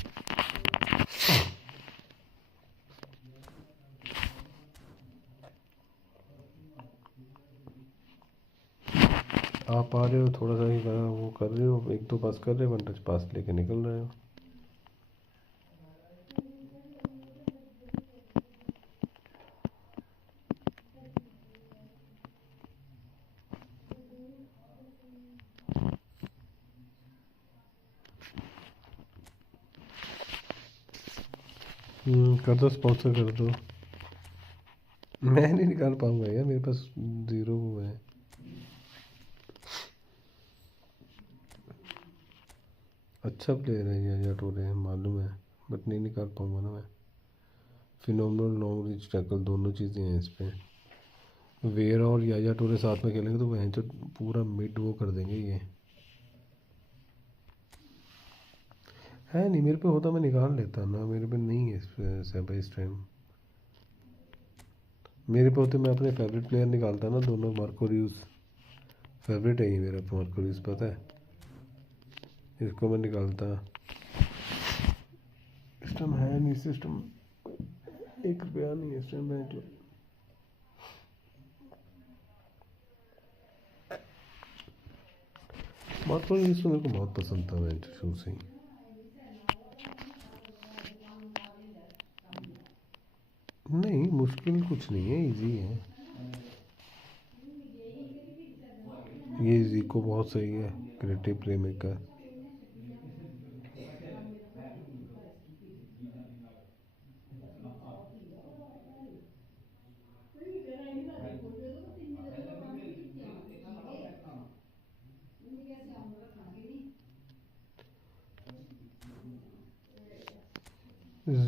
आप आ रहे हो थोड़ा सा ही वो कर रहे हो एक दो पास कर रहे हो 1 टच पास लेके निकल रहे हो कर दो, स्पॉन्सर कर दो। मैं नहीं निकाल पाऊंगा यार, मेरे पास 0 वो है। अच्छा प्लेयर है या टोरे है मालूम है, बट नहीं निकाल पाऊंगा ना मैं। फिनोमिनल लॉन्ग रिच टैकल दोनों चीज़ें हैं इस पे। वेयर और या टोरे साथ में खेलेंगे तो वह तो पूरा मिड वो कर देंगे ये। है नहीं मेरे पे, होता मैं निकाल लेता ना, मेरे पे नहीं है इस टाइम। मेरे पे होते मैं अपने फेवरेट प्लेयर निकालता ना दोनों। मार्को रियूस फेवरेट है ये मेरा, मार्को रियूस पता है, इसको मैं निकालता। सिस्टम है नहीं, सिस्टम 1 रुपया नहीं है इस टाइम बैंक में। मार्को रियूस तो मेरे को बहुत पसंद था मैं शुरू से ही। नहीं मुश्किल कुछ नहीं है, इजी है। ये जीको बहुत सही है, क्रिएटिव प्ले मेकर।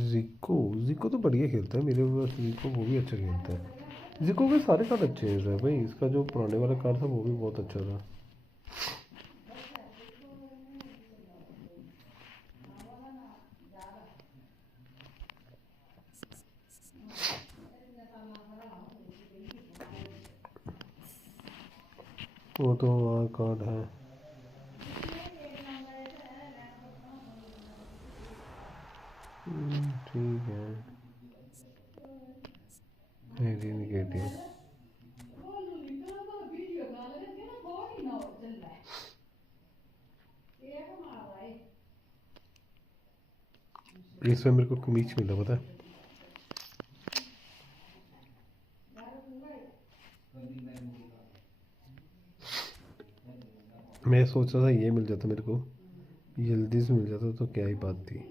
जिको जिको तो बढ़िया खेलता है मेरे पास, जिको वो भी अच्छा खेलता है। जिको के सारे कार्ड अच्छे हैं भाई, इसका जो पुराने वाला कार्ड था वो भी बहुत अच्छा था। वो तो वहाँ कार्ड है। ठीक है, नेगेटिव। इसमें मेरे को कमीज मिला पता है। मैं सोच रहा था ये मिल जाता मेरे को, जल्दी से मिल जाता तो क्या ही बात थी।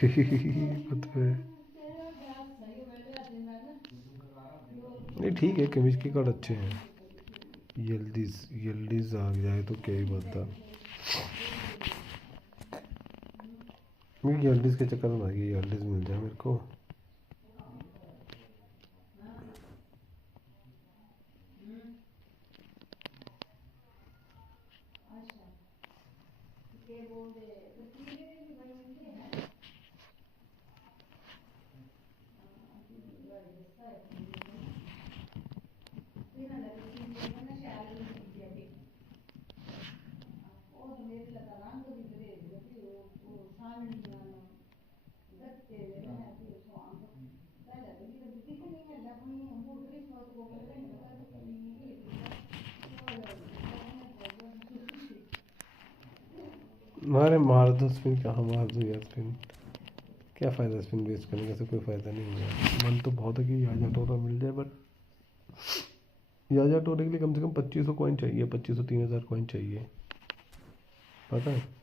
पता है। नहीं ठीक है, कमीज के कार्ड अच्छे हैं। यल्दीज यल्दीज आ जाए तो क्या ही बात था। मुझे यल्दीज के चक्कर में आ गई, यल्दीज मिल जाए मेरे को। मारे मार दो स्पिन, कहाँ मार दो यार स्पिन, क्या फ़ायदा स्पिन वेस्ट करने का, से कोई फ़ायदा नहीं है। मन तो बहुत है कि याजा टोरा मिल जाए, बट याजा टोरे के लिए कम से कम 2500 कॉइन चाहिए, 2500 3000 कॉइन चाहिए पता है।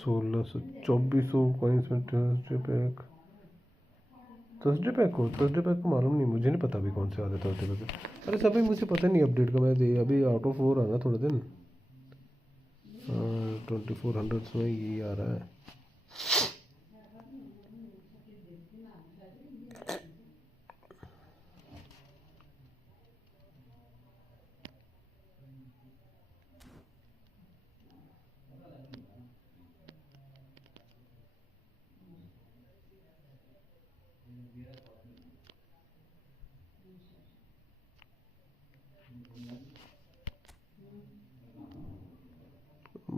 1600 कॉइन्स में थर्सडे पैक को मालूम नहीं, मुझे नहीं पता अभी कौन से आ रहे थर्सडे पैक। अरे सब भाई मुझे पता नहीं अपडेट का, मैं दे अभी आउट ऑफ 4 आ रहा थोड़े दिन। 2400 में ये आ रहा है।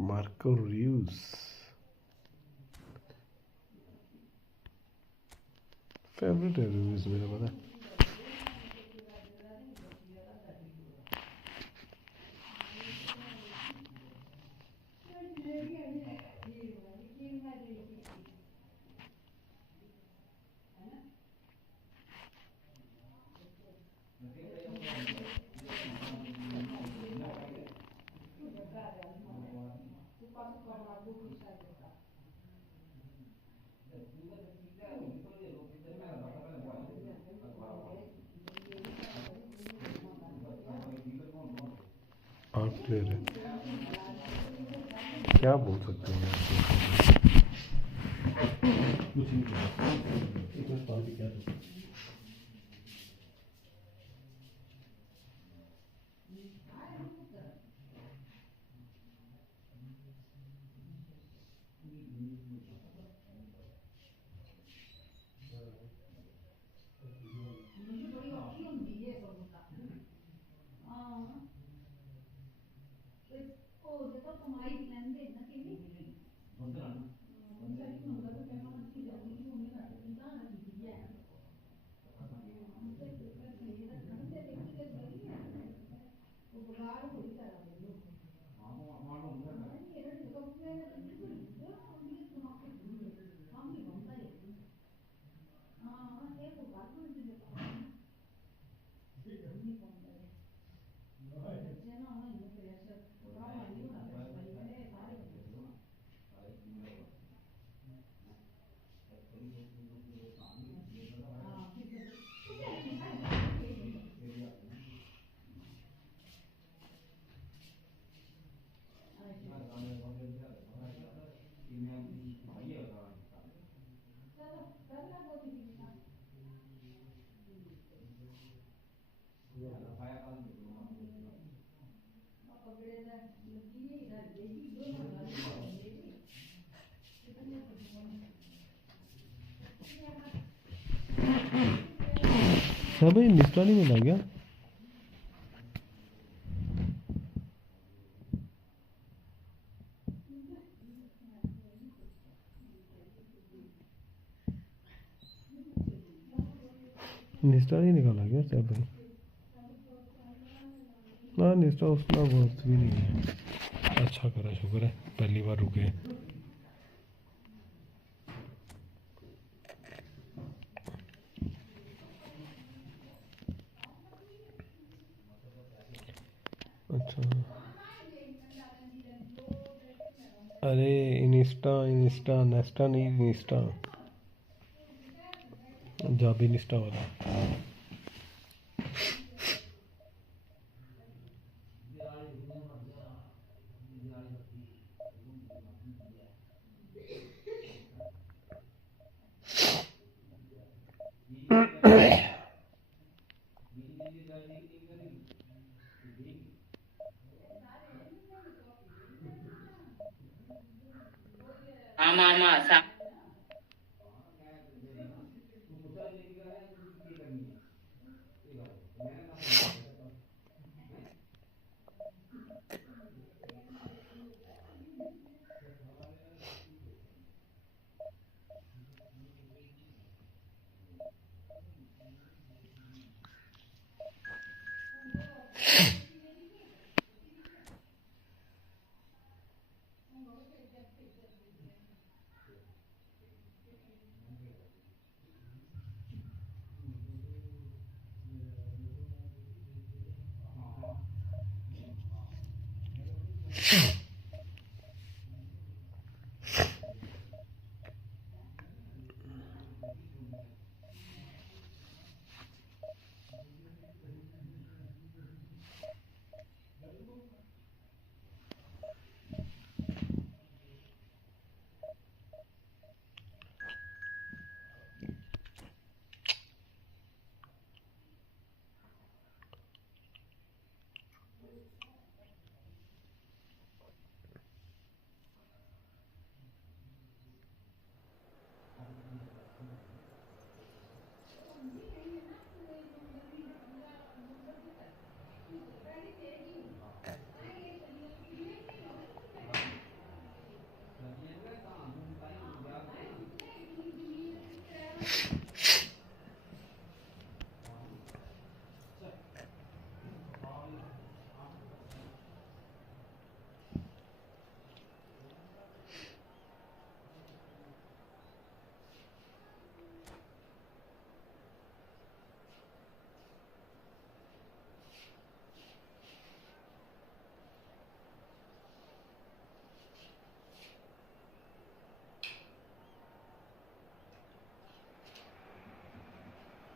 मार्को रियूस फेवरेट है, रियूस मेरा पता है। आठ प्लेयर है, क्या बोल सकते हैं यार। कुछ नहीं क्या सब भाई निस्टा नहीं मिला क्या? निस्टा नहीं निकाला क्या सब भाई? हाँ निस्टा उतना वर्थ भी नहीं है। अच्छा करा, शुक्र है पहली बार रुके। अच्छा अरे इनिस्टा नेस्टा नहीं, इनिस्टा जाबी निस्टा वाला।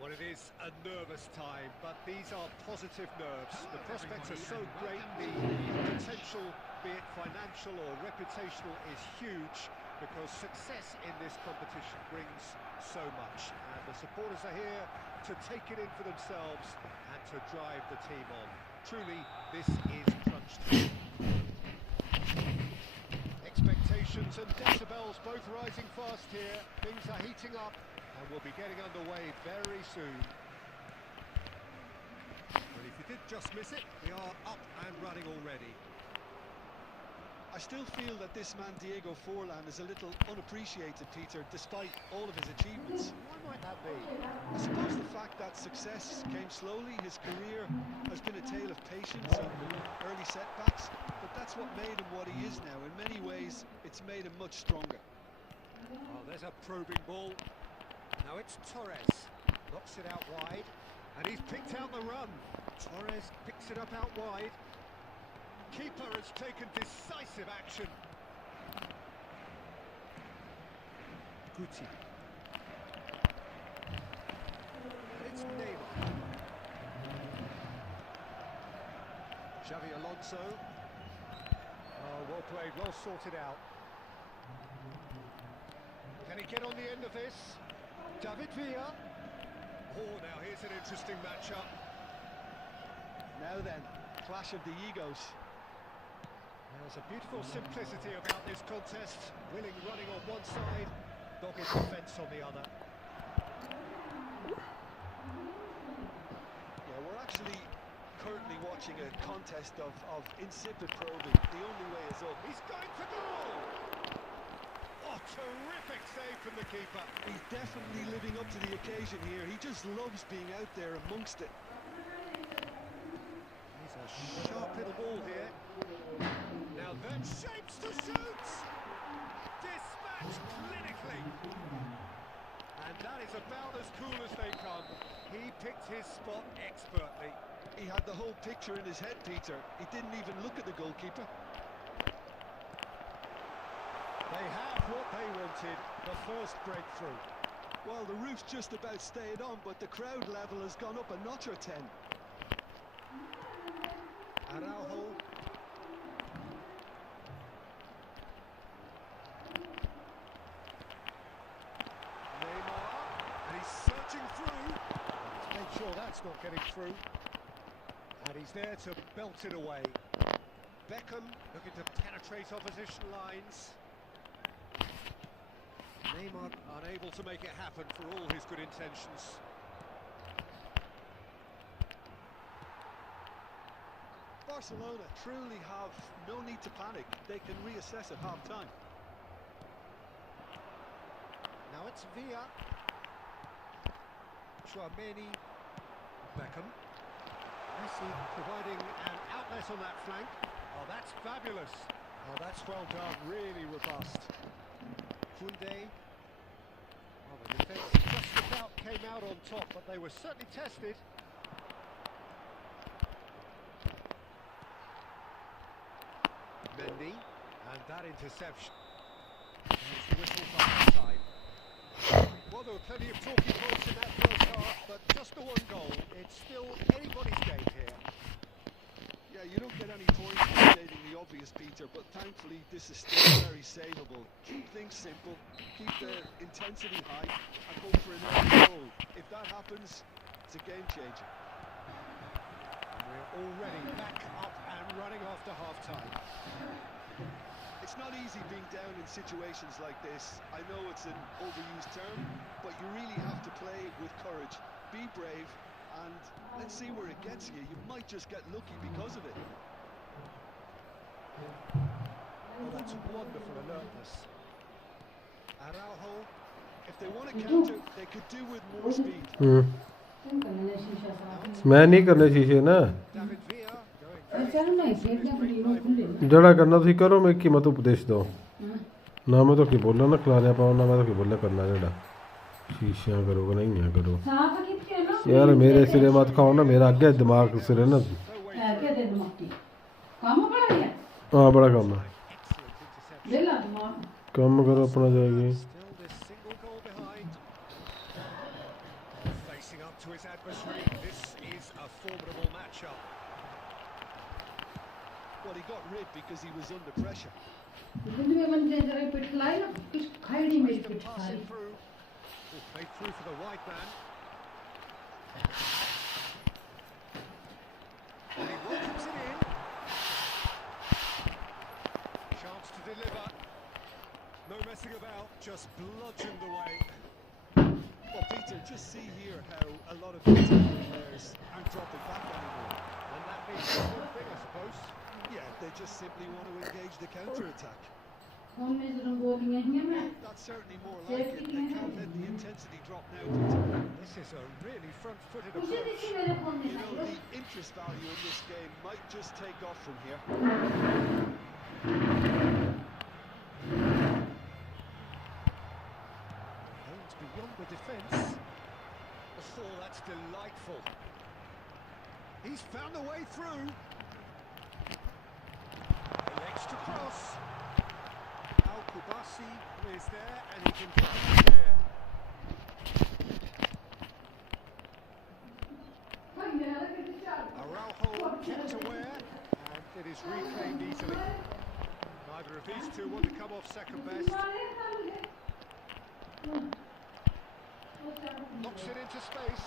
Well, it is a nervous time, but these are positive nerves. The prospects are so great, the potential, be it financial or reputational, is huge, because success in this competition brings so much. And the supporters are here to take it in for themselves and to drive the team on. Truly, this is crunch time. Expectations and decibels both rising fast here. Things are heating up and we'll be getting underway very soon. Well, if you did just miss it, we are up and running already. I still feel that this man Diego Forlan is a little unappreciated, Peter, despite all of his achievements. Why might that be? I suppose the fact that success came slowly, his career has been a tale of patience and early setbacks, but that's what made him what he is now. In many ways, it's made him much stronger. Oh, there's a probing ball. Now it's Torres, knocks it out wide, and he's picked out the run. Torres picks it up out wide. Keeper has taken decisive action. Guti. And it's Neymar. Xavi Alonso. Oh, well played, well sorted out. Can he get on the end of this? David Villa. Oh, now here's an interesting matchup. Now then, clash of the egos. There's a beautiful simplicity about this contest. Willing running on one side, dogged defence on the other. Yeah, we're actually currently watching a contest of insipid probing. The only way is up. He's going for goal! Oh, terrific save from the keeper. He's definitely living up to the occasion here. He just loves being out there amongst it. He's a sharp little ball here. Now then, shapes to shoot! Dispatched clinically. And that is about as cool as they come. He picked his spot expertly. He had the whole picture in his head, Peter. He didn't even look at the goalkeeper. They have what they wanted, the first breakthrough. Well, the roof's just about stayed on, but the crowd level has gone up a notch or 10. Araujo. Neymar, and he's searching through. Let's make sure that's not getting through. And he's there to belt it away. Beckham looking to penetrate opposition lines. Neymar unable to make it happen for all his good intentions. Barcelona truly have no need to panic. They can reassess at half-time. Now it's Villa. Chouameni. Beckham. Messi providing an outlet on that flank. Oh, that's fabulous. Oh, that's well done. Really robust. Koundé. Oh, the defence just about came out on top, but they were certainly tested. Mendy, and that interception. There's the whistle for half-time. Well, there were plenty of talking points in that first half, but just the one goal. It's still anybody's game here. Yeah, you don't get any points for stating the obvious, Peter, but thankfully this is still very savable. Keep things simple, keep the intensity high, and hope for an early goal. If that happens, it's a game changer. And we're already back up and running after half-time. It's not easy being down in situations like this. I know it's an overused term, but you really have to play with courage. Be brave, and let's see where it gets you. You might just get lucky because of it. Oh, that's wonderful alertness. Araujo. If they want to counter, they could do with more speed. मैं नहीं करने शीशे ना David Villa जड़ा करना तुसी करो मैं की मत उपदेश दो ना मैं तो की बोलना ना खिलाने पाओ ना मैं तो की बोलना करना जड़ा शीशियां करो नहीं है करो यार मेरे सिरे मत खाओ ना मेरा आगे दिमाग सिरे ना हाँ बड़ा काम है काम करो अपना जाएगी Facing up to his adversary, this is a formidable matchup. Well, he got rid because he was under pressure. Tries to pass it through. Oh, played through for the wide man. And he welcomes it in. Chance to deliver. No messing about, just bludgeoned away. Well, Peter, just see here how a lot of the attacking players aren't dropping back anymore. And that means a good thing, I suppose. Yeah, they just simply want to engage the counter-attack. That's certainly more like it. They can't let the intensity drop now, Peter. This is a really front-footed approach. You know, the interest value in this game might just take off from here. Holds beyond the defence. Oh, that's delightful. He's found a way through. Elects to cross. Al-Kubasi is there, and he can get it there. Araujo kept aware, and it is reclaimed easily. Neither of these two want to come off second best. Knocks it into space.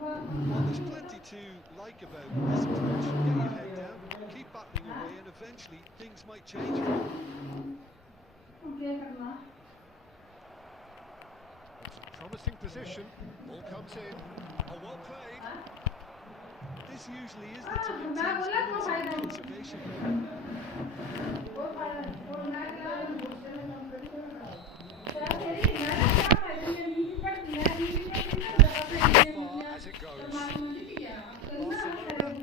Well, there's plenty to like about this approach. Get your head down, keep battling away, and eventually things might change for you. It's a promising position. Ball comes in. Oh, well played. This usually is the time teams come into conservation mode. As it goes. Barcelona are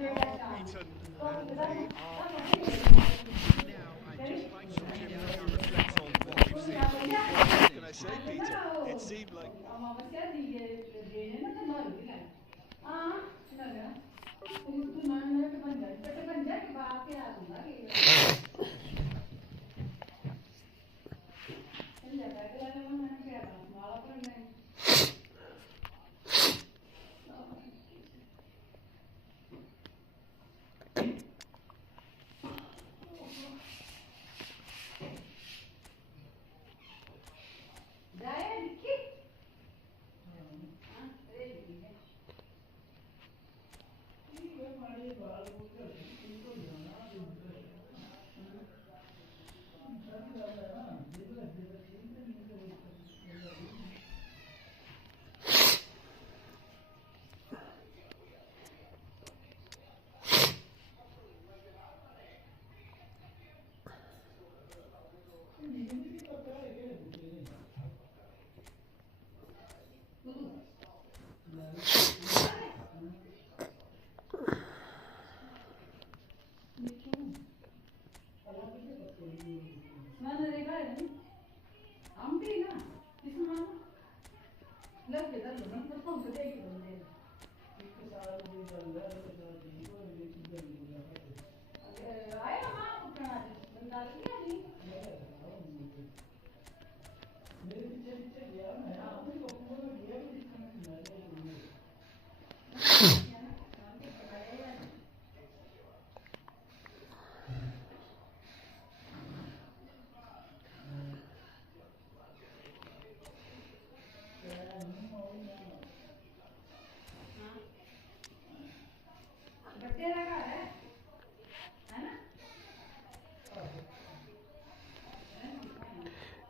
beaten, and they are now. I'd just like some Jim to reflect on what we've seen. What can I say, Peter? It seemed like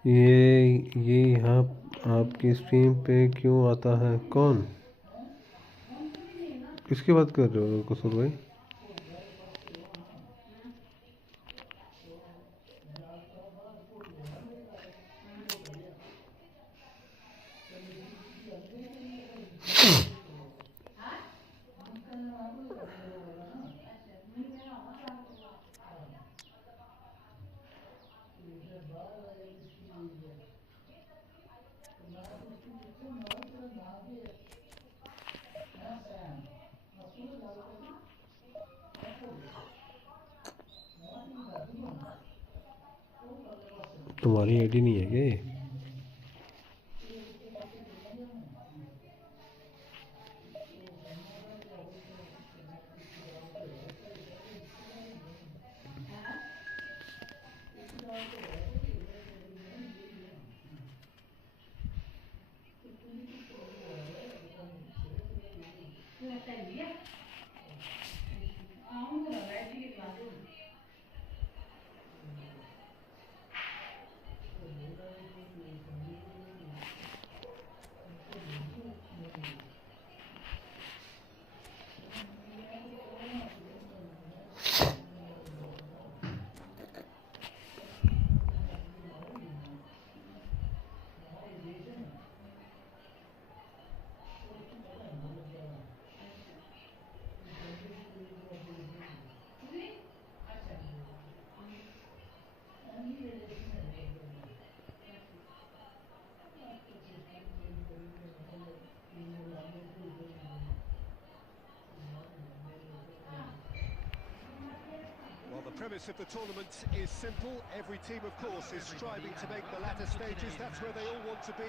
ये यहाँ आपकी stream पे क्यों आता है? कौन? किसकी बात कर रहे हो कसूर भाई? तुम्हारी आईडी नहीं है क्या ये? Well, the premise of the tournament is simple. Every team, of course, is striving to make the latter stages. That's where they all want to be.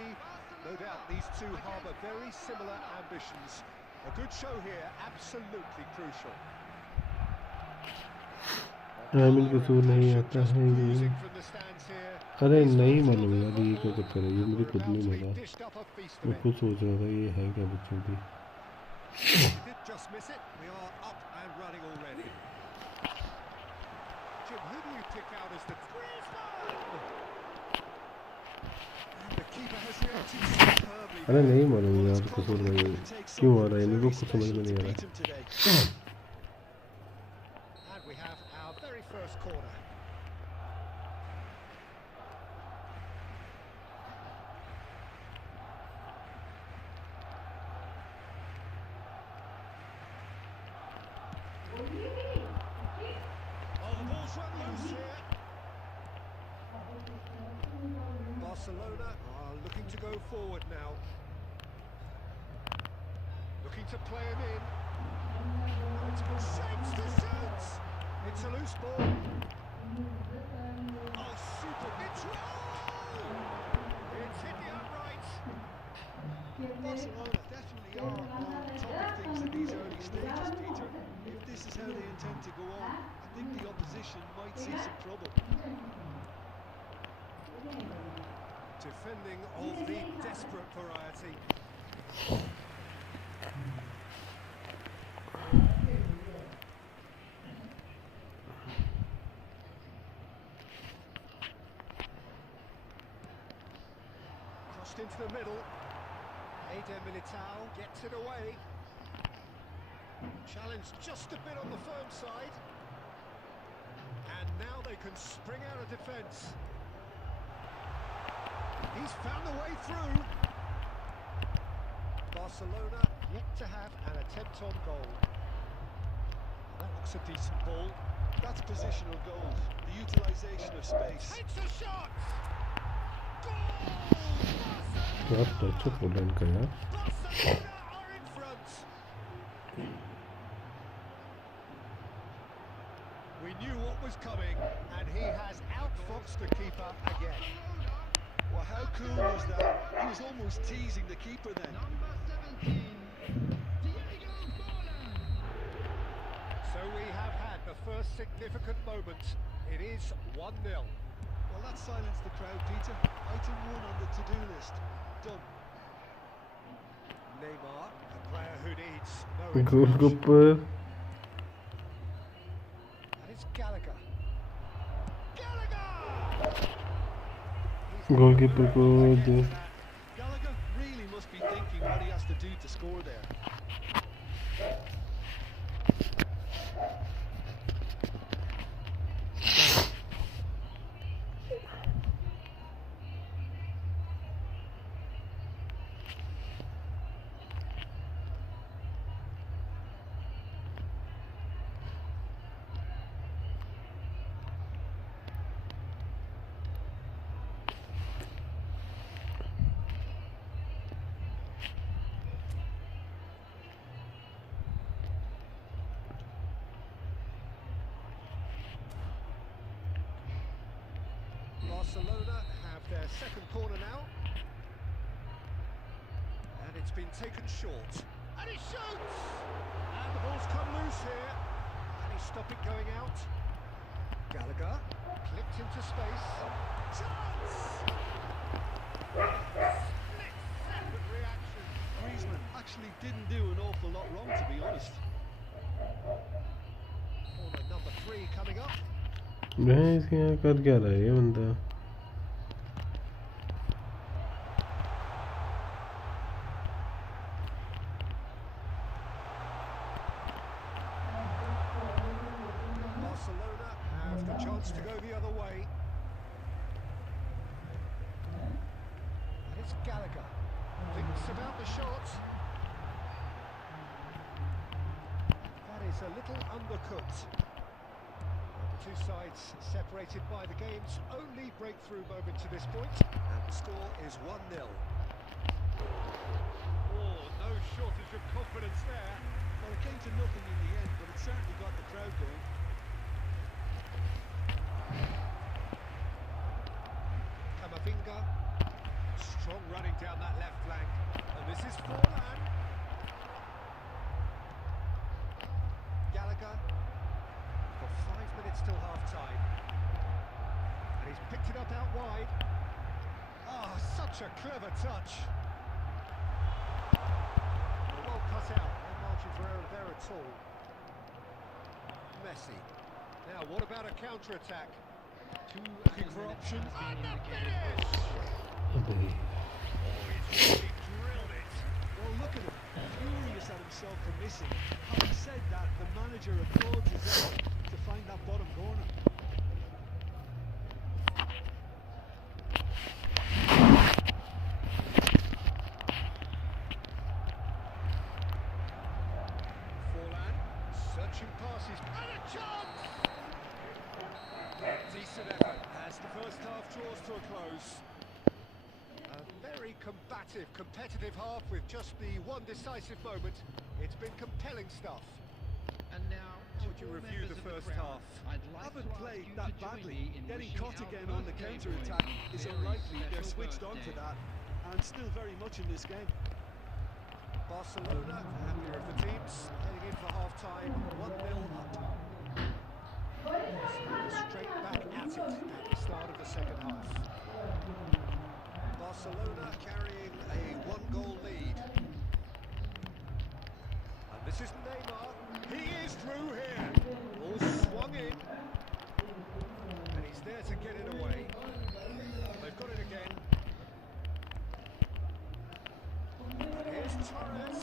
No doubt these two harbour very similar ambitions. A good show here, absolutely crucial. Aamir कसूर नहीं आता है ये। Cruising from the stands here. अरे नहीं मालूम यार ये क्या चक्कर है, ये मुझे खुद नहीं पता। Dished up a feast मैं of it. खुद सोच रहा था ये है क्या बच्चों की। Did just miss it. We are up and running already. Jim, who do you pick out as the and the keeper has reacted superbly. अरे नहीं मालूम यार कसूर भाई क्यों आ रहा है, मेरे को कुछ समझ में नहीं आ रहा। And we have our very first corner. Oh, the ball's run loose here. Barcelona are looking to go forward now. Looking to play him in. Oh, it's been shaped to shoot. It's a loose ball. Oh, super control! It's hit the upright. Barcelona definitely are on top of things in these early stages, Peter. If this is how they intend to go on, I think the opposition might see some trouble. Defending of the desperate variety. Crossed into the middle. Eder Militao gets it away. Challenge just a bit on the firm side. And now they can spring out of defence. He's found a way through. Barcelona yet to have an attempt on goal. That looks a decent ball. That's positional goals, the utilisation of space. Takes a shot! क्या touch है फोर्लान का यार। Barcelona are in front. We knew what was coming, and he has outfoxed the keeper again. Well, how cool was that? He was almost teasing the keeper then. Number 17, Diego Forlan. So we have had the first significant moment. It is 1-0. Well, that silenced the crowd, Peter. Item 1 on the to-do list. Done. Neymar, a player who needs no goalkeeper And it's Gallagher. Gallagher! Goalkeeper को दे। Gallagher really must be thinking what he has to do to score there. Barcelona have their second corner now. it's been taken short. And he shoots! And the ball's come loose here. Can he stop it going out? Gallagher, clipped into space. Chance! Split-second reaction. Griezmann actually didn't do an awful lot wrong, to be honest. Corner number 3 coming up. मैं इसके यहाँ कर क्या रहा है ये बंदा? Barcelona have the chance to go the other way. And it's Gallagher. Thinks about the shot. That is a little undercooked. The two sides separated by the game's only breakthrough moment to this point. And the score is 1-0. Oh, no shortage of confidence there. Well, it came to nothing in the end, but it certainly got the crowd going. Camavinga, strong running down that left flank, and this is Forlan. Gallagher, got 5 minutes till half-time, and he's picked it up out wide. Ah, such a clever touch. Well cut out, no margin for error there at all. Messi. Now, what about a counter-attack? Looking for options, and the finish! अबे Oh, he's really drilled it. Well, look at him, furious at himself for missing. Having said that, the manager applauds his effort to find that bottom corner. Forlan, searching passes, and a chance! Decent effort as the first half draws to a close. A very combative, competitive half with just the one decisive moment. It's been compelling stuff. And now, How would you review the first half? Haven't played that badly. Getting caught again on the counter-attack is unlikely. They're switched on to that, and still very much in this game. Barcelona, happier of the teams, heading in for half-time, 1-0 up. Straight back at it at the start of the second half. Barcelona carrying a one-goal lead. And this is Neymar. He is through here. All swung in. And he's there to get it away. They've got it again. And here's Torres.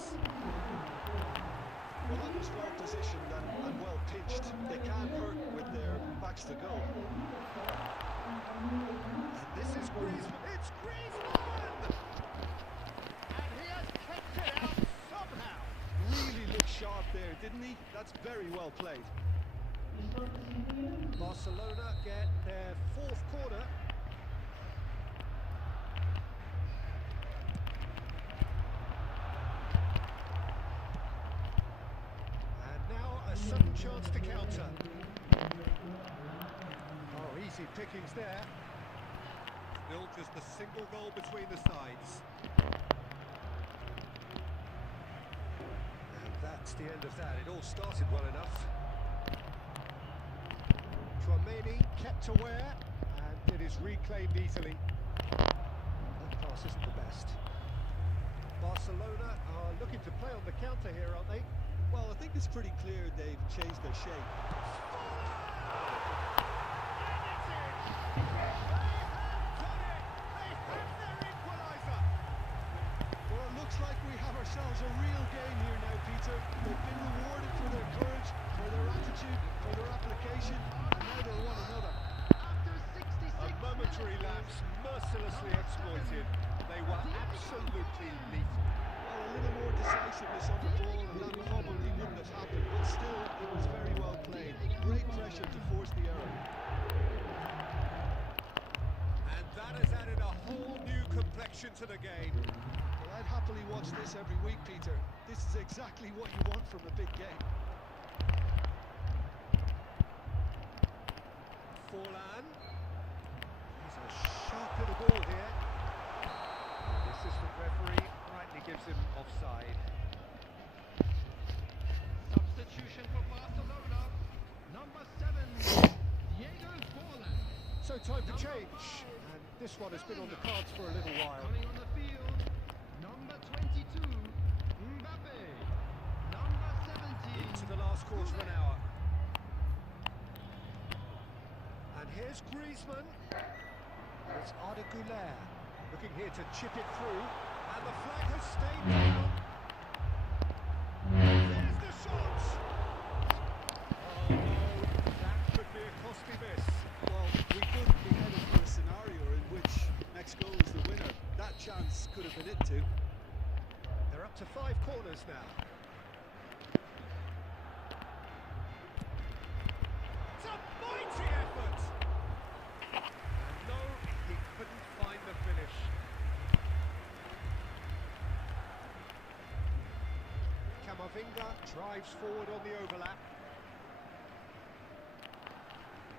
Well, that was well positioned and well pitched. They can't hurt with their backs to goal. And this is Griezmann. It's Griezmann! And he has kept it out somehow. Really looked sharp there, didn't he? That's very well played. Barcelona get their fourth corner. And now a sudden chance to counter. Oh, easy pickings there. Still just a single goal between the sides. And that's the end of that. It all started well enough. Tchouaméni kept aware and it is reclaimed easily. That pass isn't the best. Barcelona are looking to play on the counter here, aren't they? Well, I think it's pretty clear they've changed their shape. Well, it looks like we have ourselves a real game here now, Peter. They've been rewarded for their courage, for their attitude, for their application, and now they'll want another. A momentary lapse, mercilessly exploited. They were absolutely lethal. Well, a little more decisiveness on the ball, and that probably wouldn't have happened, but still, it was very well played. Great pressure to force the error. And that has added a whole new complexion to the game. Well, I'd happily watch this every week, Peter. This is exactly what you want from a big game. Forlan. He's a sharp little ball here. The assistant referee rightly gives him substitution for Barcelona. Number 7, Diego Forlan. So time to change, and this one has been on the cards for a little while. Coming on the field, number 22, Mbappe. Number 17. Into the last quarter of an hour. And here's Griezmann. It's Arda Güler looking here to chip it through, and the flag has stayed down. There's the shot. Oh no, that could be a costly miss. Well, we could be headed for a scenario in which next goal is the winner. That chance could have been it too. They're up to 5 corners now. It's a mighty effort. And no, he couldn't find the finish. Camavinga drives forward on the overlap.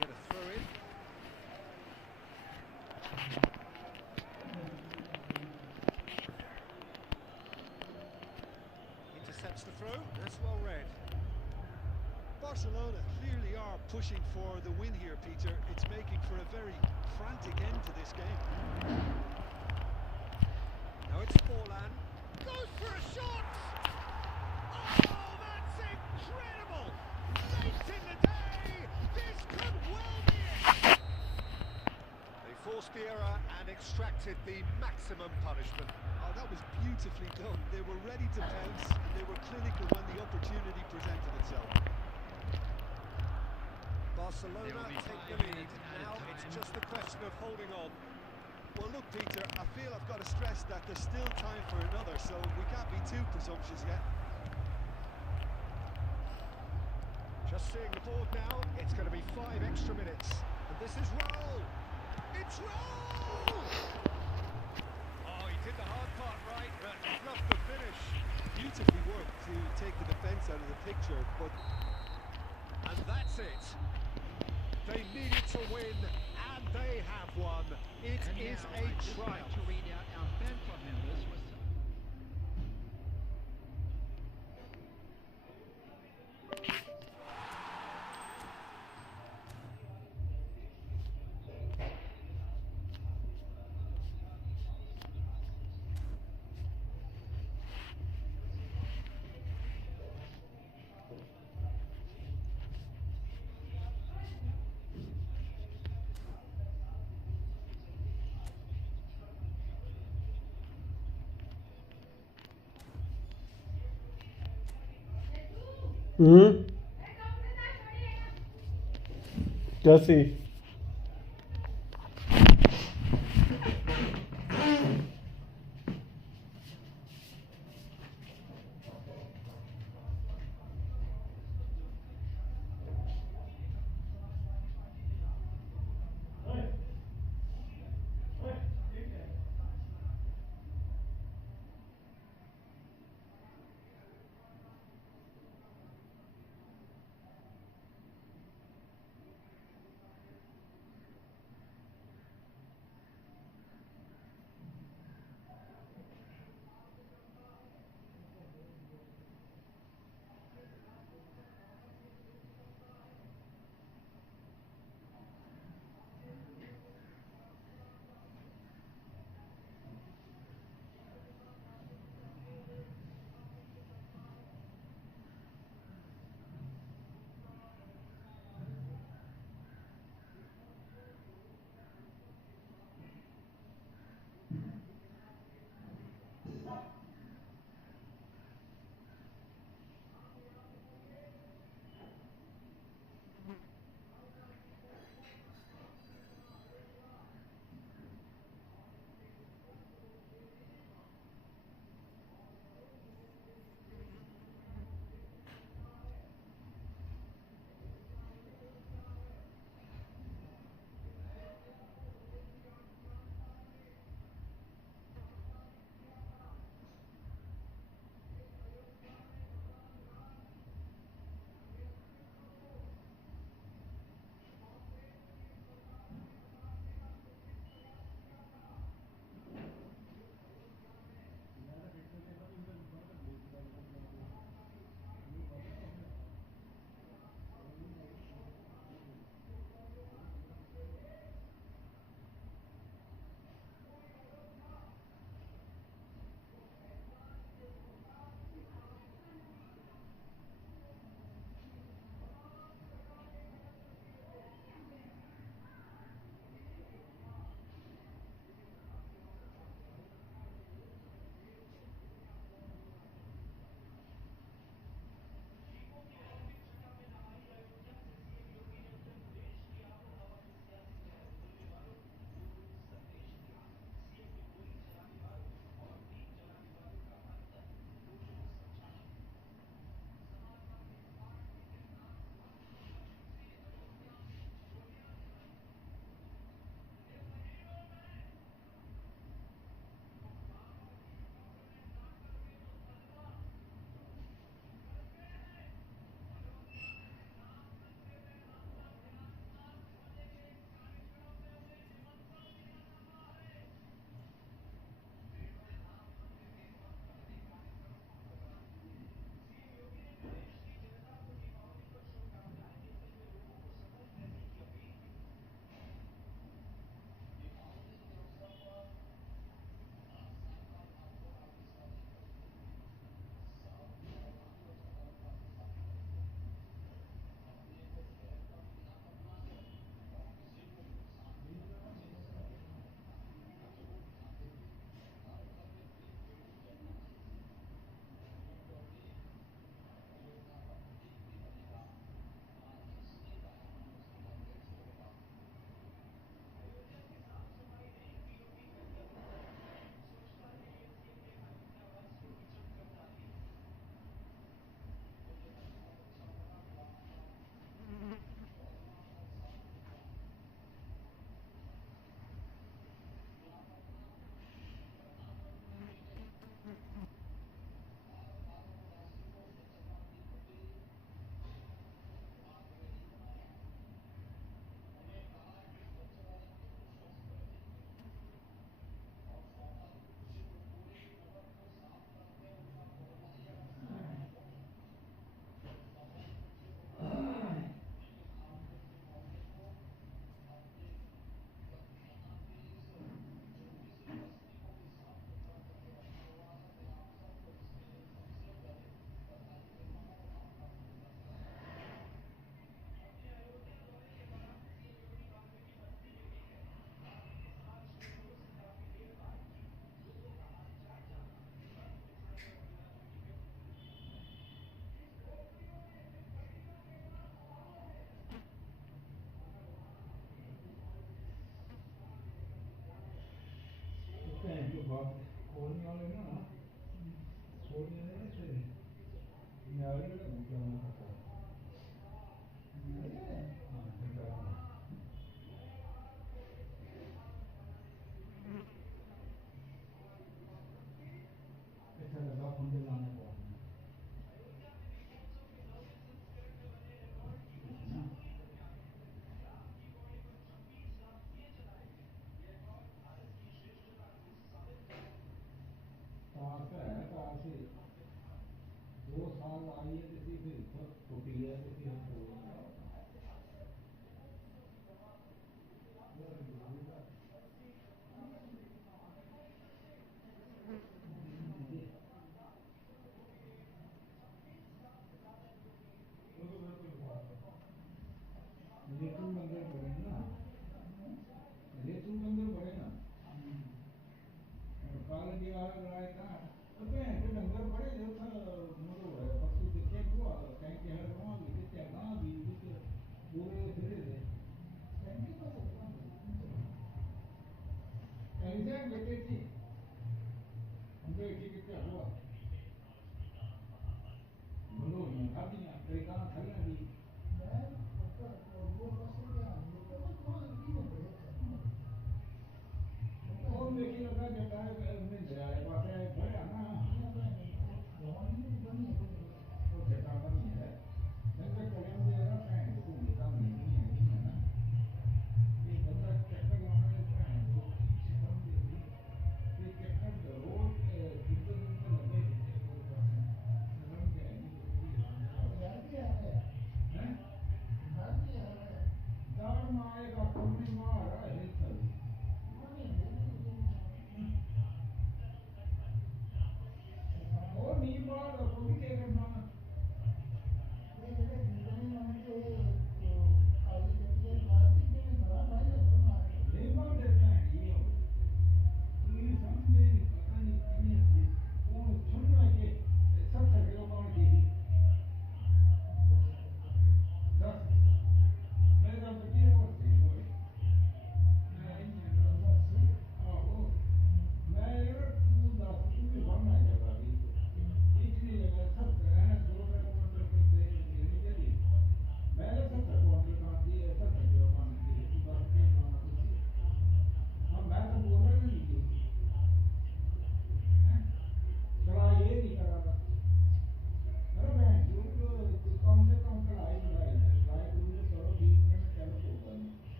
Get a throw in. Intercepts the throw. That's well read. Barcelona clearly are pushing for the win here, Peter. It's making for a very frantic end to this game. Now it's Forlan. Goes for a shot! Oh, that's incredible! Late in the day, this could well be it! They forced the error and extracted the maximum punishment. Oh, that was beautifully done. They were ready to pounce, and they were clinical when the opportunity presented itself. Barcelona take the lead. Now it's just a question of holding on. Well, look, Peter, I feel I've got to stress that there's still time for another, so we can't be too presumptuous yet. Just seeing the board now, it's going to be 5 extra minutes. And this is Roll! It's Roll! Oh, he did the hard part right, but fluffed the finish. Beautifully worked to take the defence out of the picture, but And that's it. They needed to win, and they have won. It is a triumph. To read out our fan club members was कैसी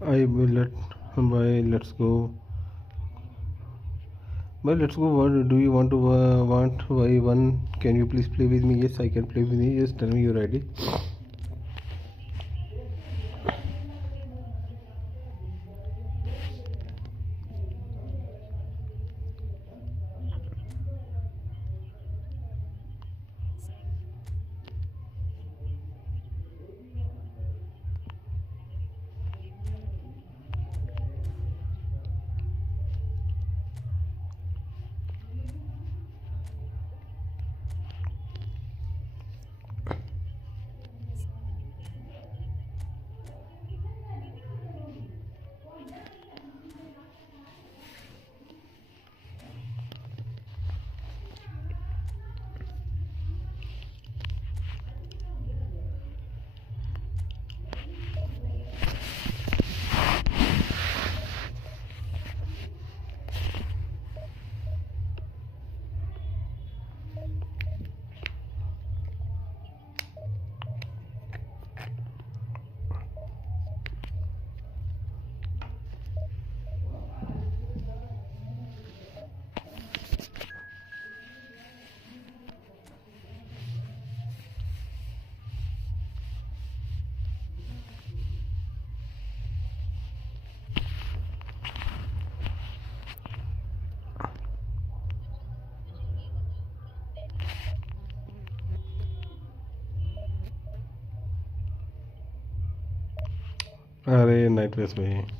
I will let by let's go. But let's go. What do you want to want by one? Can you please play with me? Yes, I can play with you. Just tell me you're ready. अरे night race में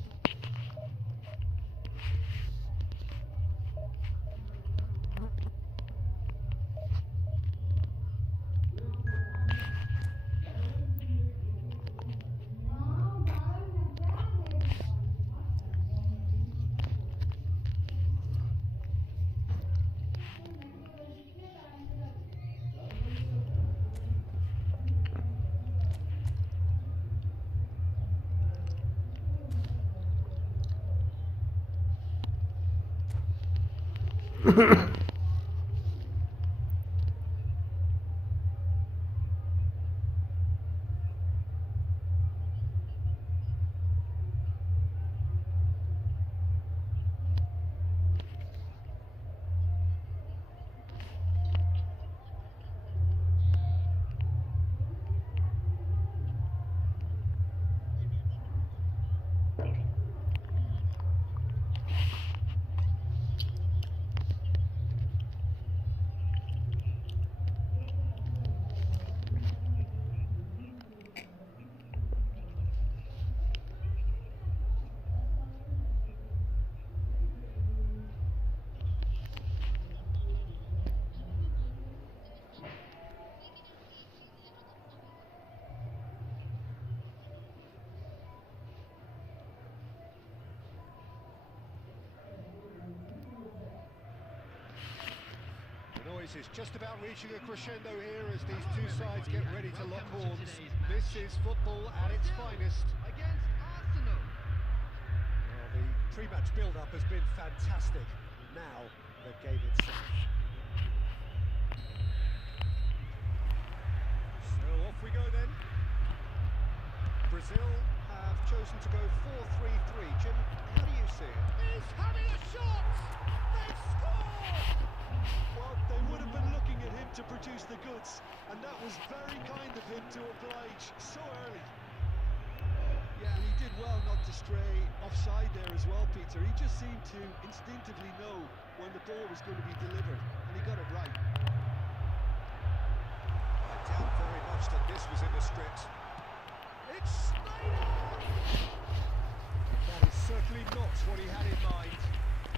Is just about reaching a crescendo here as these two sides get ready to lock horns. This is football at its finest. Against Arsenal. Well, the pre-match build-up has been fantastic. Now, the game itself. So off we go then. Brazil have chosen to go 4-3-3. Jim, how do you see it? He's having a shot! They've scored! Well, they would have been looking at him to produce the goods, and that was very kind of him to oblige so early. Yeah, and he did well not to stray offside there as well, Peter. He just seemed to instinctively know when the ball was going to be delivered, and he got it right. I doubt very much that this was in the script. It's Snyder! That is certainly not what he had in mind.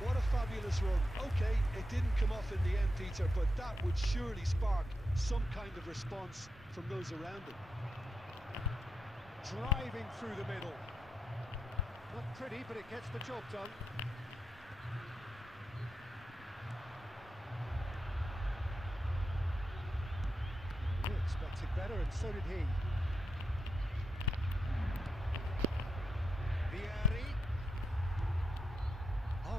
What a fabulous run. Okay, it didn't come off in the end, Peter, but that would surely spark some kind of response from those around him. Driving through the middle. Not pretty, but it gets the job done. He expected better, and so did he.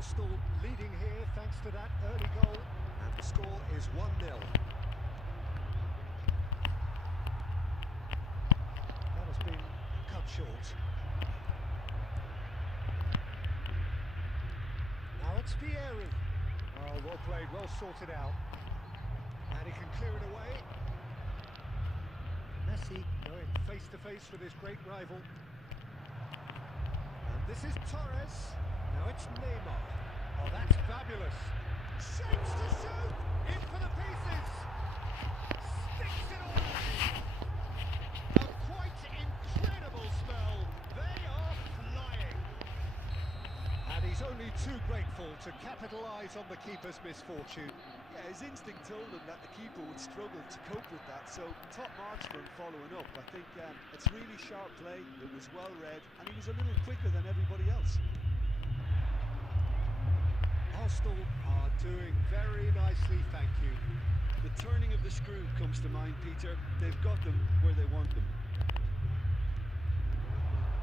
Arsenal leading here thanks to that early goal, and the score is 1-0. That has been cut short. Now it's Vieri. Oh, well played, well sorted out. And he can clear it away. Messi going face to face with his great rival. And this is Torres. Now it's Neymar. Oh, that's fabulous. Shapes to shoot. In for the pieces. Sticks it away. A quite incredible spell. They are flying. And he's only too grateful to capitalise on the keeper's misfortune. Yeah, his instinct told him that the keeper would struggle to cope with that, so top marks for him following up. I think it's really sharp play, it was well read, and he was a little quicker than everybody else. Arsenal are doing very nicely, thank you. The turning of the screw comes to mind, Peter. They've got them where they want them.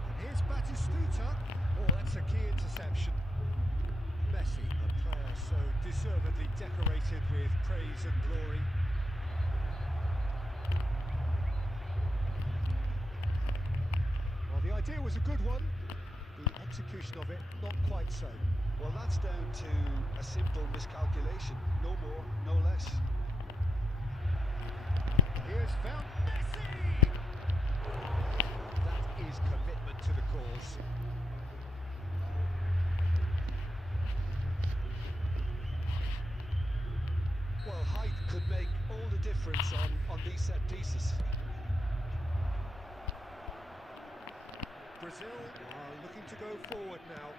And here's Batistuta. Oh, that's a key interception. Messi, a player so deservedly decorated with praise and glory. Well, the idea was a good one. The execution of it, not quite so. Well, that's down to a simple miscalculation. No more, no less. Here's found Messi! That is commitment to the cause. Well, height could make all the difference on these set pieces. Brazil are looking to go forward now.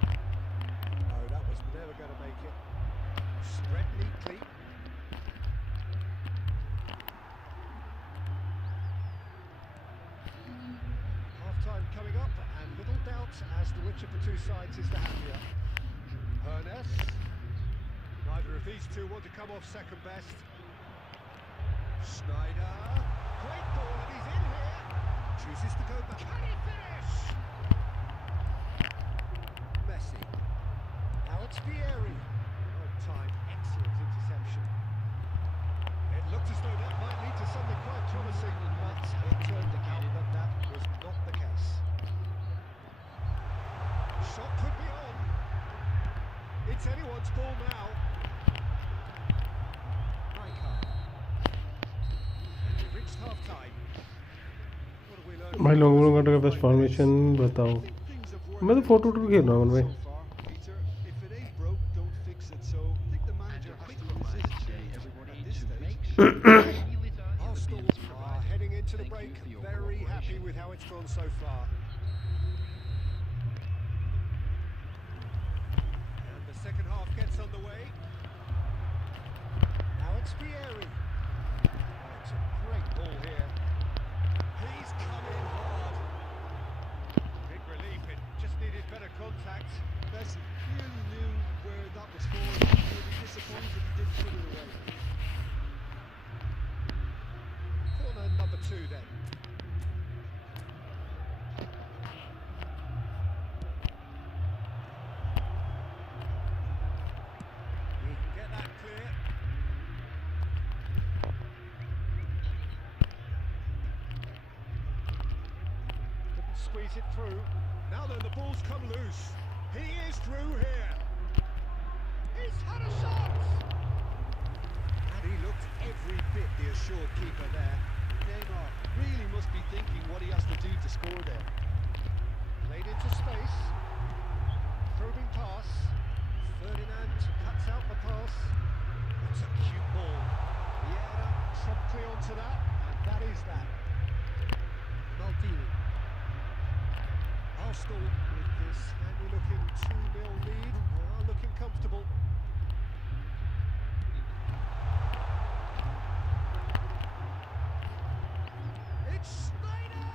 No, that was never going to make it. Spread neatly. Half-time coming up, and little doubt as to which of the two sides is the happier. Hernes. Neither of these two want to come off second best. Snyder. Great ball, and he's in here. Chooses to go back. Can he finish? Messi. Now it's Vieri. On time, excellent interception. It looked as though that might lead to something quite promising, but it turned out that that was not the case. Shot could be on. It's anyone's ball now. भाई लोगों का best formation बताओ मैं तो 4-2-2 खेल रहा हूँ भाई Arsenal are heading into the break very happy with how it's gone so far. And the second half gets underway. Now it's Vieri. It's a great ball here. He's coming hard. Big relief, it just needed better contact. Messi really knew where that was for. He would be disappointed he didn't put it away. Corner number 2 then. He can get that clear. Couldn't squeeze it through. Now then, the ball's come loose. He is through here. He's had a shot! And he looked every bit the assured keeper there. Neymar really must be thinking what he has to do to score there. Played into space. Probing pass. Ferdinand cuts out the pass. That's a cute ball. Vieira promptly onto that, and that is that. Maldini. Arsenal with this handy-looking 2-0 lead are looking comfortable. It's Snyder!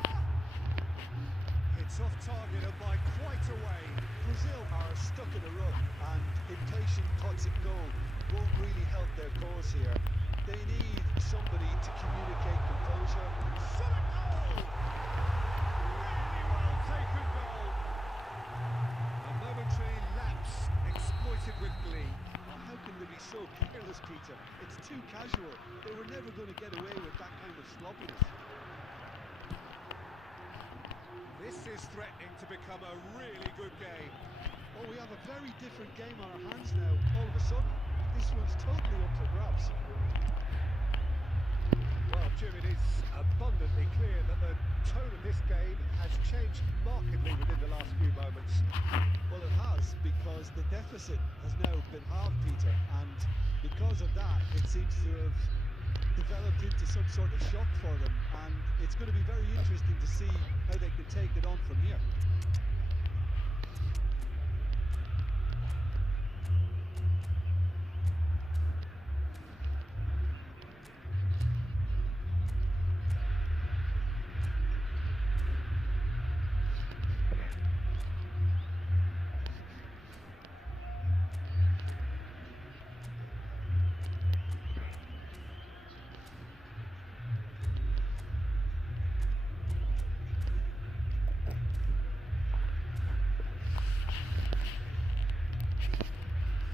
It's off target and by quite a way. Brazil are stuck in a rut, and impatient toxic goal won't really help their cause here. They need somebody to communicate composure. Shot a goal! Really well taken goal. A momentary so careless, Peter. It's too casual. They were never going to get away with that kind of sloppiness. This is threatening to become a really good game. Oh, we have a very different game on our hands now. All of a sudden, this one's totally up for grabs. Well, Jim, it is abundantly clear that the tone of this game has changed markedly within the last few moments. Well, it has, because the deficit has now been halved, Peter, and because of that, it seems to have developed into some sort of shock for them, and it's going to be very interesting to see how they can take it on from here.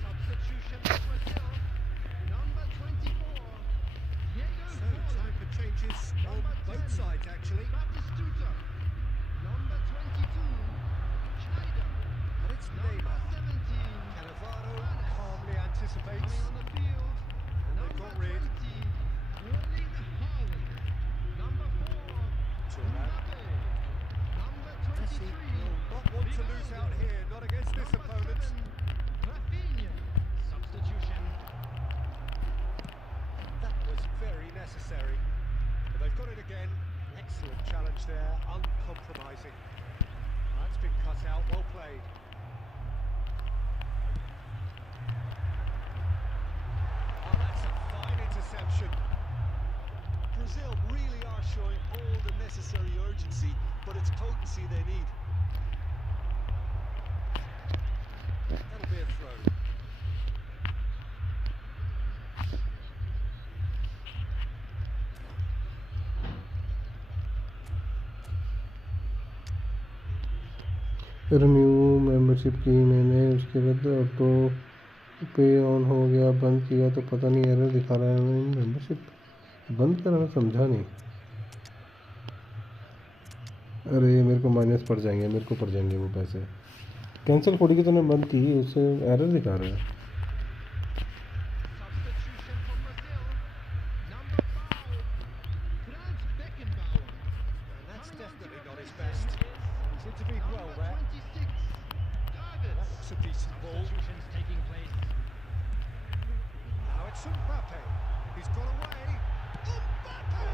Substitution for Brazil. Number 24. So, time for changes on both sides, actually. Batistuta. Number 22. Schneider. And it's Number Neymar. 17. Cannavaro calmly anticipates. Coming on the field. And they've Number got rid. 20. Erling Haaland. Number 4. Thuram. Mbappe. Number 23. Not want to lose out here, not against this Number opponent. 7. Rafinha. Substitution. That was very necessary. But they've got it again. Excellent challenge there, uncompromising. That's been cut out, well played. Oh, that's a fine interception. Brazil really are showing all the necessary urgency, but it's potency they need. That'll be a throw. Renew membership की मैंने, उसके बाद auto पे on हो गया, बंद किया तो पता नहीं एरर दिखा रहा है। मेंबरशिप बंद करना समझा नहीं। अरे मेरे को माइनस पड़ जाएंगे, मेरे को पड़ जाएंगे वो पैसे। कैंसिल कोड की तो ने बंद की, उससे एरर दिखा रहा है। Substitution for Brazil. Number 5. Franz Beckenbauer. And that's definitely not his best. He's intervened well Number there. 26. That Davids. looks a decent ball. Substitutions taking place. Now it's Mbappe. He's got away. Mbappe!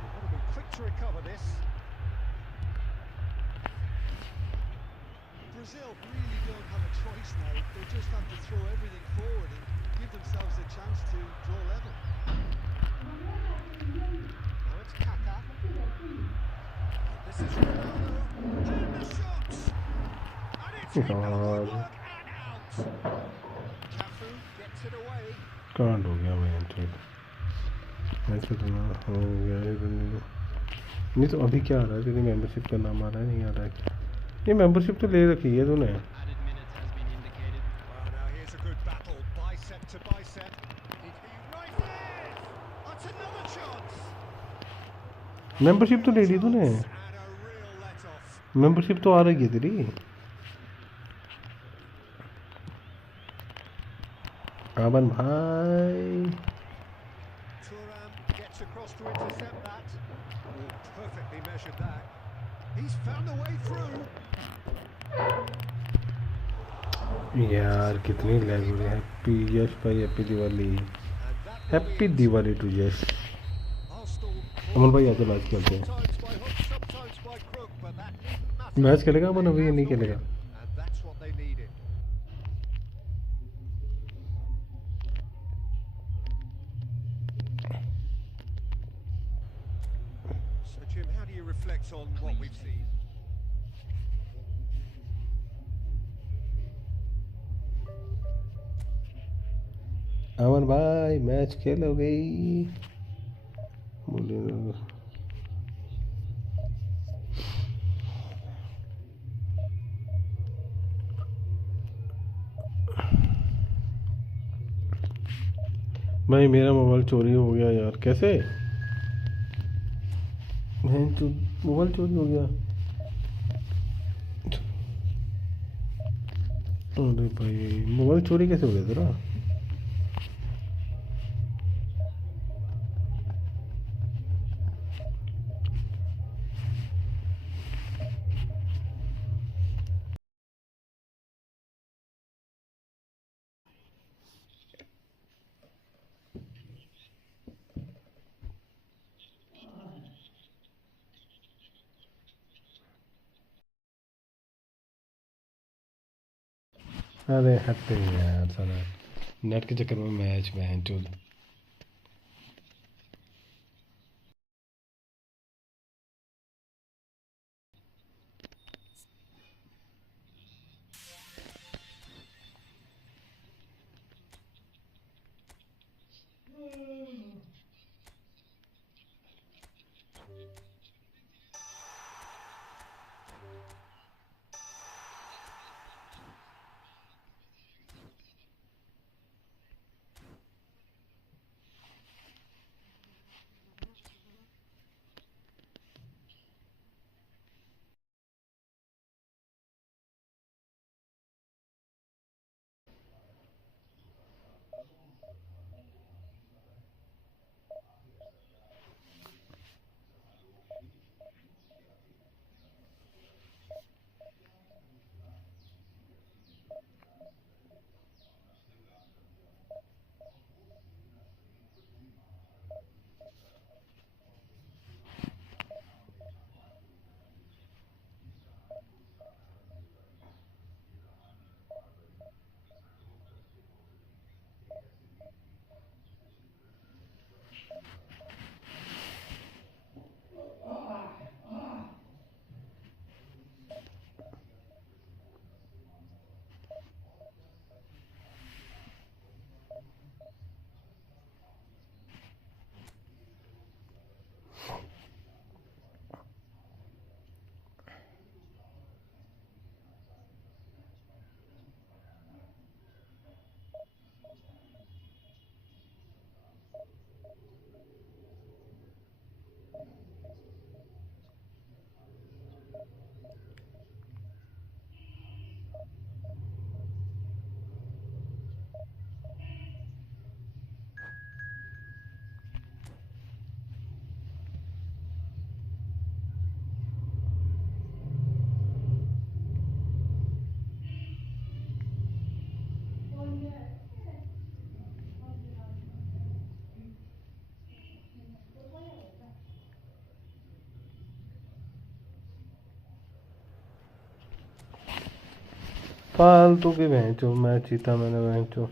They've got to be quick to recover this. Brazil really don't have a choice now. They just have to throw everything forward and give themselves a chance to draw level. Now it's Kaká. This is Ronaldo. And the shot! And it's God. Ronaldo and out. Cafu gets it away. कांड हो गया मैं तो ऐसे तो ना हो गया है रिन्यू। नहीं तो अभी क्या आ रहा है, तेरी मेंबरशिप का नाम आ रहा है, नहीं आ रहा है? ये मेंबरशिप तो ले रखी है तूने। Added minutes has been indicated. Well, now here's a good battle, bicep to bicep. He rises! That's another chance! Membership तो ले ली तूने, And a real let-off. Membership तो आ रही है तेरी। आबन भाई Thuram gets across to intercept that. Oh, perfectly measured that. He's found a way through. यार कितनी लैग हो रही है। हैप्पी यश भाई, happy Diwali, And that happy Diwali to Yash. Arsenal Aman भाई आके मैच खेलते हैं। sometimes by hook, sometimes by crook, but that didn't matter. Match खेलेगा अमन अभी या नहीं खेलेगा? And that's what they needed. So Jim, how do you reflect on what we've seen? अमन भाई मैच खेलोगे? बोले भाई मेरा मोबाइल चोरी हो गया यार, कैसे? मोबाइल चोरी हो गया। अरे भाई मोबाइल चोरी कैसे हो गया तेरा? अरे हटते ही यार साला, नेट के चक्कर में मैच बहन चोद। फालतू के बहन चो, मैच जीता मैंने बहन चो।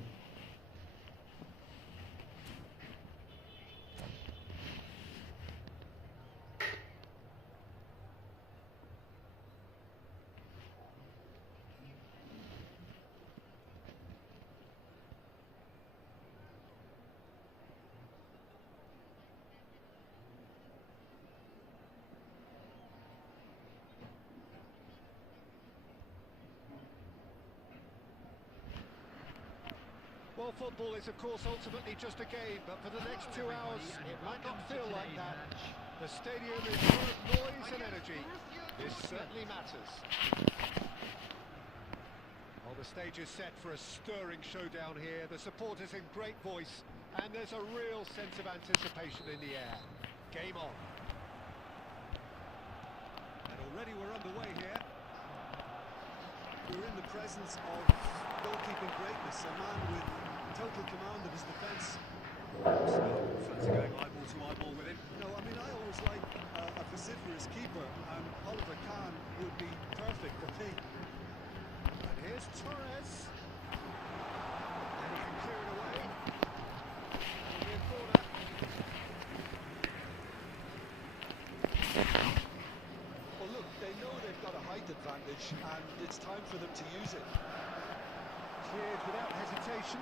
Well, football is, of course, ultimately just a game, but for the next 2 hours, it might not feel like that. The stadium is full of noise and energy. This certainly matters. Well, the stage is set for a stirring showdown here. The supporters in great voice, and there's a real sense of anticipation in the air. Game on. And already we're underway here. We're in the presence of goalkeeping greatness, a man with total command of his defence. Fancy going eyeball to eyeball with him. No, I mean, I always like a vociferous keeper, and Oliver Kahn would be perfect for me. And here's Torres. And he can clear it away. It'll be a corner. Well, look, they know they've got a height advantage, and it's time for them to use it. Cleared without hesitation.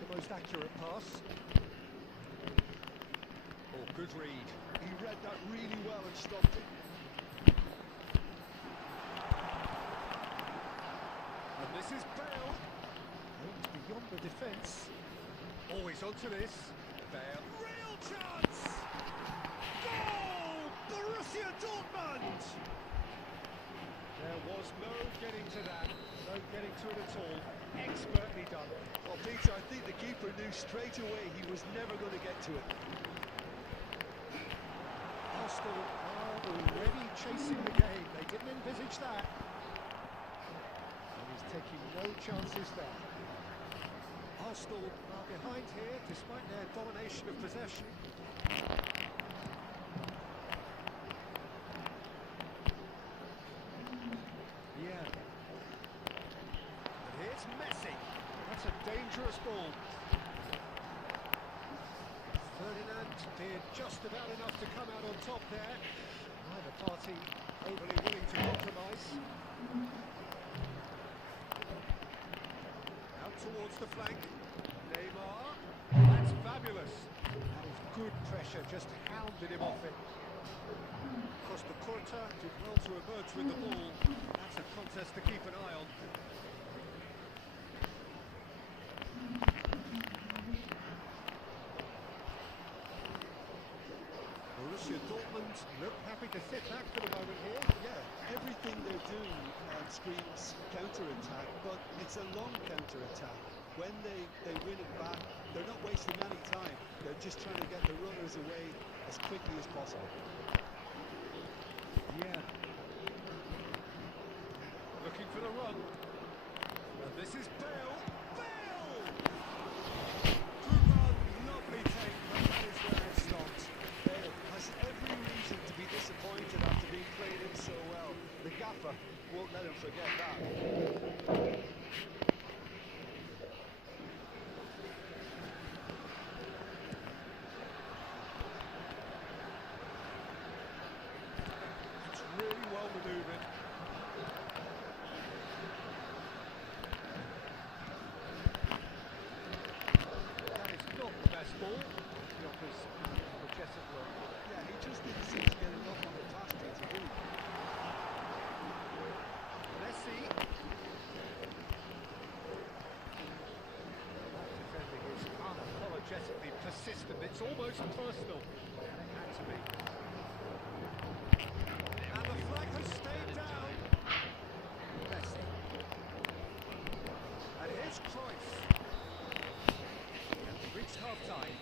The most accurate pass. Oh, good read. He read that really well and stopped it. And This is Bale. Aimed beyond the defence. Always onto this. Bale. Real chance! Goal! Borussia Dortmund! There was no getting to that. No getting to it at all. Expertly done. Well, Peter, I think the keeper knew straight away he was never going to get to it. Arsenal are already chasing the game. They didn't envisage that. And he's taking no chances there. Arsenal are behind here despite their domination of possession. Yeah. And here's Messi. That's a dangerous ball. Ferdinand did just about enough to come out on top there. Neither party overly willing to compromise. Out towards the flank. Neymar. That's fabulous. That is good pressure, just hounded him off it. Costa Curta did well to emerge with the ball. That's a contest to keep an eye on. Borussia Dortmund look happy to sit back for the moment here. Yeah, everything they're doing screams counter-attack, but it's a long counter-attack. When they win it back, they're not wasting any time. They're just trying to get the runners away as quickly as possible. Yeah. Looking for the run. And this is Bale. Bale! Good run, lovely take, but that is where it stopped. Bale has every reason to be disappointed after being played in so well. The gaffer won't let him forget that. It's really well manoeuvred. That is not the best ball. He offers majestic work. Yeah, he just didn't seem to get enough on the pass to do. Messi. That defending is unapologetically persistent. It's almost personal. And it had to be. And the flag has stayed down. Messi. And here's Cruyff. And reached half-time.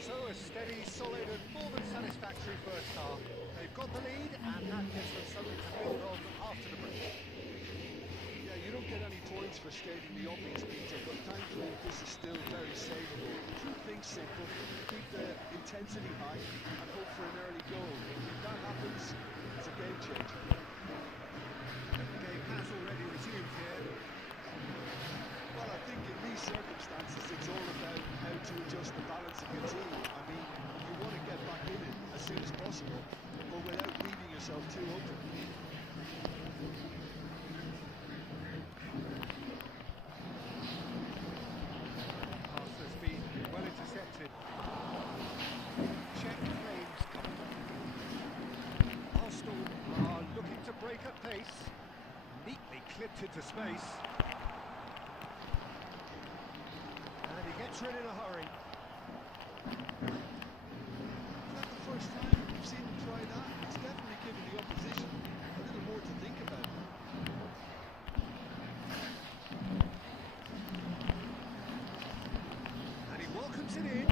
So a steady, solid and more than satisfactory first half. They've got the lead and that gives them something to build on after the break. Yeah, you don't get any points for stating the obvious, Peter, but thankfully this is still very savable. Keep things simple, keep the intensity high and hope for an early goal. If that happens, it's a game changer. The game has already resumed here. Well, I think in these circumstances it's all about how to adjust the balance of your team. I mean, you want to get back in it as soon as possible, but without leaving yourself too open. Pass has been well intercepted. Check claims coming. Arsenal are looking to break at pace. Neatly clipped into space. And he gets rid in a hurry. Is that the first time we've seen him try that? It's definitely given the opposition a little more to think about. And he welcomes it in.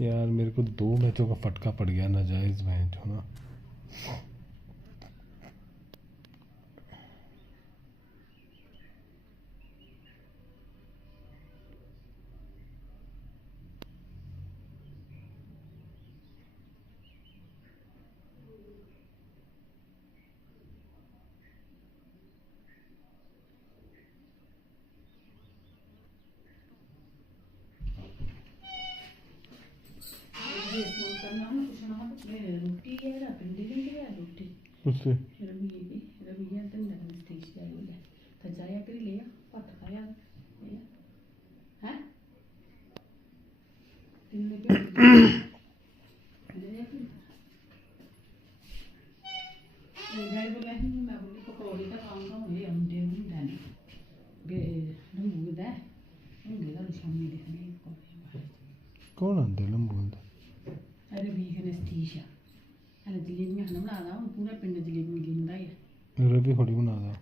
यार मेरे को 2 मैचों का फटका पड़ गया नाजायज़ match हो ना। उससे कौन आंदे ना बोलते रवि थोड़ी बना दा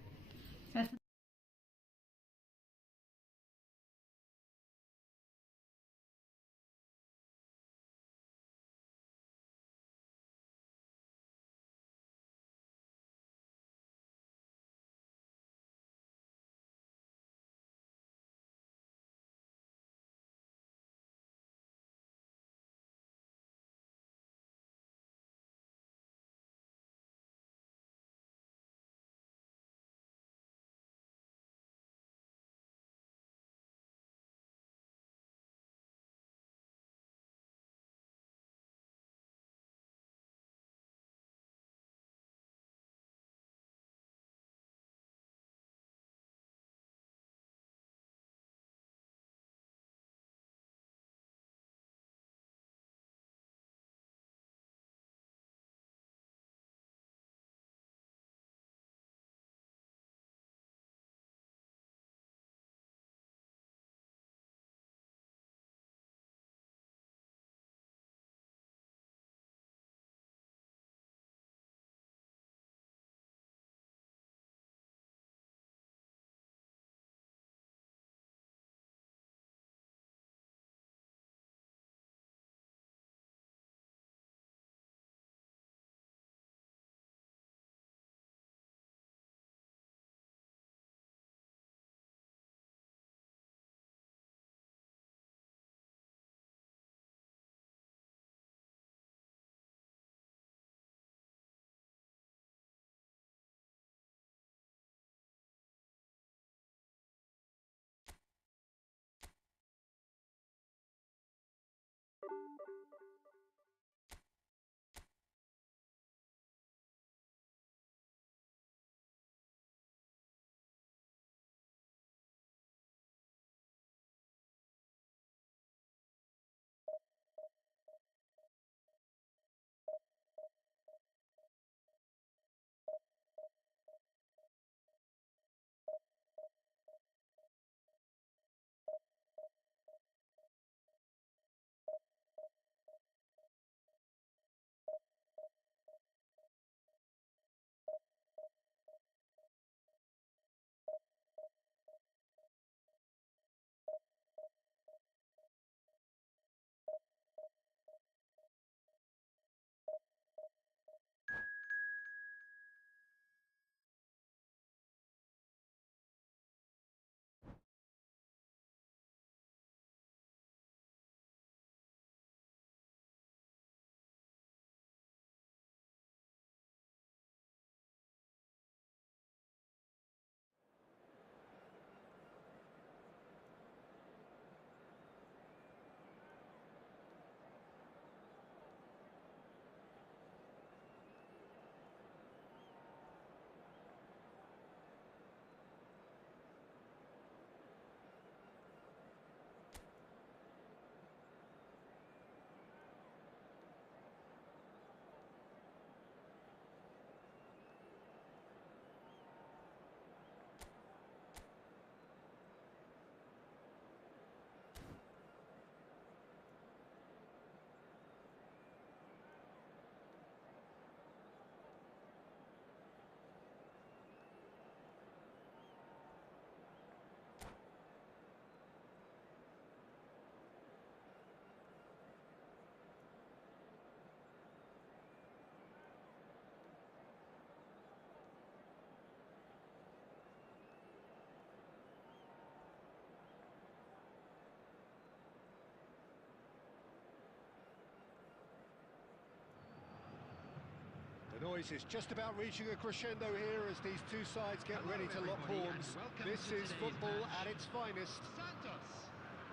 noise is just about reaching a crescendo here as these two sides get ready to lock horns. This is football at its finest. Santos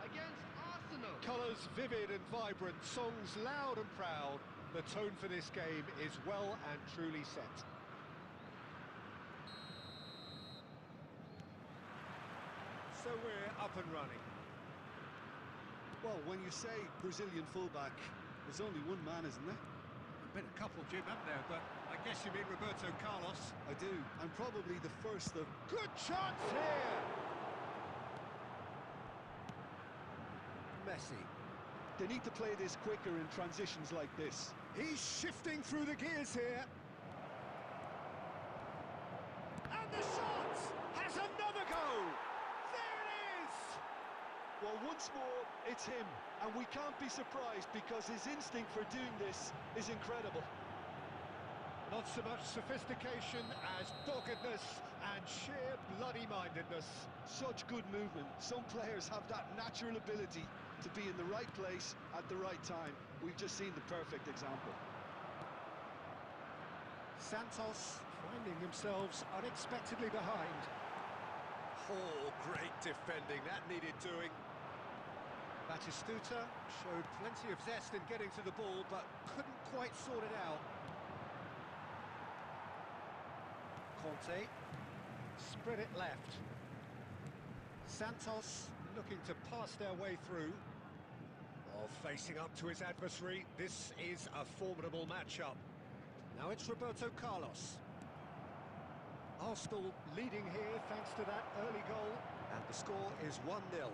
against Arsenal. Colours vivid and vibrant, songs loud and proud. The tone for this game is well and truly set. So we're up and running. Well, when you say Brazilian fullback, there's only one man, isn't there? Been a couple, Jim, haven't there? But I guess you mean Roberto Carlos. I do, and probably the first of... Good chance here! Messi. They need to play this quicker in transitions like this. He's shifting through the gears here. And the shot has another go! There it is! Well, once more, it's him, and we can't be surprised because his instinct for doing this is incredible. Not so much sophistication as doggedness and sheer bloody-mindedness. Such good movement. Some players have that natural ability to be in the right place at the right time. We've just seen the perfect example. Santos finding themselves unexpectedly behind. Oh, great defending, that needed doing. Batistuta showed plenty of zest in getting to the ball, but couldn't quite sort it out. Conte, spread it left. Santos looking to pass their way through. While facing up to his adversary, this is a formidable matchup. Now it's Roberto Carlos. Arsenal leading here thanks to that early goal, and the score is 1-0.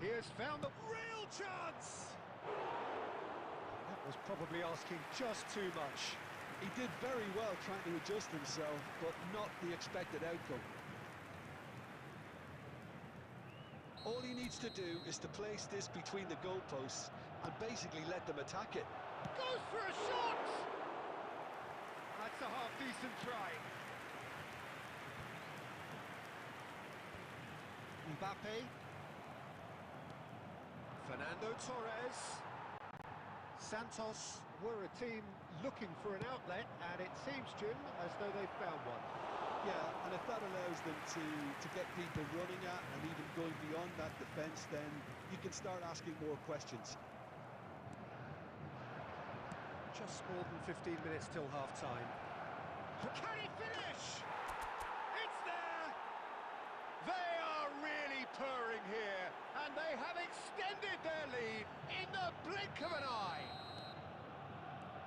He has found the real chance! That was probably asking just too much. He did very well trying to adjust himself, but not the expected outcome. All he needs to do is to place this between the goalposts and basically let them attack it. Goes for a shot! That's a half-decent try. Mbappe. Fernando Torres. Santos were a team looking for an outlet, and it seems, Jim, as though they've found one. Yeah, and if that allows them to get people running at and even going beyond that defence, then you can start asking more questions. Just more than 15 minutes till half-time. Can he finish? It's there! They are really purring here, and they have extended their lead in the blink of an eye.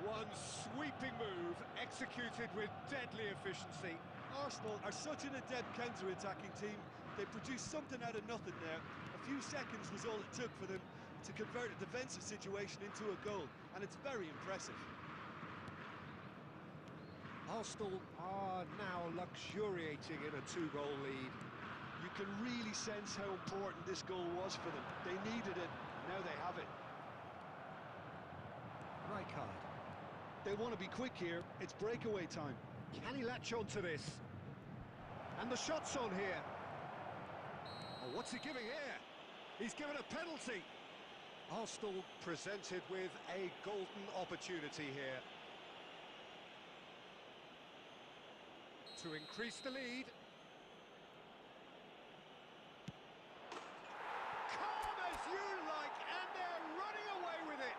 One sweeping move, executed with deadly efficiency. Arsenal are such an adept counter-attacking team. They produced something out of nothing there. A few seconds was all it took for them to convert a defensive situation into a goal, and it's very impressive. Arsenal are now luxuriating in a 2-goal lead. You can really sense how important this goal was for them. They needed it, now they have it. Rijkaard. They want to be quick here, it's breakaway time. Can he latch on to this? And the shot's on here. Oh, what's he giving here? He's given a penalty. Arsenal presented with a golden opportunity here to increase the lead. Calm as you like, and they're running away with it.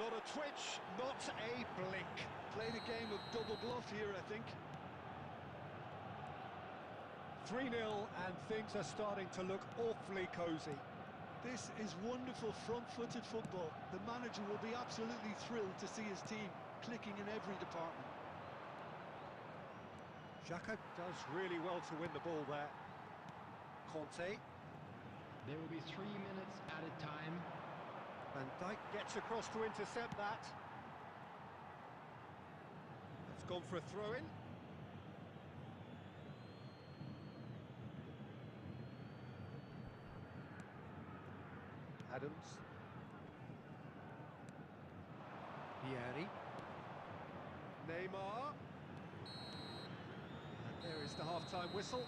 Not a twitch, not a blink. Played a game of double bluff here, I think. 3-0, and things are starting to look awfully cosy. This is wonderful front-footed football. The manager will be absolutely thrilled to see his team clicking in every department. Xhaka does really well to win the ball there. Conte. There will be 3 minutes added time. Van Dijk gets across to intercept that. It's gone for a throw-in. Adams. Vieri. Neymar. And there is the half-time whistle.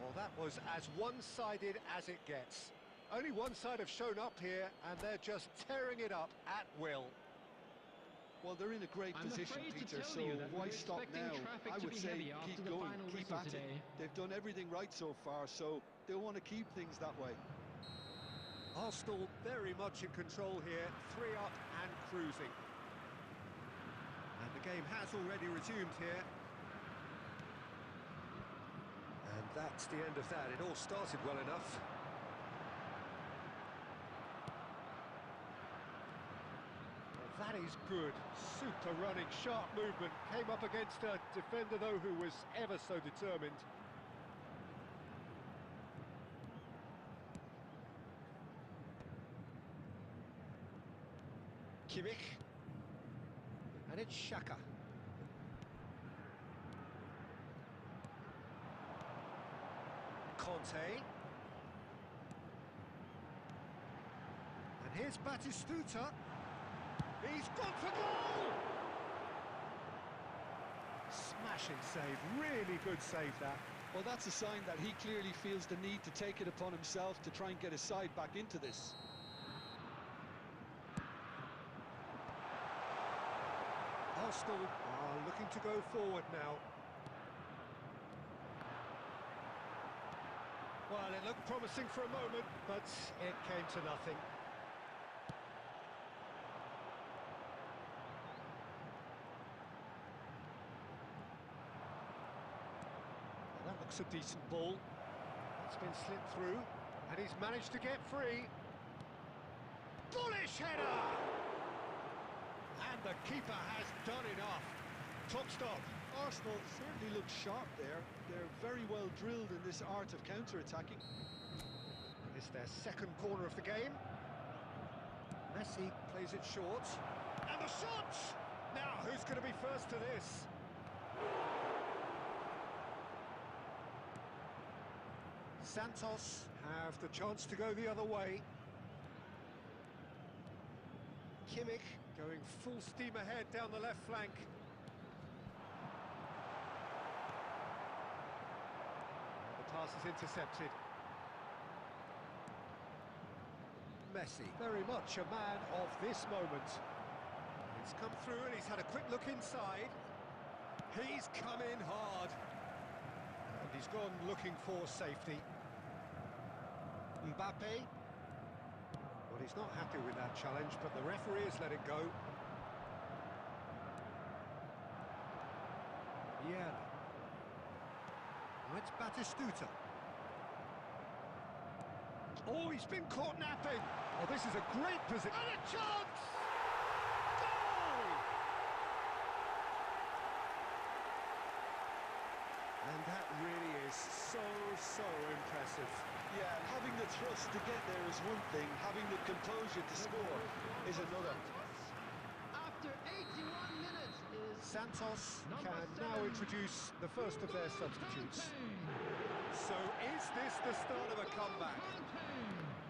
Well, that was as one-sided as it gets. Only one side have shown up here, and they're just tearing it up at will. Well, they're in a great I'm position, afraid to Peter, tell so you that why we're stop expecting now? traffic I to would be say heavy after keep the going, final keep whistle at today. it. They've done everything right so far, so they'll want to keep things that way. Arsenal very much in control here, 3 up and cruising. And the game has already resumed here. And that's the end of that. It all started well enough. Well, that is good. Super running, sharp movement. Came up against a defender, though, who was ever so determined. Kimmich. And it's Xhaka. Conte. And here's Batistuta. He's gone for goal! Smashing save, really good save that. Well, that's a sign that he clearly feels the need to take it upon himself to try and get his side back into this. Arsenal are looking to go forward now. Well, it looked promising for a moment, but it came to nothing. Well, that looks a decent ball. It's been slipped through, and he's managed to get free. Bullish header! And the keeper has done enough. Top stop. Arsenal certainly look sharp there. They're very well drilled in this art of counter-attacking. It's their second corner of the game. Messi plays it short. And the shot! Now, who's going to be first to this? Santos have the chance to go the other way. Kimmich going full steam ahead down the left flank. The pass is intercepted. Messi, very much a man of this moment. He's come through and he's had a quick look inside. He's come in hard. And he's gone looking for safety. Mbappe. Well, he's not happy with that challenge, but the referee has let it go. Yeah. Now it's Batistuta. Oh, he's been caught napping. Oh, this is a great position. And a chance! Goal! And that really is so impressive. Yeah, having the thrust to get there is one thing, having the composure to score is another. After 81 minutes is Santos number can 7, now introduce the first of their substitutes. So is this the start of a comeback?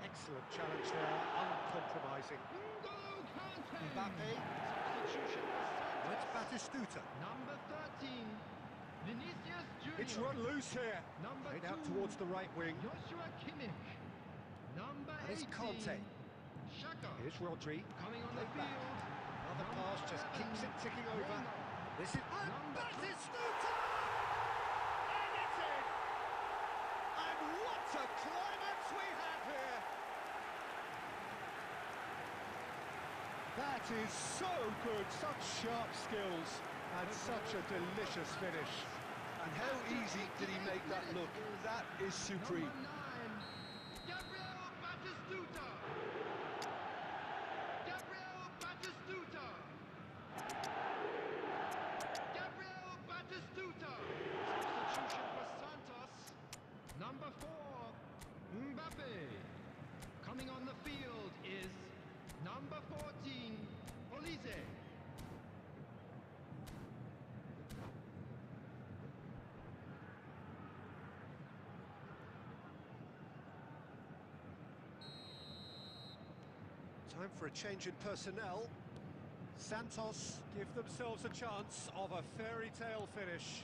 Excellent challenge there, uncompromising. Mbappe. It's Batistuta. Number 13, Vinicius Junior. It's run loose here. Number Played out 2, towards the right wing. Joshua Kimmich. Number And it's 18, Conte. Xhaka. Here's Rodri. Coming on the Played field. back. Another pass just keeps it ticking over. Reus. This is Number Batistuta! And it's in! And what a climax we have here! That is so good, such sharp skills, and such a delicious finish. And how easy did he make that look? That is supreme. Number 9, Gabriel Batistuta. Gabriel Batistuta. Gabriel Batistuta. Substitution for Santos. Number 4, Mbappe. Coming on the field is number 14, Olise. Time for a change in personnel. Santos give themselves a chance of a fairy tale finish.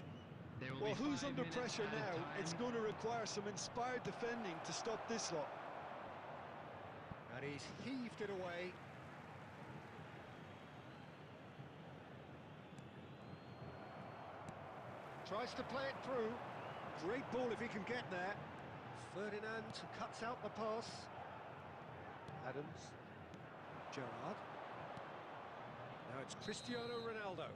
There will Well, be who's 5 under minutes pressure added now? time. It's going to require some inspired defending to stop this lot. And he's heaved it away. Tries to play it through. Great ball if he can get there. Ferdinand cuts out the pass. Adams. Gerrard. Now it's Cristiano Ronaldo.